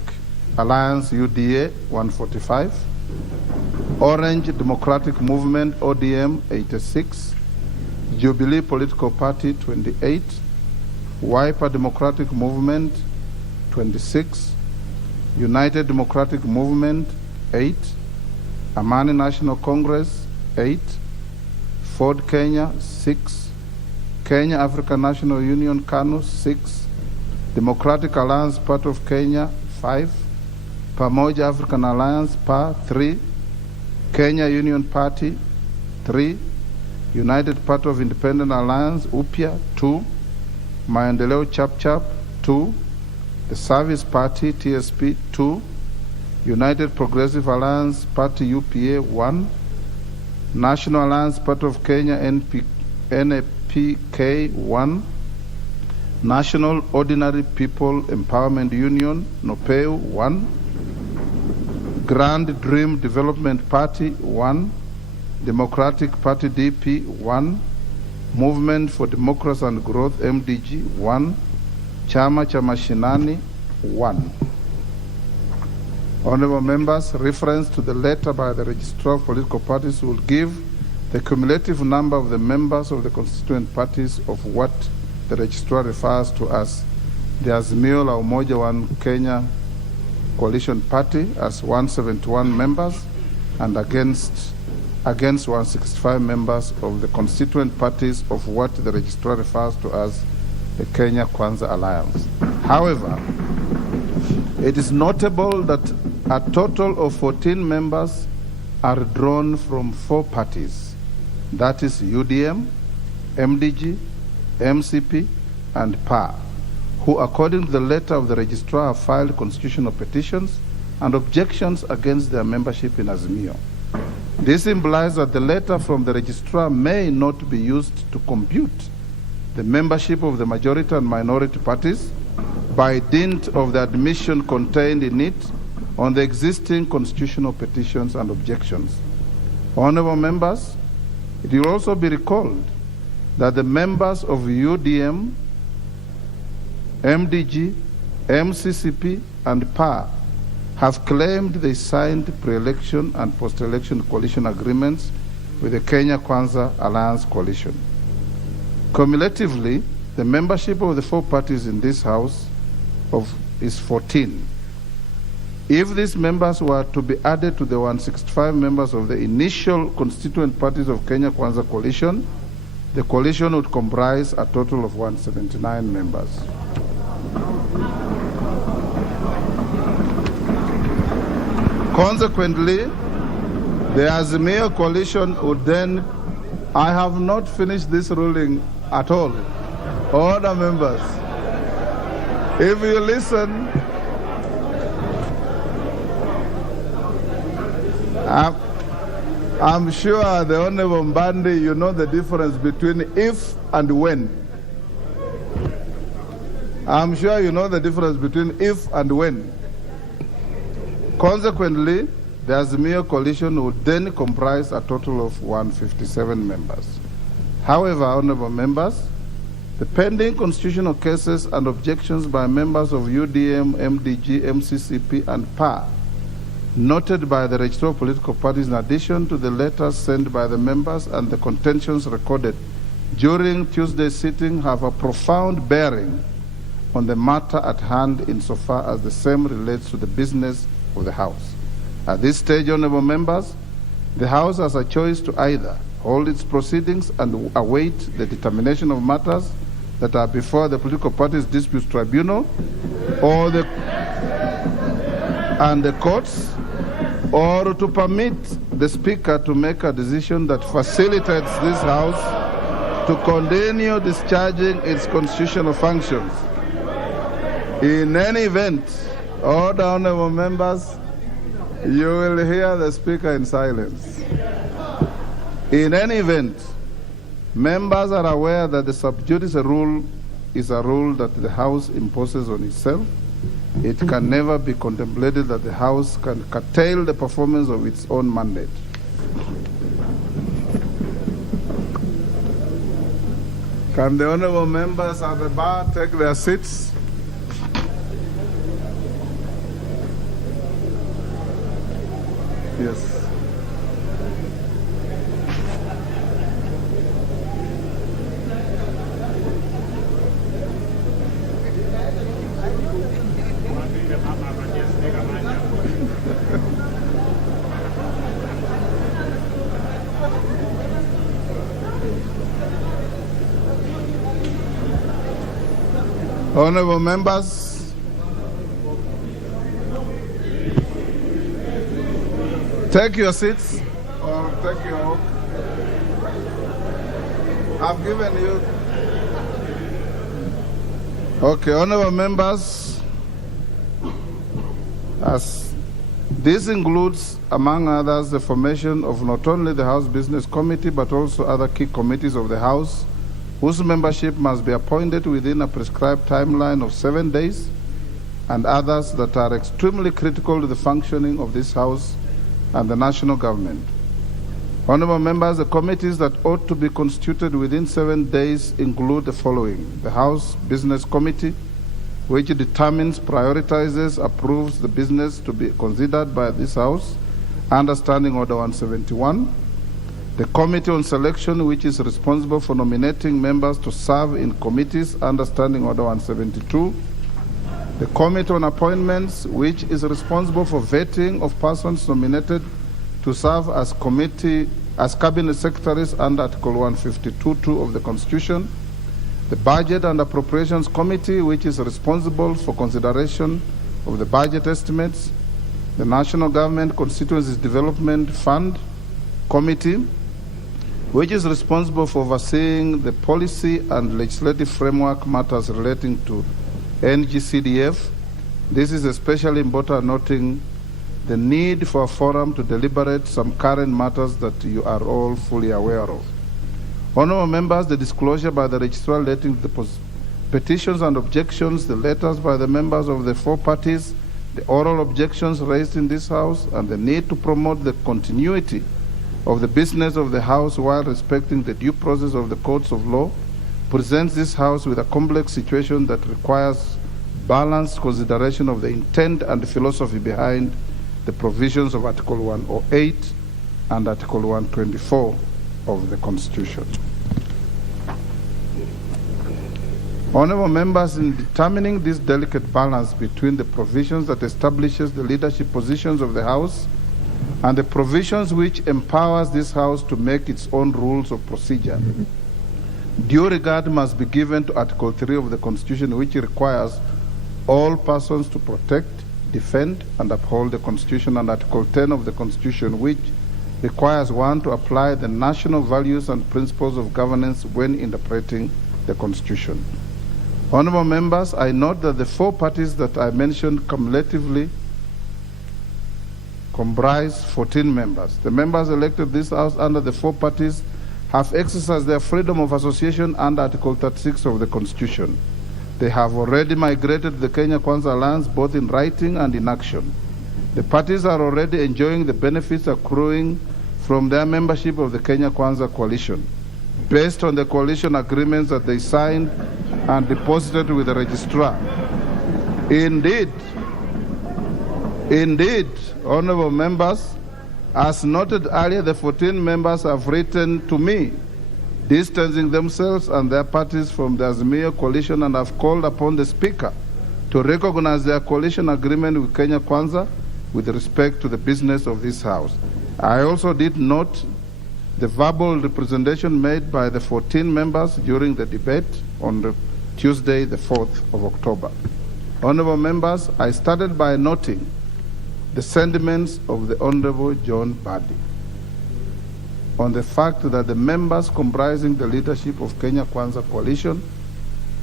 Alliance UDA 145, Orange Democratic Movement ODM 86, Jubilee Political Party 28, Wiper Democratic Movement 26, United Democratic Movement 8, Amani National Congress 8, Ford Kenya 6, Kenya African National Union KANU 6, Democratic Alliance Part of Kenya 5, Pamoja African Alliance PA 3, Kenya Union Party 3, United Party of Independent Alliance UPIA 2, Maendeleo Chap Chap 2, the Service Party TSP 2, United Progressive Alliance Party UPA 1, National Alliance Party of Kenya NAPK 1, National Ordinary People Empowerment Union NOPEU 1, Grand Dream Development Party 1, Democratic Party DP 1, Movement for Democracy and Growth MDG 1, Chama cha Mashinani 1. Honorable members, reference to the letter by the Registrar of Political Parties will give the cumulative number of the members of the constituent parties of what the Registrar refers to as the Azimio la Umoja One Kenya Coalition Party as 171 members and against 165 members of the constituent parties of what the Registrar refers to as the Kenya Kwanza Alliance. However, it is notable that a total of 14 members are drawn from 4 parties, that is UDM, MDG, MCP, and PA, who according to the letter of the Registrar have filed constitutional petitions and objections against their membership in Azimio. This implies that the letter from the Registrar may not be used to compute the membership of the majority and minority parties by dint of the admission contained in it on the existing constitutional petitions and objections. Honorable members, it will also be recalled that the members of UDM, MDG, MCCP, and PA have claimed they signed pre-election and post-election coalition agreements with the Kenya Kwanza Alliance Coalition. Cumulatively, the membership of the 4 parties in this House is 14. If these members were to be added to the 165 members of the initial constituent parties of Kenya Kwanza Coalition, the coalition would comprise a total of 179 members. Consequently, the Azimio coalition would then, I have not finished this ruling at all. Order, members. If you listen, I'm sure the Honorable Mbandi, you know the difference between if and when. I'm sure you know the difference between if and when. Consequently, the Azimio coalition would then comprise a total of 157 members. However, honorable members, the pending constitutional cases and objections by members of UDM, MDG, MCCP, and PA noted by the registrar of political parties in addition to the letters sent by the members and the contentions recorded during Tuesday's sitting have a profound bearing on the matter at hand insofar as the same relates to the business of the House. At this stage, honorable members, the House has a choice to either hold its proceedings and await the determination of matters that are before the Political Parties Disputes Tribunal or the courts, or to permit the Speaker to make a decision that facilitates this House to continue discharging its constitutional functions. In any event, all the honorable members, you will hear the Speaker in silence. In any event, members are aware that the sub judice rule is a rule that the House imposes on itself. It can never be contemplated that the House can curtail the performance of its own mandate. Can the honorable members at the bar take their seats? Yes. Honorable members, take your seats or take your oath. I've given you. Okay, honorable members, as this includes, among others, the formation of not only the House Business Committee but also other key committees of the House, whose membership must be appointed within a prescribed timeline of 7 days, and others that are extremely critical to the functioning of this House and the national government. Honorable members, the committees that ought to be constituted within 7 days include the following: the House Business Committee, which determines, prioritizes, approves the business to be considered by this House under Standing Order 171. The Committee on Selection, which is responsible for nominating members to serve in committees under Standing Order 172. The Committee on Appointments, which is responsible for vetting of persons nominated to serve as Cabinet Secretaries under Article 152(2) of the Constitution. The Budget and Appropriations Committee, which is responsible for consideration of the budget estimates. The National Government Constituencies Development Fund Committee, which is responsible for overseeing the policy and legislative framework matters relating to NGCDF. This is especially important, noting the need for a forum to deliberate some current matters that you are all fully aware of. Honorable members, the disclosure by the registrar relating to the petitions and objections, the letters by the members of the four parties, the oral objections raised in this House, and the need to promote the continuity of the business of the House while respecting the due process of the courts of law, presents this House with a complex situation that requires balanced consideration of the intent and the philosophy behind the provisions of Article 108 and Article 124 of the Constitution. Honorable members, in determining this delicate balance between the provisions that establishes the leadership positions of the House and the provisions which empowers this House to make its own rules of procedure, due regard must be given to Article 3 of the Constitution, which requires all persons to protect, defend, and uphold the Constitution, and Article 10 of the Constitution, which requires one to apply the national values and principles of governance when interpreting the Constitution. Honorable members, I note that the four parties that I mentioned cumulatively comprise 14 members. The members elected this House under the four parties have exercised their freedom of association under Article 36 of the Constitution. They have already migrated to the Kenya Kwanza Alliance both in writing and in action. The parties are already enjoying the benefits accruing from their membership of the Kenya Kwanza Coalition, based on the coalition agreements that they signed and deposited with the registrar. Indeed, Indeed, honorable members, as noted earlier, the 14 members have written to me, distancing themselves and their parties from the Azimio coalition, and have called upon the Speaker to recognize their coalition agreement with Kenya Kwanza with respect to the business of this House. I also did note the verbal representation made by the 14 members during the debate on the Tuesday, the 4th of October. Honorable members, I started by noting the sentiments of the Honorable John Badi on the fact that the members comprising the leadership of Kenya Kwanza Coalition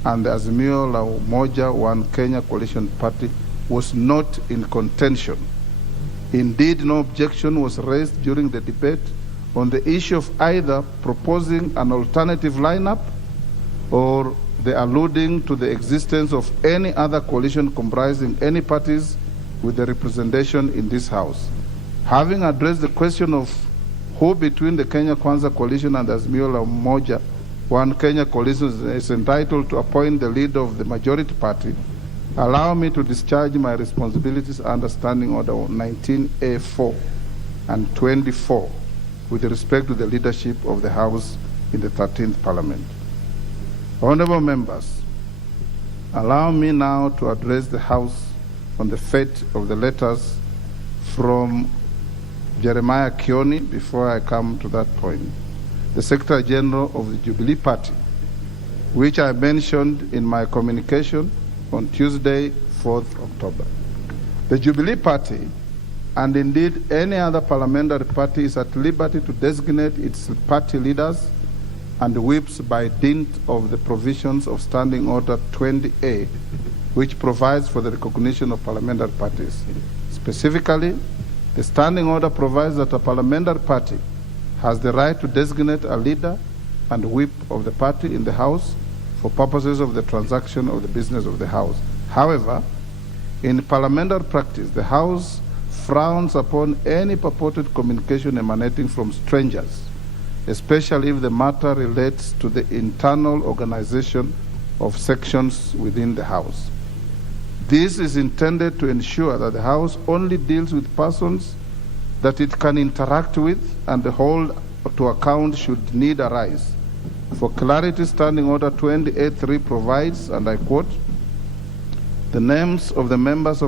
and the Azimio la Umoja One Kenya Coalition Party was not in contention. Indeed, no objection was raised during the debate on the issue of either proposing an alternative lineup or the alluding to the existence of any other coalition comprising any parties with the representation in this House. Having addressed the question of who between the Kenya Kwanza Coalition and the Azimio la Umoja One Kenya Coalition is entitled to appoint the leader of the majority party, allow me to discharge my responsibilities under Standing Order 19A4 and 24 with respect to the leadership of the House in the 13th Parliament. Honorable members, allow me now to address the House on the fate of the letters from Jeremiah Kioni before I come to that point. The Secretary General of the Jubilee Party, which I mentioned in my communication on Tuesday, 4th October. The Jubilee Party, and indeed any other parliamentary party, is at liberty to designate its party leaders and whips by dint of the provisions of Standing Order 20A, which provides for the recognition of parliamentary parties. Specifically, the Standing Order provides that a parliamentary party has the right to designate a leader and whip of the party in the House for purposes of the transaction of the business of the House. However, in parliamentary practice, the House frowns upon any purported communication emanating from strangers, especially if the matter relates to the internal organization of sections within the House. This is intended to ensure that the House only deals with persons that it can interact with and hold to account should need arise. For clarity, Standing Order 28.3 provides, and I quote, the names of the members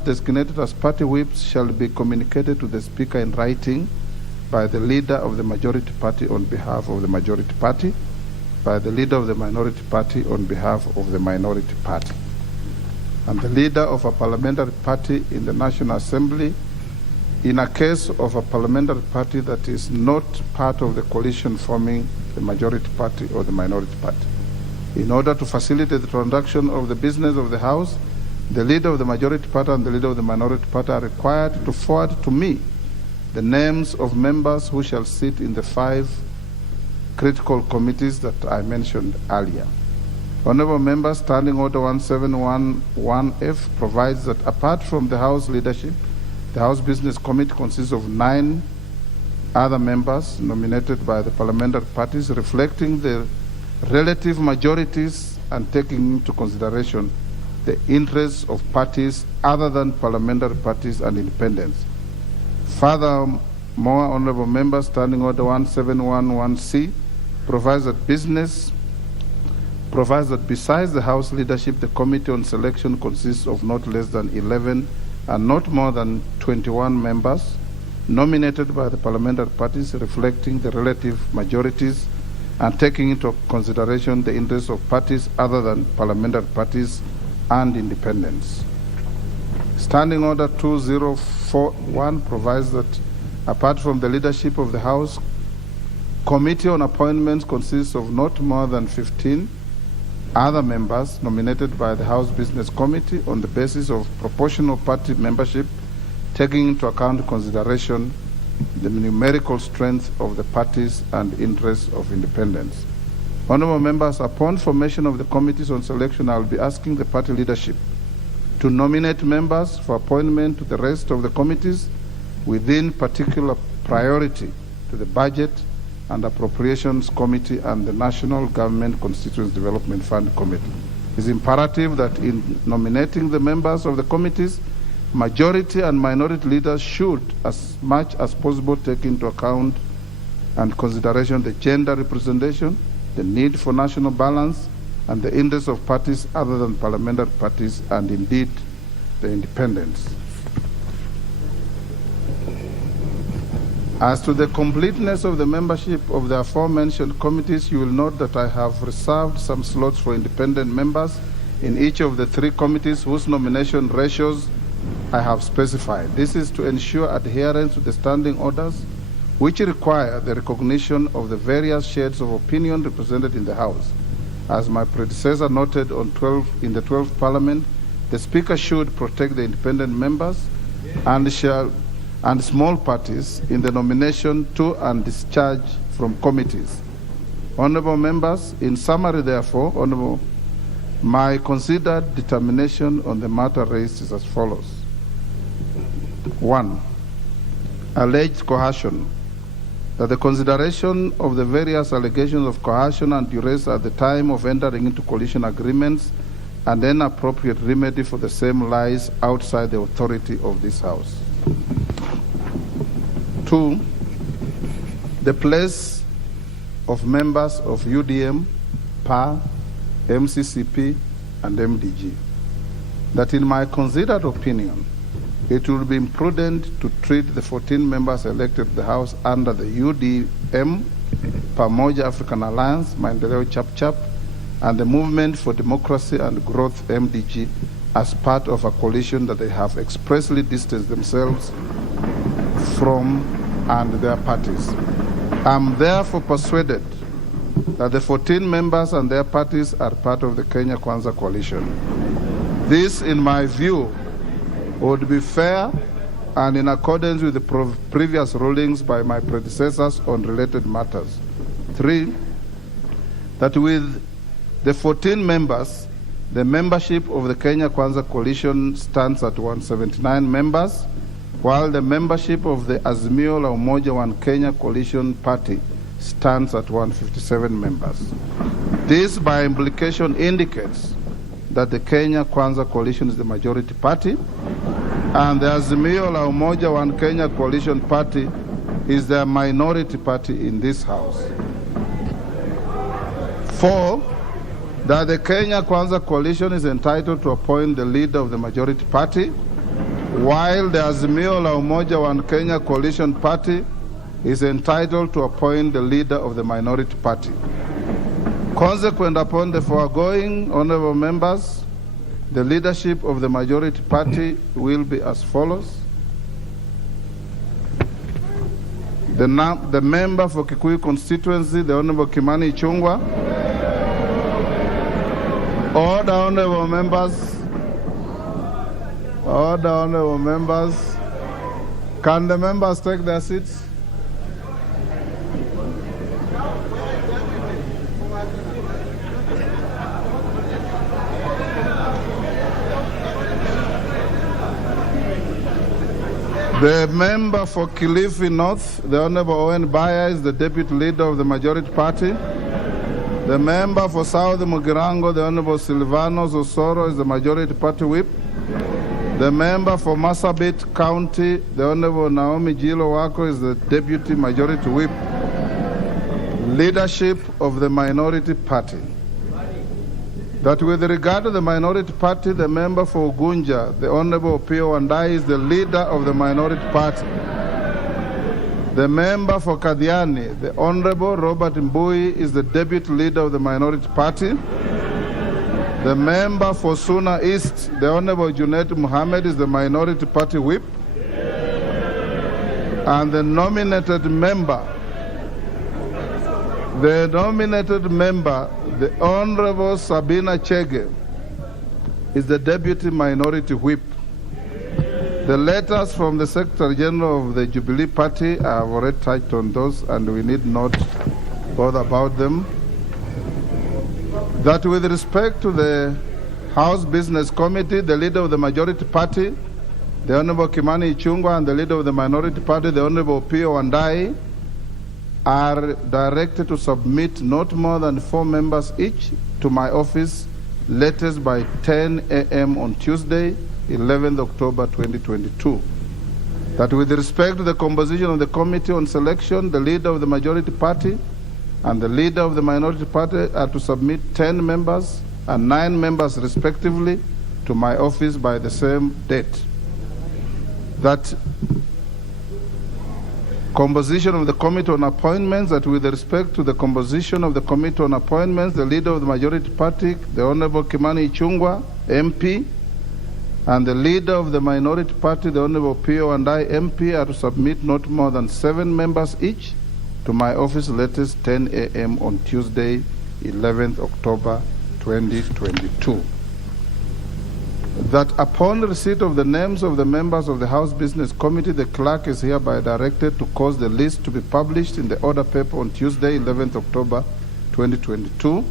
designated as party whips shall be communicated to the Speaker in writing by the leader of the majority party on behalf of the majority party, by the leader of the minority party on behalf of the minority party, and the leader of a parliamentary party in the National Assembly in a case of a parliamentary party that is not part of the coalition forming the majority party or the minority party. In order to facilitate the transaction of the business of the House, the leader of the majority party and the leader of the minority party are required to forward to me the names of members who shall sit in the 5 critical committees that I mentioned earlier. Honorable members, Standing Order 1711F provides that apart from the House leadership, the House Business Committee consists of 9 other members nominated by the parliamentary parties, reflecting the relative majorities and taking into consideration the interests of parties other than parliamentary parties and independents. Furthermore, honorable members, Standing Order 1711C provides that besides the House leadership, the Committee on Selection consists of not less than 11 and not more than 21 members nominated by the parliamentary parties, reflecting the relative majorities and taking into consideration the interests of parties other than parliamentary parties and independents. Standing Order 2041 provides that apart from the leadership of the House, Committee on Appointments consists of not more than 15 other members nominated by the House Business Committee on the basis of proportional party membership, taking into account consideration the numerical strength of the parties and interests of independents. Honorable members, upon formation of the committees on selection, I will be asking the party leadership to nominate members for appointment to the rest of the committees within particular priority to the Budget and Appropriations Committee and the National Government Constituency Development Fund Committee. It is imperative that in nominating the members of the committees, majority and minority leaders should, as much as possible, take into account and consideration the gender representation, the need for national balance, and the interests of parties other than parliamentary parties, and indeed the independents. As to the completeness of the membership of the aforementioned committees, you will note that I have reserved some slots for independent members in each of the 3 committees whose nomination ratios I have specified. This is to ensure adherence to the standing orders, which require the recognition of the various shades of opinion represented in the House. As my predecessor noted in the 12th Parliament, the Speaker should protect the independent members and small parties in the nomination to and discharge from committees. Honourable members, in summary, therefore, my considered determination on the matter raised is as follows. 1. Alleged coercion. That the consideration of the various allegations of coercion and duress at the time of entering into coalition agreements and an appropriate remedy for the same lies outside the authority of this House. 2. The place of members of UDM, PA, MCCP, and MDG. That in my considered opinion, it would be imprudent to treat the 14 members elected to the House under the UDM, Pamoja African Alliance, Maendeleo Chap Chap, and the Movement for Democracy and Growth, MDG, as part of a coalition that they have expressly distanced themselves from and their parties. I am therefore persuaded that the 14 members and their parties are part of the Kenya Kwanza coalition. This, in my view, would be fair and in accordance with the previous rulings by my predecessors on related matters. 3, that with the 14 members, the membership of the Kenya Kwanza coalition stands at 179 members, while the membership of the Azimio la Umoja One Kenya coalition party stands at 157 members. This, by implication, indicates that the Kenya Kwanza coalition is the majority party, and the Azimio la Umoja One Kenya coalition party is the minority party in this House. 4, that the Kenya Kwanza coalition is entitled to appoint the leader of the majority party, while the Azimio la Umoja One Kenya coalition party is entitled to appoint the leader of the minority party. Consequent upon the foregoing, honorable members, the leadership of the majority party will be as follows. The member for Kikuyu constituency, the Honorable Kimani Ichung'wah. All the honorable members, can the members take their seats? The member for Kilifi North, the Honorable Owen Baya, is the deputy leader of the majority party. The member for South Mugirango, the Honorable Silvanos Osoro, is the majority party whip. The member for Marsabit County, the Honorable Naomi Jilo Wako, is the deputy majority whip. Leadership of the minority party. That with regard to the minority party, the member for Ugunja, the Honorable Pio Wandai, is the leader of the minority party. The member for Kadiani, the Honorable Robert Mbui, is the deputy leader of the minority party. The member for Suna East, the Honorable Junet Muhammad, is the minority party whip. And the nominated member, the Honorable Sabina Chege, is the deputy minority whip. The letters from the Secretary General of the Jubilee Party, I have already touched on those, and we need not bother about them. That with respect to the House Business Committee, the leader of the majority party, the Honorable Kimani Ichung'wah, and the leader of the minority party, the Honorable Pio Wandai, are directed to submit not more than 4 members each to my office latest by 10 a.m. on Tuesday, 11th October 2022. That with respect to the composition of the Committee on Selection, the leader of the majority party and the leader of the minority party are to submit 10 members and 9 members respectively to my office by the same date. That composition of the Committee on Appointments, that with respect to the composition of the Committee on Appointments, the leader of the majority party, the Honorable Kimani Ichung'wah, MP, and the leader of the minority party, the Honorable Pio and I, MP, are to submit not more than 7 members each to my office latest 10 a.m. on Tuesday, 11th October 2022. That upon receipt of the names of the members of the House Business Committee, the clerk is hereby directed to cause the list to be published in the order paper on Tuesday, 11th October 2022.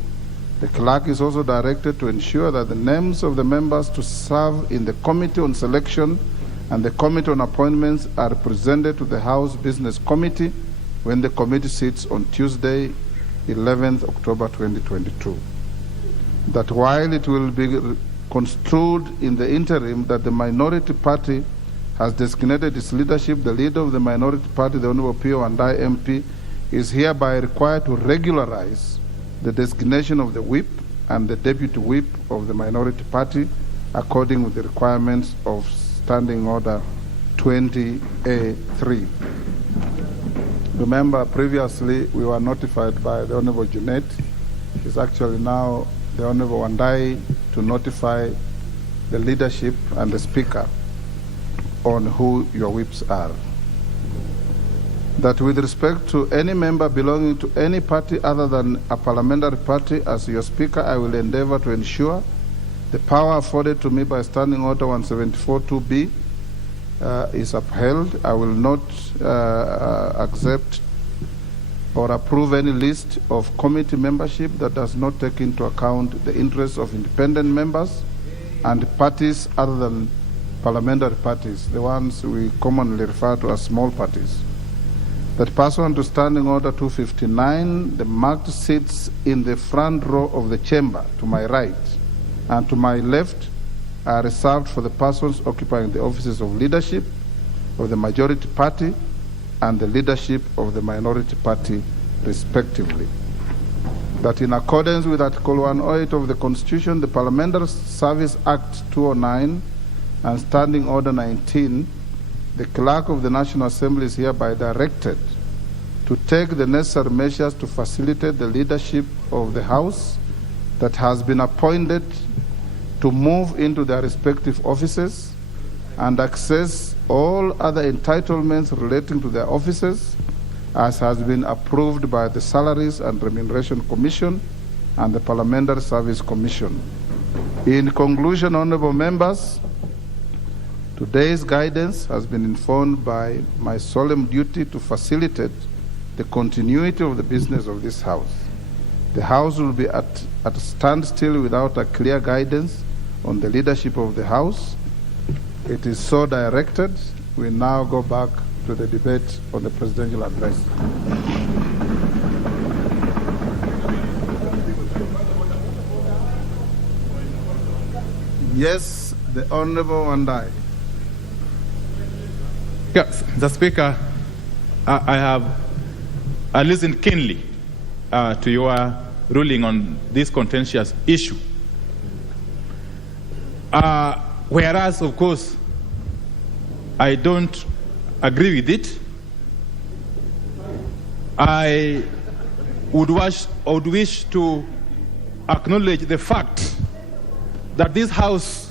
The clerk is also directed to ensure that the names of the members to serve in the Committee on Selection and the Committee on Appointments are presented to the House Business Committee when the committee sits on Tuesday, 11th October 2022. That while it will be construed in the interim that the minority party has designated its leadership, the leader of the minority party, the Honorable Pio and I, MP, is hereby required to regularize the designation of the whip and the deputy whip of the minority party according with the requirements of Standing Order 20A3. Remember, previously we were notified by the Honorable Junet. It's actually now the Honorable Wandai to notify the leadership and the Speaker on who your whips are. That with respect to any member belonging to any party other than a parliamentary party, as your Speaker, I will endeavor to ensure the power afforded to me by Standing Order 174-2B is upheld. I will not accept or approve any list of committee membership that does not take into account the interests of independent members and parties other than parliamentary parties, the ones we commonly refer to as small parties. That pursuant to Standing Order 259, the marked seats in the front row of the chamber to my right and to my left are reserved for the persons occupying the offices of leadership of the majority party and the leadership of the minority party, respectively. That in accordance with Article 108 of the Constitution, the Parliamentary Service Act 209 and Standing Order 19, the Clerk of the National Assembly is hereby directed to take the necessary measures to facilitate the leadership of the House that has been appointed to move into their respective offices and access all other entitlements relating to their offices as has been approved by the Salaries and Remuneration Commission and the Parliamentary Service Commission. In conclusion, honorable members, today's guidance has been informed by my solemn duty to facilitate the continuity of the business of this House. The House will be at a standstill without a clear guidance on the leadership of the House. It is so directed. We now go back to the debate on the presidential address. Yes, the Honorable Wandai. Yes, the Speaker, I have listened keenly to your ruling on this contentious issue. Whereas, of course, I don't agree with it, I would wish to acknowledge the fact that this House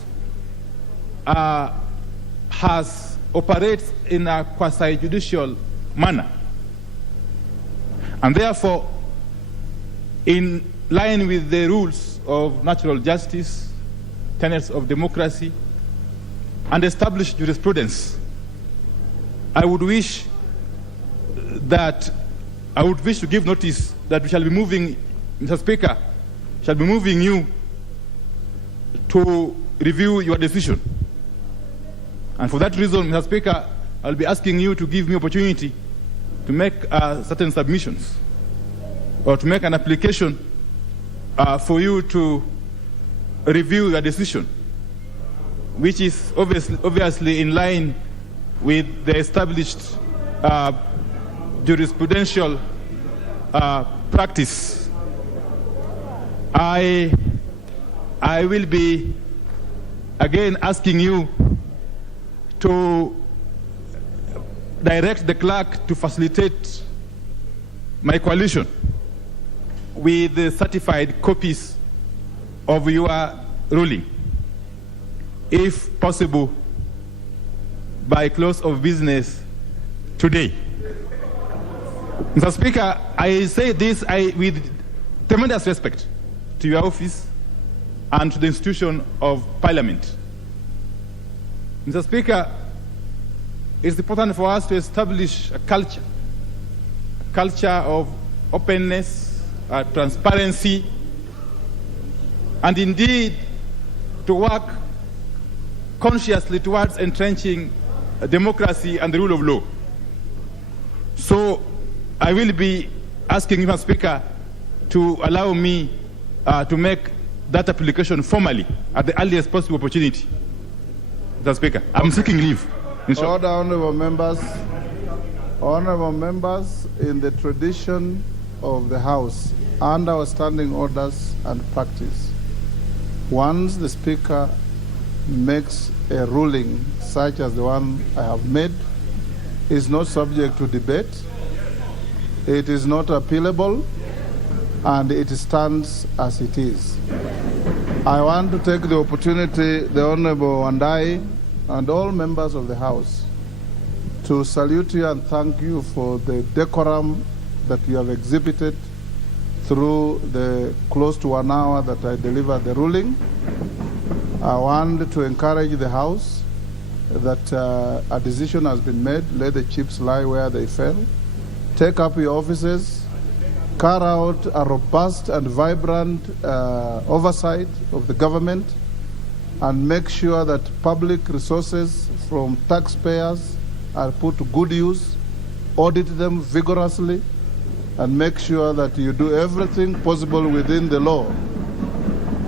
operates in a quasi-judicial manner. And therefore, in line with the rules of natural justice, tenets of democracy, and established jurisprudence, I would wish to give notice that we shall be moving, Mr. Speaker, shall be moving you to review your decision. And for that reason, Mr. Speaker, I'll be asking you to give me opportunity to make certain submissions or to make an application for you to review your decision, which is obviously in line with the established jurisprudential practice. I will be again asking you to direct the clerk to facilitate my coalition with the certified copies of your ruling, if possible, by close of business today. Mr. Speaker, I say this with tremendous respect to your office and to the institution of Parliament. Mr. Speaker, it's important for us to establish a culture of openness, transparency, and indeed to work consciously towards entrenching democracy and the rule of law. So I will be asking you, Mr. Speaker, to allow me to make that application formally at the earliest possible opportunity. Mr. Speaker, I'm seeking leave. Order, honorable members. Honorable members, in the tradition of the House and our standing orders and practice, once the Speaker makes a ruling such as the one I have made, is not subject to debate, it is not appealable, and it stands as it is. I want to take the opportunity, the Honorable Wandai and all members of the House, to salute you and thank you for the decorum that you have exhibited through the close to 1 hour that I delivered the ruling. I want to encourage the House that a decision has been made. Let the chips lie where they fell. Take up your offices, carry out a robust and vibrant oversight of the government, and make sure that public resources from taxpayers are put to good use, audit them vigorously, and make sure that you do everything possible within the law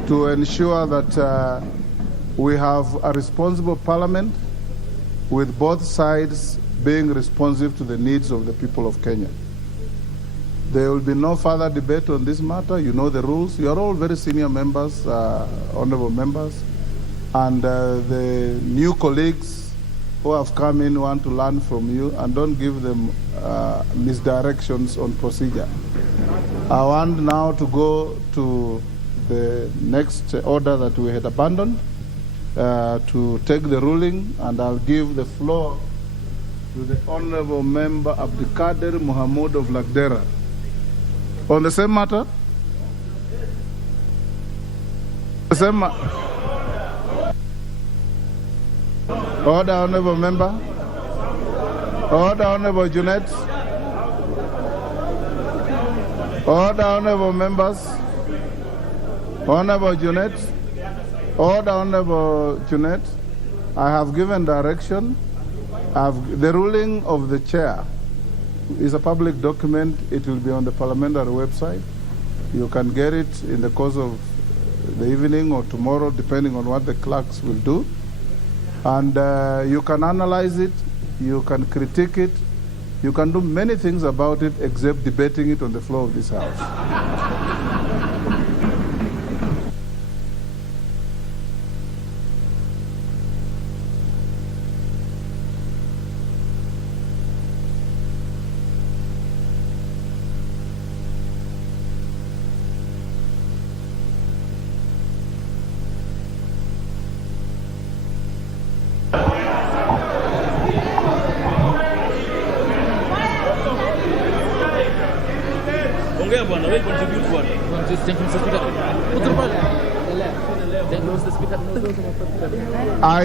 to ensure that we have a responsible parliament with both sides being responsive to the needs of the people of Kenya. There will be no further debate on this matter. You know the rules. You are all very senior members, honorable members, and the new colleagues who have come in want to learn from you, and don't give them misdirections on procedure. I want now to go to the next order that we had abandoned, to take the ruling, and I'll give the floor to the Honorable Member Abdikader Mohamud of Lagdera. On the same matter? The same matter? Order, Honorable Member. Order, Honorable Junet. Order, Honorable Members. Honorable Junet. Order, Honorable Junet. I have given direction. The ruling of the chair is a public document. It will be on the parliamentary website. You can get it in the course of the evening or tomorrow, depending on what the clerks will do. And you can analyze it, you can critique it, you can do many things about it except debating it on the floor of this House. I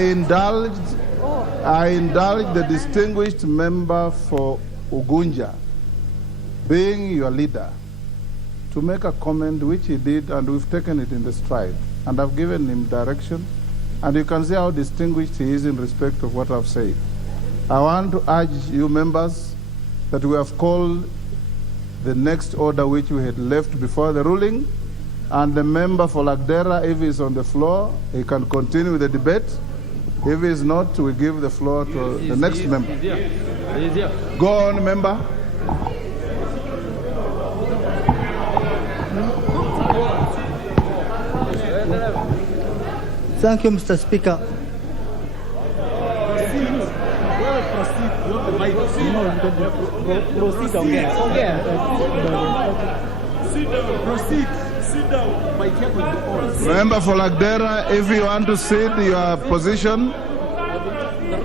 indulge the distinguished member for Ugunja, being your leader, to make a comment which he did, and we've taken it in the stride, and I've given him direction, and you can see how distinguished he is in respect of what I've said. I want to urge you members that we have called the next order which we had left before the ruling, And the member for Lagdera, if he's on the floor, he can continue with the debate. If he's not, we give the floor to the next member. Go on, member. Thank you, Mr. Speaker. Member for Lagdera, if you want to sit your position,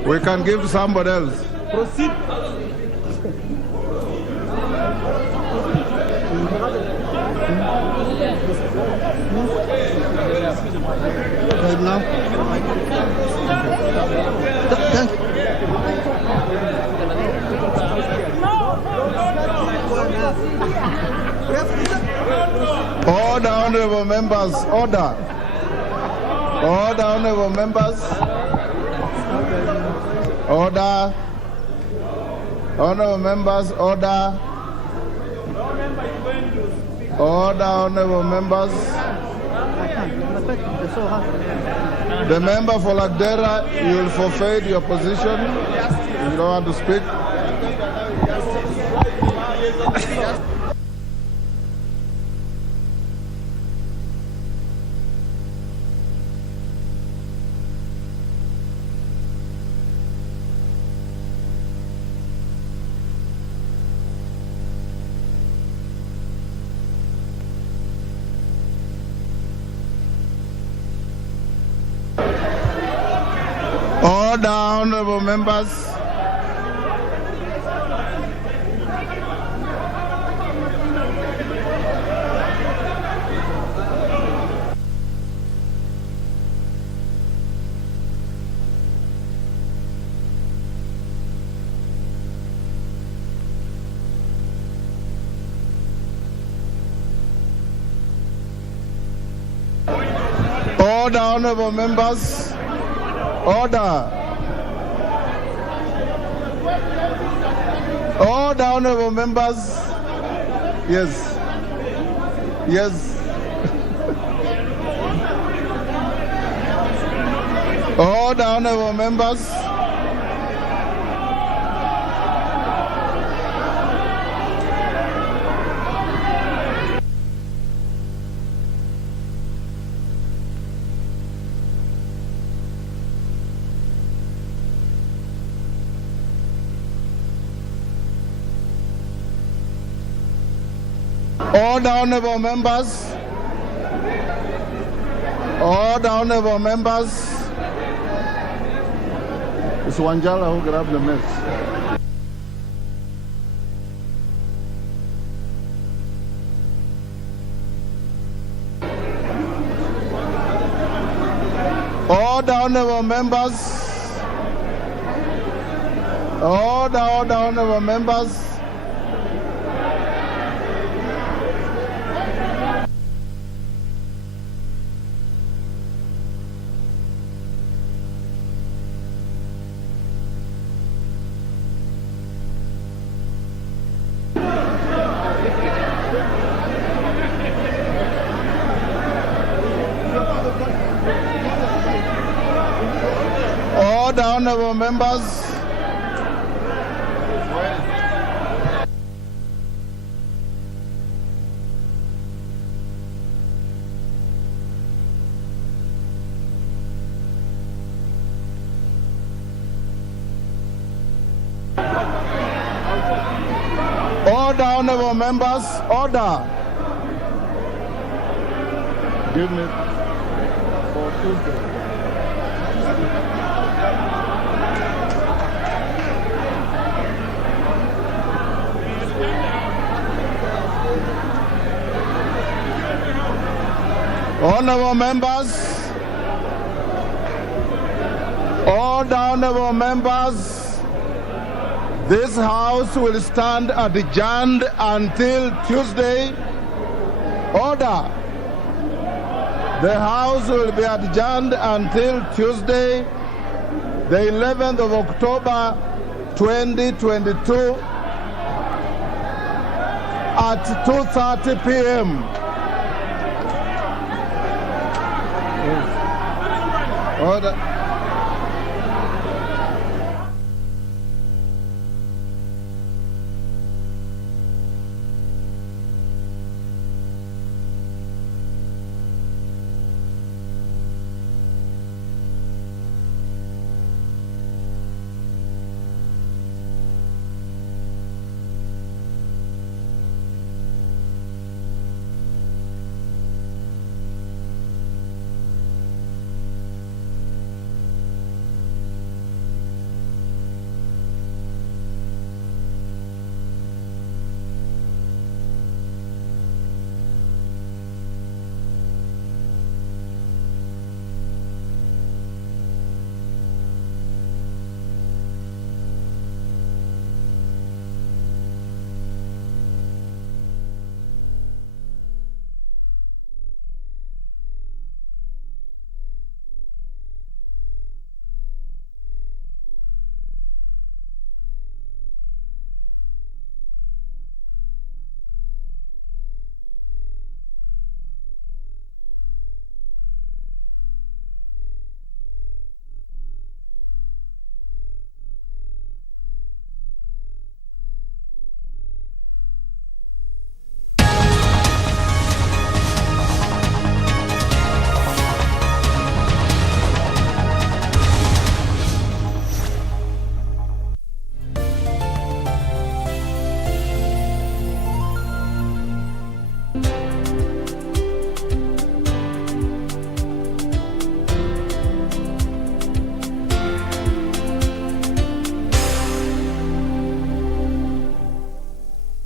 we can give to somebody else. Proceed. Right now. Thank you. Order, honorable members, order. Order, honorable members. Order. Honorable members, order. Order, honorable members. The member for Lagdera, you will forfeit your position. You don't want to speak. Order, honorable members. Order, honorable members. Order. Order, honorable members. Yes. Yes. Order, honorable members. Order, honorable members. Order, honorable members. It's Wanjala who grabbed the mess. Order, honorable members. Order, honorable members. Order, honorable members. Order, honorable members. Order. Give me for Tuesday. Honorable members, all honorable members, this House will stand adjourned until Tuesday. Order. The House will be adjourned until Tuesday, the 11th of October, 2022 at 2:30 p.m. Order.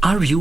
Are you